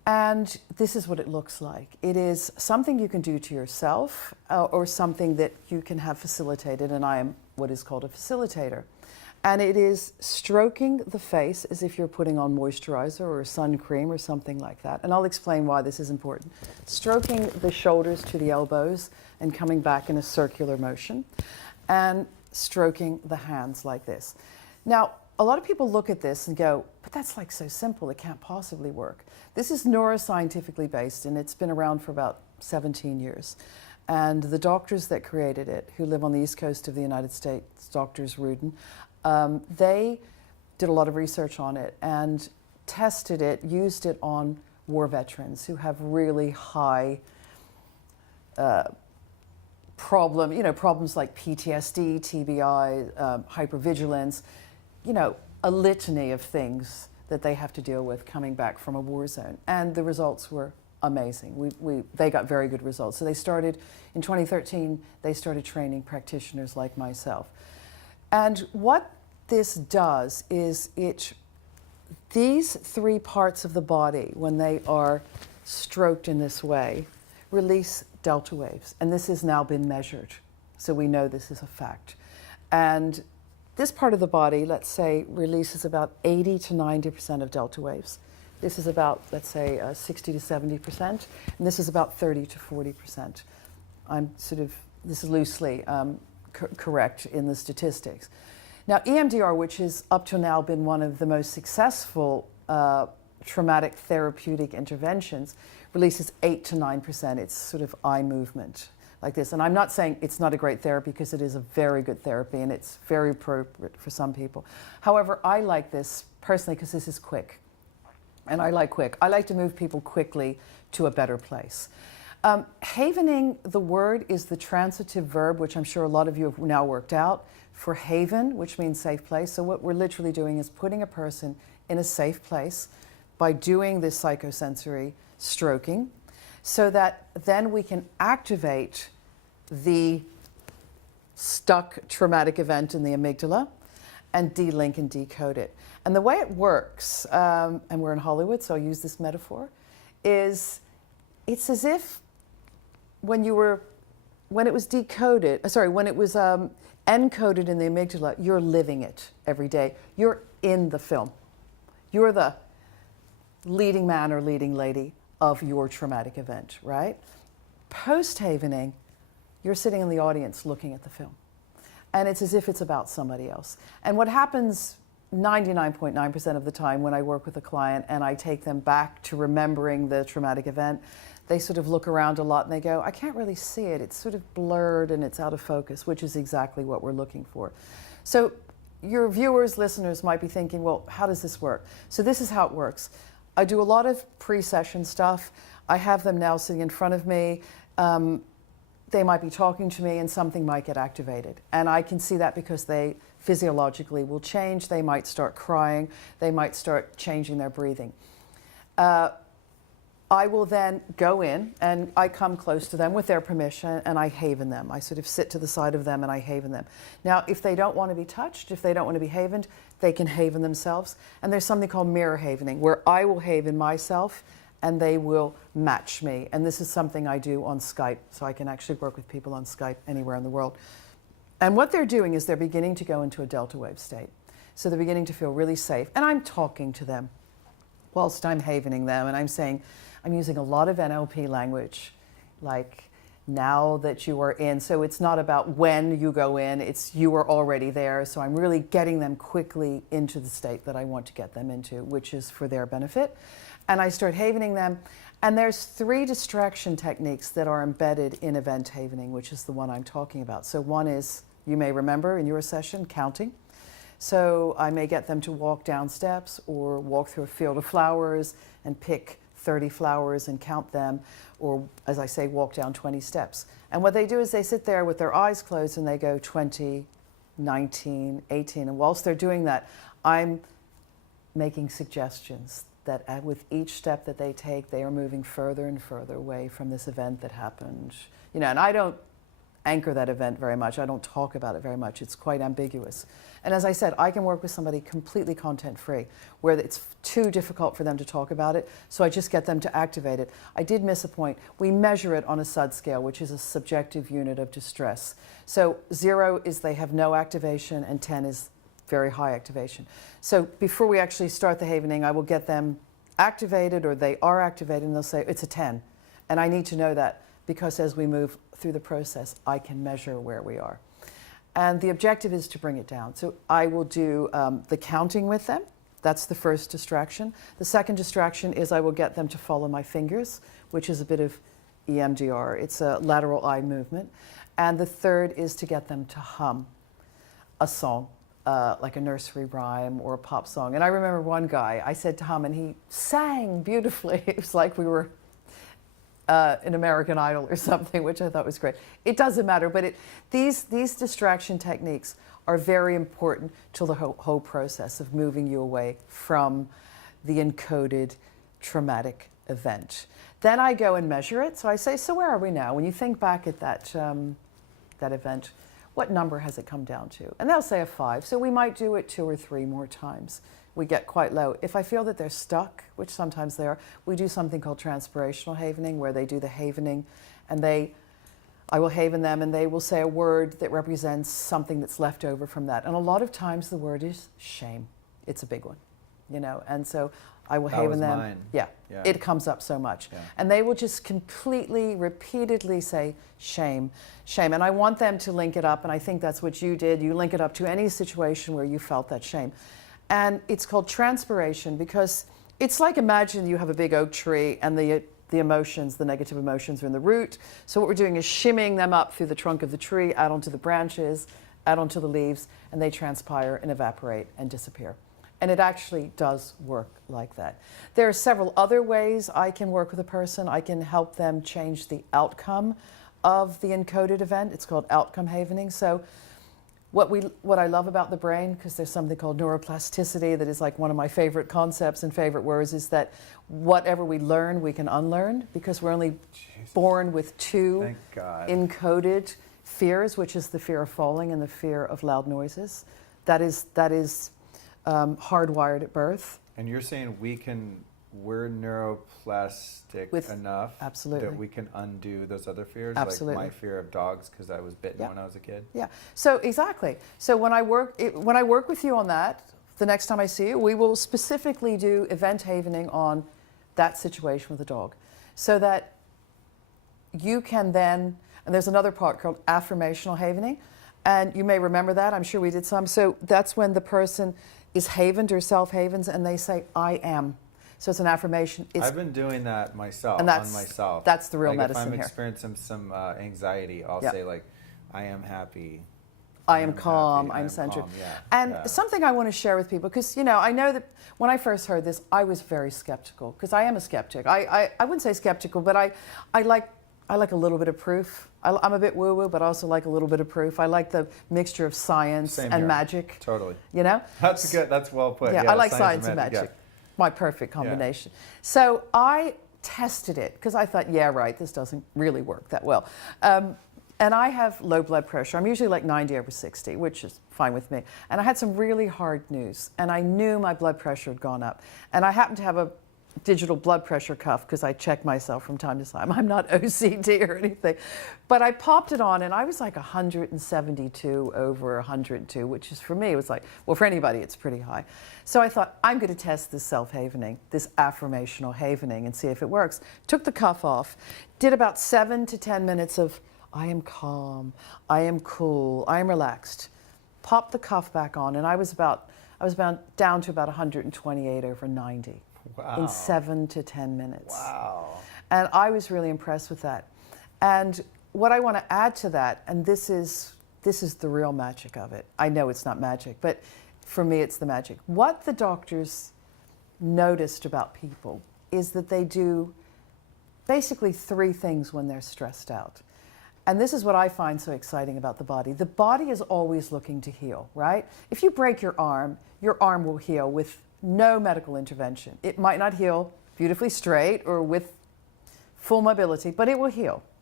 And this is what it looks like. It is something you can do to yourself or something that you can have facilitated, and I am what is called a facilitator. And it is stroking the face as if you're putting on moisturizer or sun cream or something like that. And I'll explain why this is important. Stroking the shoulders to the elbows and coming back in a circular motion, and stroking the hands like this. Now, a lot of people look at this and go, but that's like so simple, it can't possibly work. This is neuroscientifically based, and it's been around for about 17 years. And the doctors that created it, who live on the east coast of the United States, Doctors Rudin, they did a lot of research on it and tested it, used it on war veterans who have really high problems like PTSD, TBI, hypervigilance, a litany of things that they have to deal with coming back from a war zone. And the results were amazing. They got very good results. So they started, in 2013, they started training practitioners like myself. And what this does is these three parts of the body, when they are stroked in this way, release delta waves. And this has now been measured. So we know this is a fact. And this part of the body, let's say, releases about 80 to 90% of delta waves. This is about, let's say, 60 to 70%, and this is about 30 to 40%. This is loosely correct in the statistics. Now, EMDR, which has up to now been one of the most successful traumatic therapeutic interventions, releases 8 to 9%. It's sort of eye movement like this. And I'm not saying it's not a great therapy, because it is a very good therapy and it's very appropriate for some people. However, I like this personally because this is quick. And I like quick. I like to move people quickly to a better place. Havening, the word is the transitive verb, which I'm sure a lot of you have now worked out, for haven, which means safe place. So what we're literally doing is putting a person in a safe place by doing this psychosensory stroking, so that then we can activate the stuck traumatic event in the amygdala and de-link and decode it. And the way it works, and we're in Hollywood, so I'll use this metaphor, is it's as if when it was encoded in the amygdala, you're living it every day. You're in the film. You're the leading man or leading lady of your traumatic event, right? Post-havening, you're sitting in the audience looking at the film. And it's as if it's about somebody else. And what happens 99.9% of the time when I work with a client and I take them back to remembering the traumatic event, they sort of look around a lot and they go, I can't really see it. It's sort of blurred and it's out of focus, which is exactly what we're looking for. So your viewers, listeners might be thinking, well, how does this work? So this is how it works. I do a lot of pre-session stuff. I have them now sitting in front of me. They might be talking to me and something might get activated. And I can see that because they physiologically will change. They might start crying. They might start changing their breathing. I will then go in and I come close to them with their permission and I haven them. I sort of sit to the side of them and I haven them. Now, if they don't want to be touched, if they don't want to be havened, they can haven themselves. And there's something called mirror havening, where I will haven myself and they will match me. And this is something I do on Skype, so I can actually work with people on Skype anywhere in the world. And what they're doing is they're beginning to go into a delta wave state. So they're beginning to feel really safe. And I'm talking to them whilst I'm havening them, and I'm saying, I'm using a lot of NLP language, like now that you are in. So it's not about when you go in, it's you are already there. So I'm really getting them quickly into the state that I want to get them into, which is for their benefit. And I start havening them. And there's 3 distraction techniques that are embedded in event havening, which is the one I'm talking about. So one is, you may remember in your session, counting. So I may get them to walk down steps or walk through a field of flowers and pick 30 flowers and count them, or as I say, walk down 20 steps. And what they do is they sit there with their eyes closed and they go 20, 19, 18. And whilst they're doing that, I'm making suggestions that with each step that they take, they are moving further and further away from this event that happened. And I don't anchor that event very much. I don't talk about it very much. It's quite ambiguous. And as I said, I can work with somebody completely content-free, where it's too difficult for them to talk about it, so I just get them to activate it. I did miss a point. We measure it on a SUD scale, which is a subjective unit of distress. So 0 is they have no activation, and 10 is very high activation. So before we actually start the havening, I will get them activated, or they are activated, and they'll say, it's a 10. And I need to know that, because as we move through the process, I can measure where we are. And the objective is to bring it down. So I will do the counting with them. That's the first distraction. The second distraction is I will get them to follow my fingers, which is a bit of EMDR. It's a lateral eye movement. And the third is to get them to hum a song, like a nursery rhyme or a pop song. And I remember one guy, I said to hum, and he sang beautifully. It was like we were an American Idol or something, which I thought was great. It doesn't matter, but these distraction techniques are very important to the whole process of moving you away from the encoded traumatic event. Then I go and measure it. So I say, so where are we now? When you think back at that event, what number has it come down to? And they'll say a 5. So we might do it 2 or 3 more times. We get quite low. If I feel that they're stuck, which sometimes they are, we do something called transpirational havening, where they do the havening, and I will haven them, and they will say a word that represents something that's left over from that. And a lot of times the word is shame. It's a big one, you know. And so I will haven them. Mine. Yeah, it comes up so much. Yeah. And they will just completely, repeatedly say shame, shame. And I want them to link it up, and I think that's what you did. You link it up to any situation where you felt that shame. And it's called transpiration, because it's like, imagine you have a big oak tree and the emotions, the negative emotions are in the root. So what we're doing is shimming them up through the trunk of the tree, out onto the branches, out onto the leaves, and they transpire and evaporate and disappear. And it actually does work like that. There are several other ways I can work with a person. I can help them change the outcome of the encoded event. It's called outcome havening. So what I love about the brain, because there's something called neuroplasticity that is like one of my favorite concepts and favorite words, is that whatever we learn, we can unlearn, because we're only born with 2 encoded fears, which is the fear of falling and the fear of loud noises. That is hardwired at birth. And you're saying we're neuroplastic enough that we can undo those other fears, Absolutely. Like my fear of dogs because I was bitten when I was a kid. Yeah. So exactly. So when I work with you on that, the next time I see you, we will specifically do event havening on that situation with the dog, so that you can then. And there's another part called affirmational havening, and you may remember that. I'm sure we did some. So that's when the person is havened or self-havens, and they say, "I am." So it's an affirmation. I've been doing that myself, and that's, on myself. That's the real like medicine if I'm here. experiencing some anxiety, I'll say like, I am happy. I am calm, I'm centered. And something I want to share with people, because, you know, I know that when I first heard this, I was very skeptical, because I am a skeptic. I wouldn't say skeptical, but I like a little bit of proof. I'm a bit woo-woo, but I also like a little bit of proof. I like the mixture of science and magic. Totally. You know? That's good. That's well put. Yeah, I like science and magic. Yeah. My perfect combination. Yeah. So I tested it, because I thought, yeah, right, this doesn't really work that well. And I have low blood pressure. I'm usually like 90/60, which is fine with me. And I had some really hard news, and I knew my blood pressure had gone up. And I happened to have a digital blood pressure cuff, because I check myself from time to time. I'm not OCD or anything. But I popped it on, and I was like 172/102, which is, for me, it was like, well, for anybody, it's pretty high. So I thought, I'm going to test this self-havening, this affirmational havening, and see if it works. Took the cuff off, did about 7 to 10 minutes of, I am calm, I am cool, I am relaxed. Popped the cuff back on, and I was down to about 128/90. Wow. In 7 to 10 minutes. Wow. And I was really impressed with that. And what I want to add to that, and this is the real magic of it. I know it's not magic, but for me it's the magic. What the doctors noticed about people is that they do basically 3 things when they're stressed out. And this is what I find so exciting about the body. The body is always looking to heal, right? If you break your arm will heal with no medical intervention. It might not heal beautifully straight or with full mobility, but it will heal,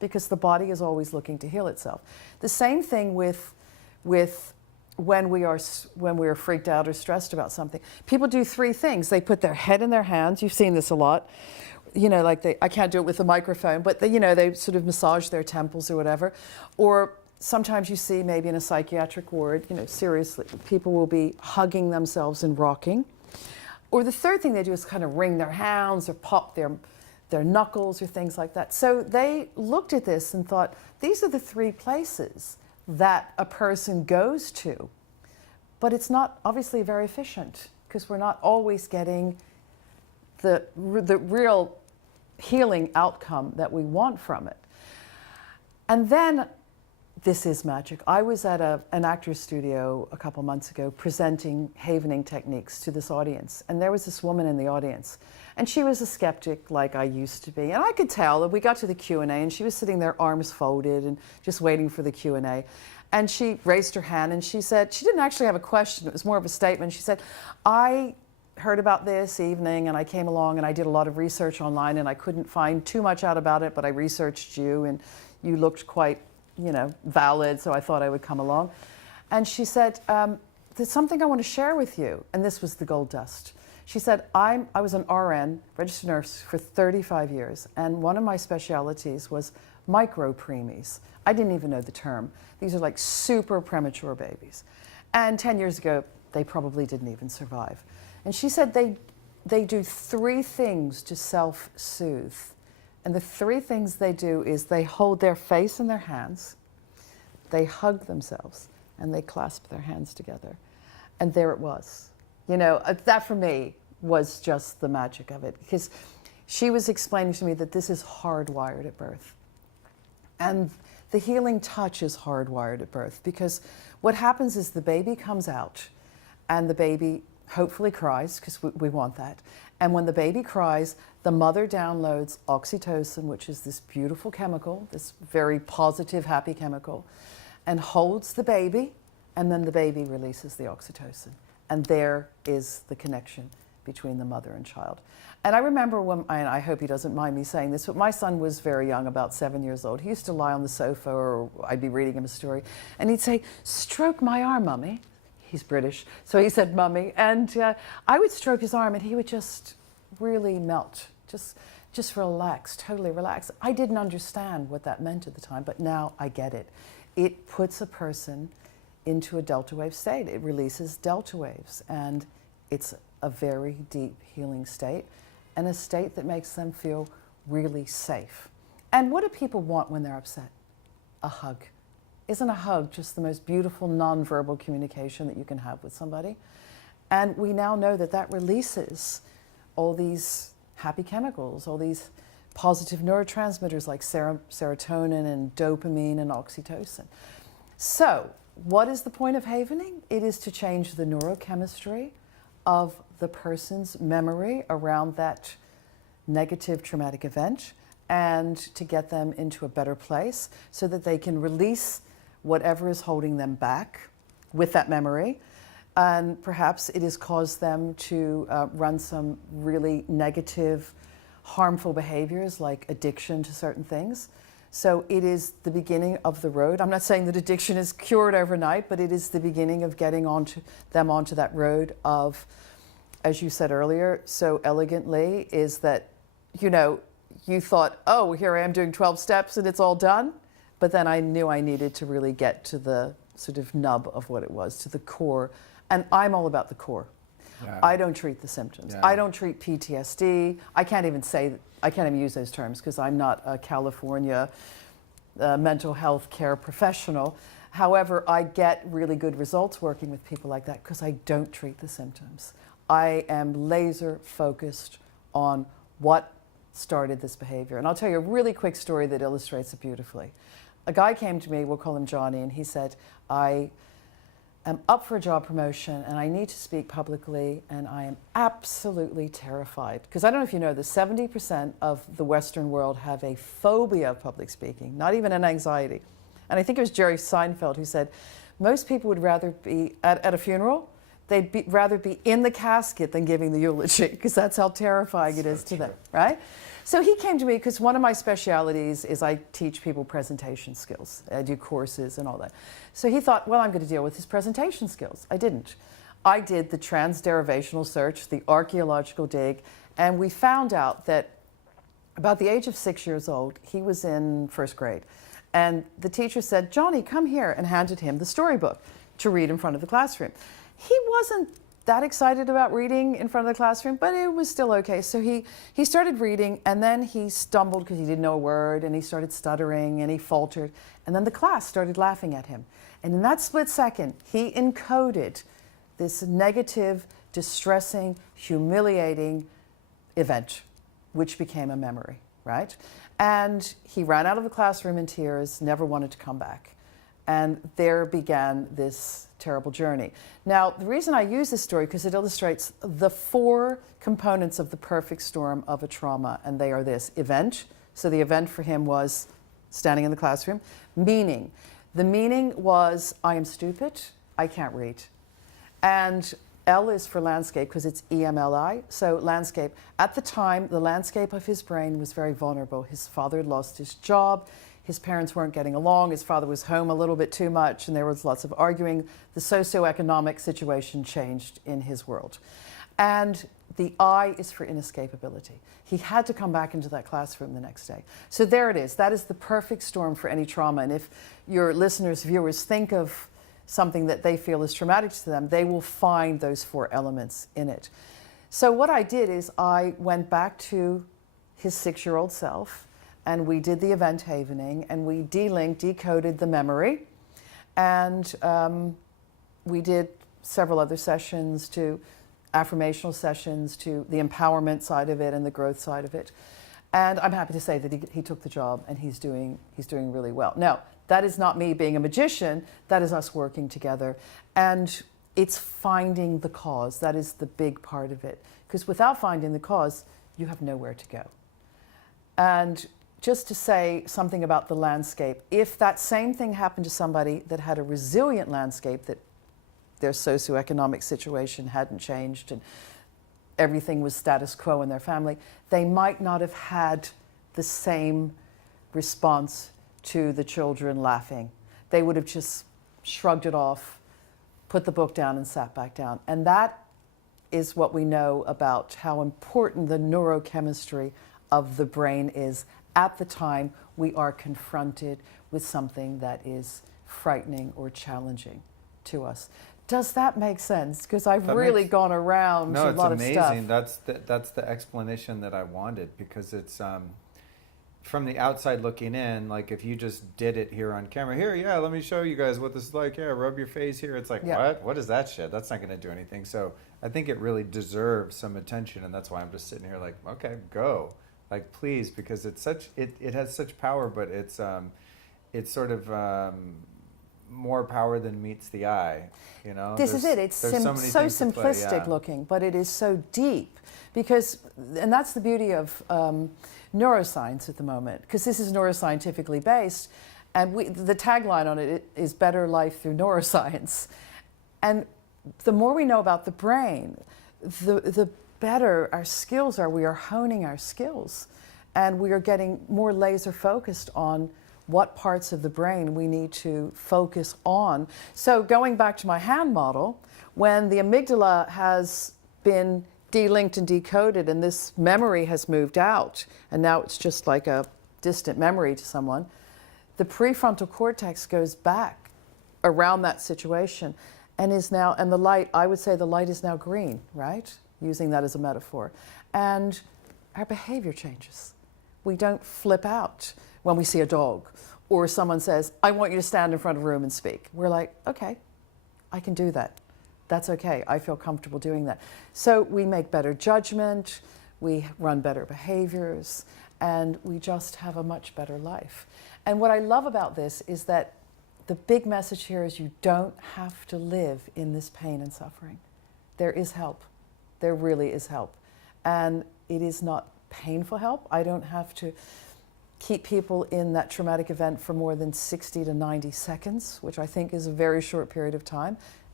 because the body is always looking to heal itself. The same thing with when we are freaked out or stressed about something. People do three things. They put their head in their hands. You've seen this a lot. You know, like I can't do it with the microphone, but they sort of massage their temples or whatever. Or sometimes you see maybe in a psychiatric ward, seriously, people will be hugging themselves and rocking. Or the third thing they do is kind of wring their hands or pop their knuckles or things like that. So they looked at this and thought, these are the three places that a person goes to. But it's not obviously very efficient because we're not always getting the real healing outcome that we want from it. And then, this is magic. I was at an actor's studio a couple months ago presenting havening techniques to this audience. And there was this woman in the audience. And she was a skeptic like I used to be. And I could tell that we got to the Q&A and she was sitting there arms folded and just waiting for the Q&A. And she raised her hand and she said, she didn't actually have a question, it was more of a statement. She said, I heard about this evening and I came along and I did a lot of research online and I couldn't find too much out about it, but I researched you and you looked quite valid, so I thought I would come along. And she said, there's something I want to share with you. And this was the gold dust. She said, I was an RN, registered nurse, for 35 years, and one of my specialities was micro-preemies. I didn't even know the term. These are like super premature babies. And 10 years ago, they probably didn't even survive. And she said they do three things to self-soothe. And the three things they do is they hold their face in their hands, they hug themselves, and they clasp their hands together. And there it was. That for me was just the magic of it, because she was explaining to me that this is hardwired at birth. And the healing touch is hardwired at birth, because what happens is the baby comes out, and the baby hopefully cries, because we want that. And when the baby cries, the mother downloads oxytocin, which is this beautiful chemical, this very positive, happy chemical, and holds the baby, and then the baby releases the oxytocin. And there is the connection between the mother and child. And I remember when, and I hope he doesn't mind me saying this, but my son was very young, about 7 years old. He used to lie on the sofa, or I'd be reading him a story, and he'd say, "Stroke my arm, Mummy." He's British, so he said, "Mummy." And I would stroke his arm and he would just really melt, just relax, totally relax. I didn't understand what that meant at the time, but now I get it. It puts a person into a delta wave state. It releases delta waves, and it's a very deep healing state, and a state that makes them feel really safe. And what do people want when they're upset? A hug. Isn't a hug just the most beautiful nonverbal communication that you can have with somebody? And we now know that that releases all these happy chemicals, all these positive neurotransmitters like serotonin and dopamine and oxytocin. So, what is the point of havening? It is to change the neurochemistry of the person's memory around that negative traumatic event, and to get them into a better place so that they can release whatever is holding them back with that memory. And perhaps it has caused them to run some really negative, harmful behaviors like addiction to certain things. So it is the beginning of the road. I'm not saying that addiction is cured overnight, but it is the beginning of getting onto that road of, as you said earlier so elegantly, is that, you thought, oh, here I am doing 12 steps and it's all done. But then I knew I needed to really get to the sort of nub of what it was, to the core. And I'm all about the core. Yeah. I don't treat the symptoms. Yeah. I don't treat PTSD. I can't even use those terms because I'm not a California mental health care professional. However, I get really good results working with people like that because I don't treat the symptoms. I am laser focused on what started this behavior. And I'll tell you a really quick story that illustrates it beautifully. A guy came to me, we'll call him Johnny, and he said, I am up for a job promotion and I need to speak publicly and I am absolutely terrified. Because I don't know if you know this, 70% of the Western world have a phobia of public speaking, not even an anxiety. And I think it was Jerry Seinfeld who said, most people would rather be at a funeral they'd rather be in the casket than giving the eulogy, because that's how terrifying it is to them, right? So he came to me because one of my specialities is I teach people presentation skills. I do courses and all that. So he thought, well, I'm going to deal with his presentation skills. I didn't. I did the trans-derivational search, the archaeological dig, and we found out that about the age of 6 years old, he was in first grade. And the teacher said, Johnny, come here, and handed him the storybook to read in front of the classroom. He wasn't that excited about reading in front of the classroom, but it was still okay. So he started reading, and then he stumbled because he didn't know a word, and he started stuttering, and he faltered. And then the class started laughing at him. And in that split second, he encoded this negative, distressing, humiliating event, which became a memory, right? And he ran out of the classroom in tears, never wanted to come back. And there began this terrible journey. Now, the reason I use this story, because it illustrates the 4 components of the perfect storm of a trauma, and they are this: event. So the event for him was standing in the classroom. Meaning. The meaning was, I am stupid, I can't read. And L is for landscape, because it's EMLI, so landscape. At the time, the landscape of his brain was very vulnerable. His father had lost his job. His parents weren't getting along. His father was home a little bit too much, and there was lots of arguing. The socioeconomic situation changed in his world. And the I is for inescapability. He had to come back into that classroom the next day. So there it is. That is the perfect storm for any trauma. And if your listeners, viewers, think of something that they feel is traumatic to them, they will find those 4 elements in it. So what I did is I went back to his 6-year-old self, and we did the event havening, and we delinked, decoded the memory, and we did several other sessions, to affirmational sessions, to the empowerment side of it and the growth side of it. And I'm happy to say that he took the job, and he's doing really well. Now, that is not me being a magician, that is us working together. And it's finding the cause. That is the big part of it. Because without finding the cause, you have nowhere to go. And just to say something about the landscape, if that same thing happened to somebody that had a resilient landscape, that their socioeconomic situation hadn't changed and everything was status quo in their family, they might not have had the same response to the children laughing. They would have just shrugged it off, put the book down, and sat back down. And that is what we know about how important the neurochemistry of the brain is at the time we are confronted with something that is frightening or challenging to us. Does that make sense? Because I've really gone around a lot of stuff. No, it's amazing. That's the explanation that I wanted, because it's from the outside looking in, like if you just did it here on camera, here, yeah, let me show you guys what this is like. Yeah, rub your face here. It's like, what is that shit? That's not going to do anything. So I think it really deserves some attention, and that's why I'm just sitting here like, okay, go. Like, please, because it's such, it has such power, but it's sort of more power than meets the eye, you know? This is it. It's so simplistic looking, but it is so deep, because, and that's the beauty of neuroscience at the moment, because this is neuroscientifically based, and the tagline on it is Better Life Through Neuroscience. And the more we know about the brain, the better our skills are. We are honing our skills, and we are getting more laser focused on what parts of the brain we need to focus on. So going back to my hand model, when the amygdala has been delinked and decoded and this memory has moved out, and now it's just like a distant memory to someone, the prefrontal cortex goes back around that situation and is now, and the light, I would say the light is now green, right? Using that as a metaphor. And our behavior changes. We don't flip out when we see a dog, or someone says, I want you to stand in front of a room and speak. We're like, okay, I can do that. That's okay. I feel comfortable doing that. So we make better judgment, we run better behaviors, and we just have a much better life. And what I love about this is that the big message here is you don't have to live in this pain and suffering. There is help. There really is help. And it is not painful help. I don't have to keep people in that traumatic event for more than 60 to 90 seconds, which I think is a very short period of time.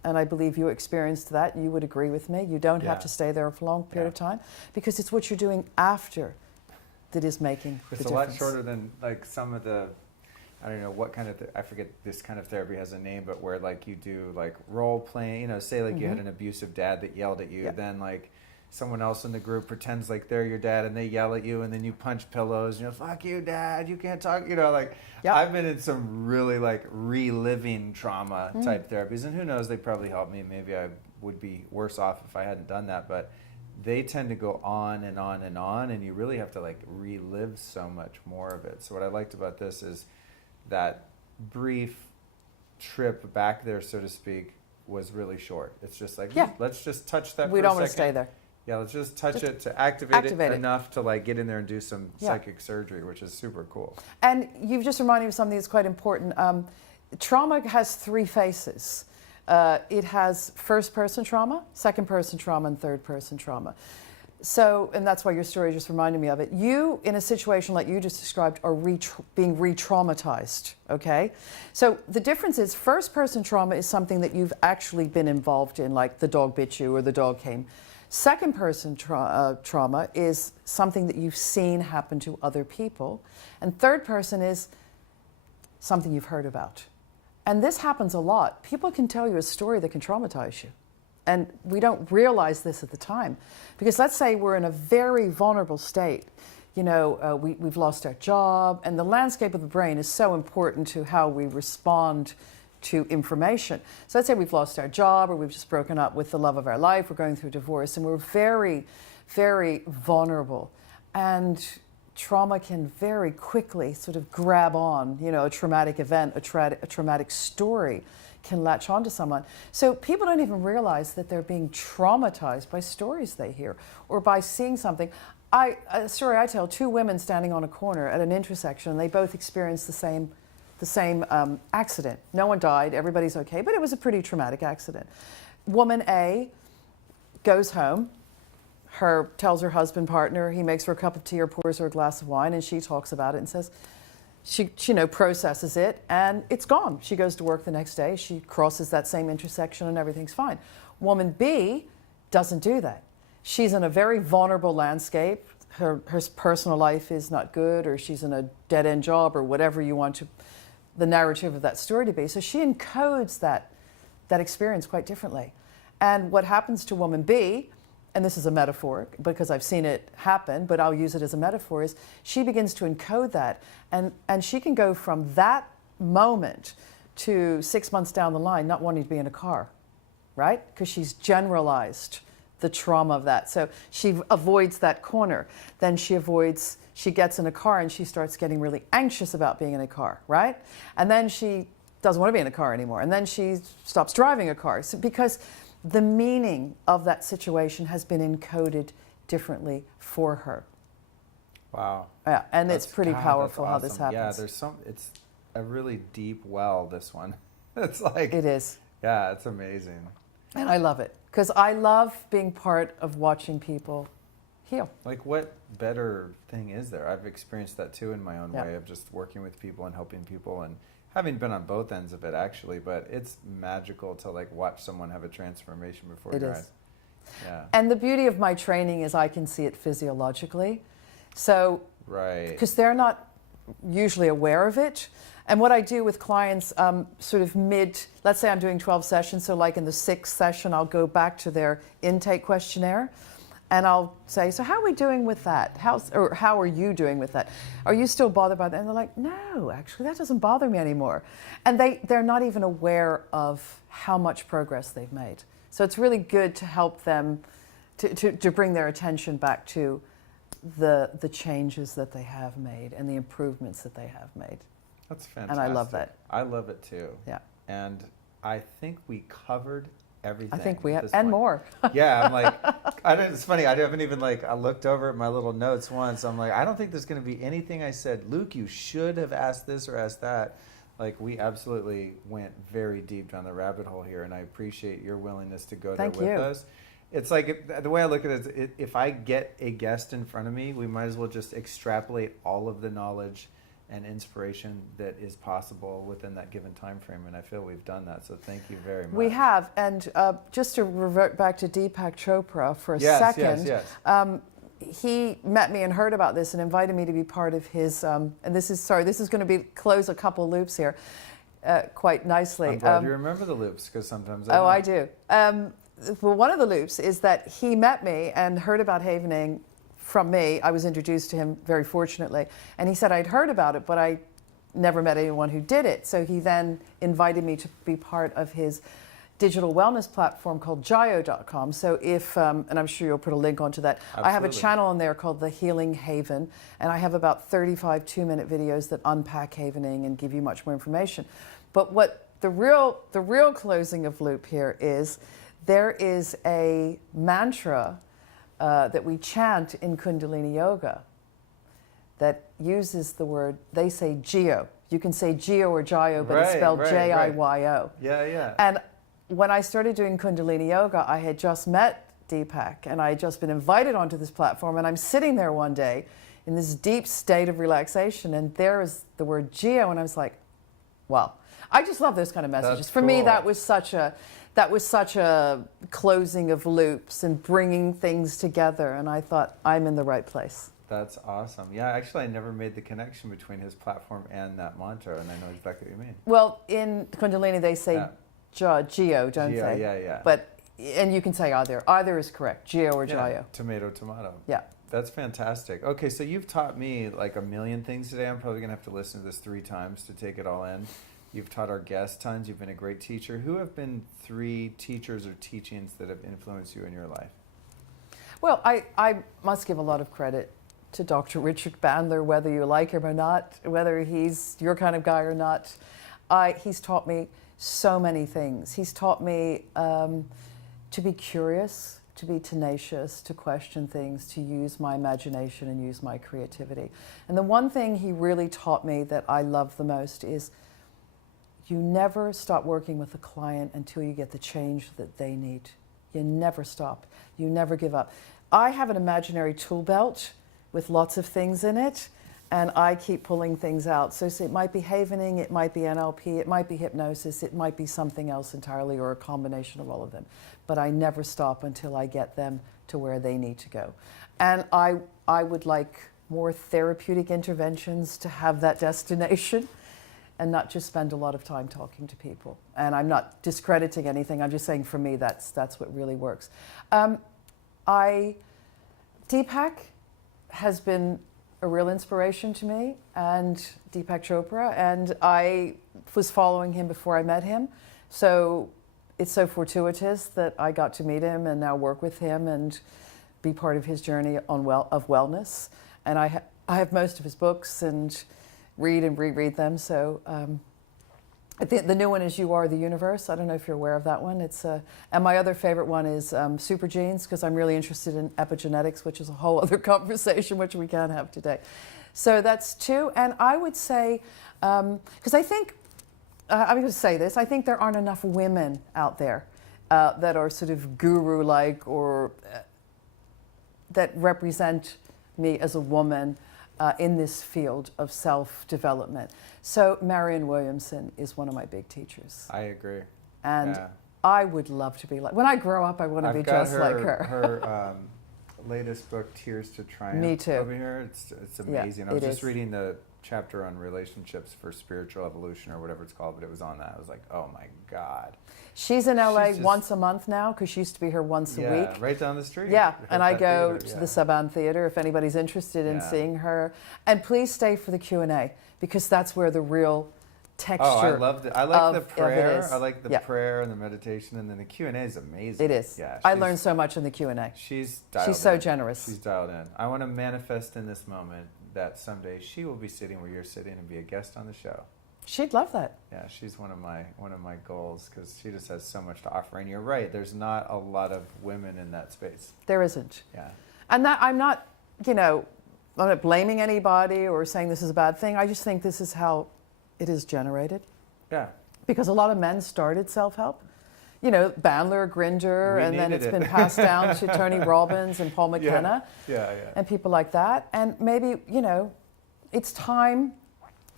and I believe you experienced that, you would agree with me. You don't have to stay there for a long period of time, because it's what you're doing after that is making the difference. It's a lot shorter than like some of the, I don't know what kind of, I forget this kind of therapy has a name, but where like you do like role playing, you know, say like you had an abusive dad that yelled at you, then like someone else in the group pretends like they're your dad and they yell at you, and then you punch pillows and you're fuck you dad, you can't talk, you know, like I've been in some really like reliving trauma type therapies, and who knows, they probably helped me. Maybe I would be worse off if I hadn't done that, but they tend to go on and on and on, and you really have to like relive so much more of it. So what I liked about this is that brief trip back there, so to speak, was really short. It's just like, let's just touch that for a second. We don't want to stay there. Yeah, let's just touch it to activate it enough to like get in there and do some psychic surgery, which is super cool. And you've just reminded me of something that's quite important. Trauma has three faces. It has first-person trauma, second-person trauma, and third-person trauma. So, and that's why your story just reminded me of it. You, in a situation like you just described, are being re-traumatized, okay? So the difference is first-person trauma is something that you've actually been involved in, like the dog bit you or the dog came. Second-person trauma is something that you've seen happen to other people. And third-person is something you've heard about. And this happens a lot. People can tell you a story that can traumatize you. And we don't realize this at the time. Because let's say we're in a very vulnerable state. You know, we've lost our job, and the landscape of the brain is so important to how we respond to information. So let's say we've lost our job, or we've just broken up with the love of our life, we're going through a divorce, and we're very, very vulnerable. And trauma can very quickly sort of grab on, you know, a traumatic event, a traumatic story can latch onto someone. So people don't even realize that they're being traumatized by stories they hear or by seeing something. A story I tell, two women standing on a corner at an intersection, and they both experienced the same accident. No one died, everybody's okay, but it was a pretty traumatic accident. Woman A goes home, tells her husband, partner, he makes her a cup of tea or pours her a glass of wine, and she talks about it and says, she processes it, and it's gone. She goes to work the next day, she crosses that same intersection, and everything's fine. Woman B doesn't do that. She's in a very vulnerable landscape. Her personal life is not good, or she's in a dead-end job, or whatever you want the narrative of that story to be. So she encodes that experience quite differently. And what happens to woman B, and this is a metaphor because I've seen it happen, but I'll use it as a metaphor, is she begins to encode that, and she can go from that moment to 6 months down the line not wanting to be in a car, right? Because she's generalized the trauma of that. So she avoids that corner. Then she gets in a car and she starts getting really anxious about being in a car, right? And then she doesn't want to be in a car anymore. And then she stops driving a car. So because the meaning of that situation has been encoded differently for her. Wow. Yeah, and it's pretty powerful how this happens. Yeah, it's a really deep well, this one. It's like... It is. Yeah, it's amazing. And I love it, because I love being part of watching people heal. Like, what better thing is there? I've experienced that too in my own way of just working with people and helping people, and having been on both ends of it actually, but it's magical to like watch someone have a transformation before your eyes. Yeah. And the beauty of my training is I can see it physiologically. So, because they're not usually aware of it. And what I do with clients sort of let's say I'm doing 12 sessions, so like in the 6th session, I'll go back to their intake questionnaire and I'll say, so how are we doing with that? How are you doing with that? Are you still bothered by that? And they're like, no, actually, that doesn't bother me anymore. And they're not even aware of how much progress they've made. So it's really good to help them to bring their attention back to the changes that they have made and the improvements that they have made. That's fantastic. And I love that. I love it too. Yeah. And I think we covered everything. I think we have, and more. Yeah, I'm like, it's funny, I haven't even I looked over at my little notes once. I'm like, I don't think there's going to be anything I said, Luke, you should have asked this or asked that. Like, we absolutely went very deep down the rabbit hole here, and I appreciate your willingness to go there with us. It's like, the way I look at it is, if I get a guest in front of me, we might as well just extrapolate all of the knowledge and inspiration that is possible within that given time frame. And I feel we've done that. So thank you very much. We have. And just to revert back to Deepak Chopra for a second. Yes. He met me and heard about this and invited me to be part of his, and this is going to close a couple loops here quite nicely. I'm glad you remember the loops, because sometimes I don't. Oh, I do. Well, one of the loops is that he met me and heard about havening from me. I was introduced to him very fortunately. And he said I'd heard about it, but I never met anyone who did it. So he then invited me to be part of his digital wellness platform called Jio.com. So if, and I'm sure you'll put a link onto that. Absolutely. I have a channel on there called The Healing Haven, and I have about 35 2-minute videos that unpack havening and give you much more information. But what the real closing of loop here is, there is a mantra that we chant in Kundalini Yoga that uses the word, they say Jio. You can say Jio or Jio, but it's spelled Jio. Yeah. And when I started doing Kundalini Yoga, I had just met Deepak, and I had just been invited onto this platform, and I'm sitting there one day in this deep state of relaxation, and there is the word Jio, and I was like, wow. I just love those kind of messages. For me, that was such a closing of loops and bringing things together, and I thought, I'm in the right place. That's awesome. Yeah, actually, I never made the connection between his platform and that mantra, and I know exactly what you mean. Well, in Kundalini, they say Jio, don't they? Yeah. But, and you can say either. Either is correct, Jio or Jio. Tomato. Yeah. That's fantastic. Okay, so you've taught me like a million things today. I'm probably going to have to listen to this 3 times to take it all in. You've taught our guests tons. You've been a great teacher. Who have been 3 teachers or teachings that have influenced you in your life? Well, I must give a lot of credit to Dr. Richard Bandler, whether you like him or not, whether he's your kind of guy or not. He's taught me so many things. He's taught me to be curious, to be tenacious, to question things, to use my imagination and use my creativity. And the one thing he really taught me that I love the most is you never stop working with a client until you get the change that they need. You never stop. You never give up. I have an imaginary tool belt with lots of things in it, and I keep pulling things out. So it might be havening, it might be NLP, it might be hypnosis, it might be something else entirely, or a combination of all of them. But I never stop until I get them to where they need to go. And I would like more therapeutic interventions to have that destination, and not just spend a lot of time talking to people. And I'm not discrediting anything, I'm just saying for me that's what really works. Deepak has been a real inspiration to me, and Deepak Chopra, and I was following him before I met him. So it's so fortuitous that I got to meet him and now work with him and be part of his journey of wellness. And I have most of his books and read and reread them. So I think the new one is You Are the Universe. I don't know if you're aware of that one. And my other favorite one is Super Genes, because I'm really interested in epigenetics, which is a whole other conversation, which we can't have today. So that's 2. And I would say, because I think, I'm going to say this, I think there aren't enough women out there that are sort of guru-like or that represent me as a woman in this field of self-development. So Marianne Williamson is one of my big teachers. I agree. And I would love to be like, when I grow up, I want to be just like her. Her latest book, Tears to Triumph. Me too. Over here, it's amazing. Yeah, I was just reading the chapter on relationships for spiritual evolution or whatever it's called, but it was on that. I was like, oh my God. She's in LA once a month now, because she used to be here once a week. Right down the street. Yeah, and I go to the Saban Theater if anybody's interested in seeing her. And please stay for the Q&A, because that's where the real texture. Oh, I loved it. I like the prayer. Is. I like the prayer and the meditation, and then the Q&A is amazing. It is. Yeah, I learned so much in the Q&A. She's so generous. She's dialed in. I want to manifest in this moment that someday she will be sitting where you're sitting and be a guest on the show. She'd love that. Yeah, she's one of my goals, because she just has so much to offer. And you're right, there's not a lot of women in that space. There isn't. Yeah. And that I'm not blaming anybody or saying this is a bad thing. I just think this is how it is generated. Yeah. Because a lot of men started self-help. Bandler, Grinder, and then it's been passed down to Tony Robbins and Paul McKenna. Yeah. And people like that. And maybe, it's time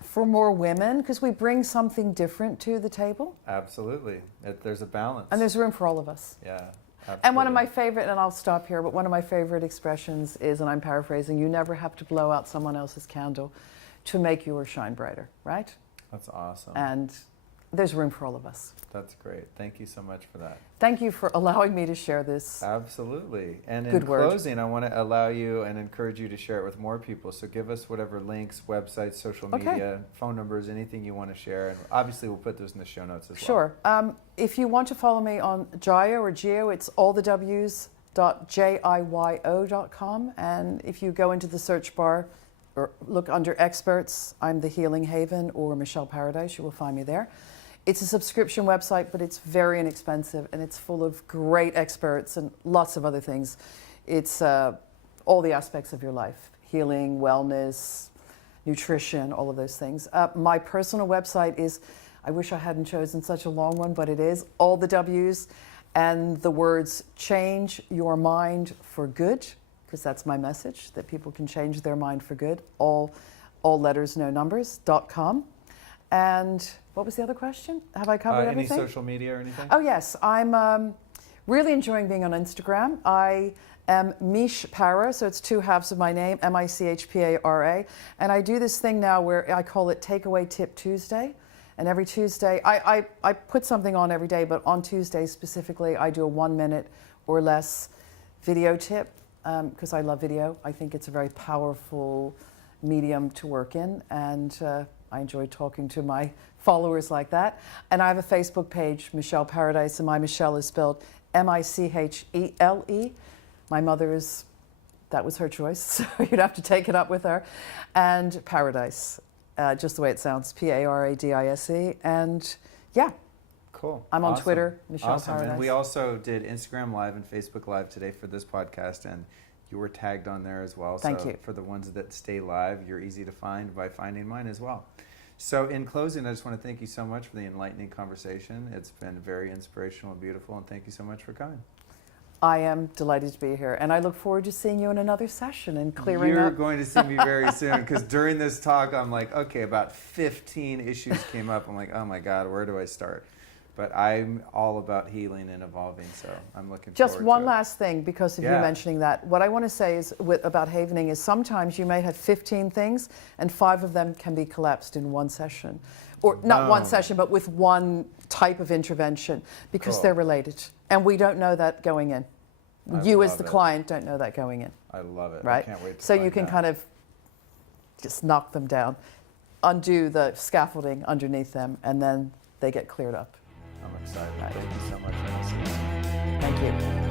for more women because we bring something different to the table. Absolutely. There's a balance. And there's room for all of us. Yeah. Absolutely. And one of my favorite, and I'll stop here, but one of my favorite expressions is, and I'm paraphrasing, you never have to blow out someone else's candle to make yours shine brighter, right? That's awesome. And there's room for all of us. That's great. Thank you so much for that. Thank you for allowing me to share this. Absolutely. And in closing, I want to allow you and encourage you to share it with more people. So give us whatever links, websites, social media, phone numbers, anything you want to share. And obviously, we'll put those in the show notes as well. Sure. If you want to follow me on Jio or Geo, it's allthews.jiyo.com. And if you go into the search bar or look under experts, I'm the Healing Haven or Michele Paradise, you will find me there. It's a subscription website, but it's very inexpensive and it's full of great experts and lots of other things. It's all the aspects of your life, healing, wellness, nutrition, all of those things. My personal website is, I wish I hadn't chosen such a long one, but it is all the W's and the words change your mind for good, because that's my message, that people can change their mind for good, all letters, no numbers.com. And what was the other question? Have I covered everything? Any social media or anything? Oh, yes. I'm really enjoying being on Instagram. I am Miche Para, so it's two halves of my name, Michpara. And I do this thing now where I call it Takeaway Tip Tuesday. And every Tuesday, I put something on every day, but on Tuesday specifically, I do a 1 minute or less video tip because I love video. I think it's a very powerful medium to work in. And I enjoy talking to my followers like that. And I have a Facebook page, Michele Paradise, and my Michele is spelled Michele. My mother's, that was her choice, so you'd have to take it up with her. And Paradise, just the way it sounds, Paradise. And yeah. Cool. I'm on Twitter, Michele Paradise. And we also did Instagram Live and Facebook Live today for this podcast, and you were tagged on there as well. Thank you. You. For the ones that stay live, you're easy to find by finding mine as well. So in closing, I just want to thank you so much for the enlightening conversation. It's been very inspirational and beautiful, and thank you so much for coming. I am delighted to be here, and I look forward to seeing you in another session and clearing up. You're going to see me very soon, because during this talk, I'm like, okay, about 15 issues came up. I'm like, oh my God, where do I start? But I'm all about healing and evolving, so I'm looking forward to it. Just one last thing, because of you mentioning that. What I want to say is about havening is sometimes you may have 15 things, and 5 of them can be collapsed in one session. Or not one session, but with one type of intervention, because they're related. And we don't know that going in. You as the client don't know that going in. I love it. Right? I can't wait to So find you can out. kind of just knock them down, undo the scaffolding underneath them, and then they get cleared up. I'm excited. Right. Thank you so much for listening. Thank you.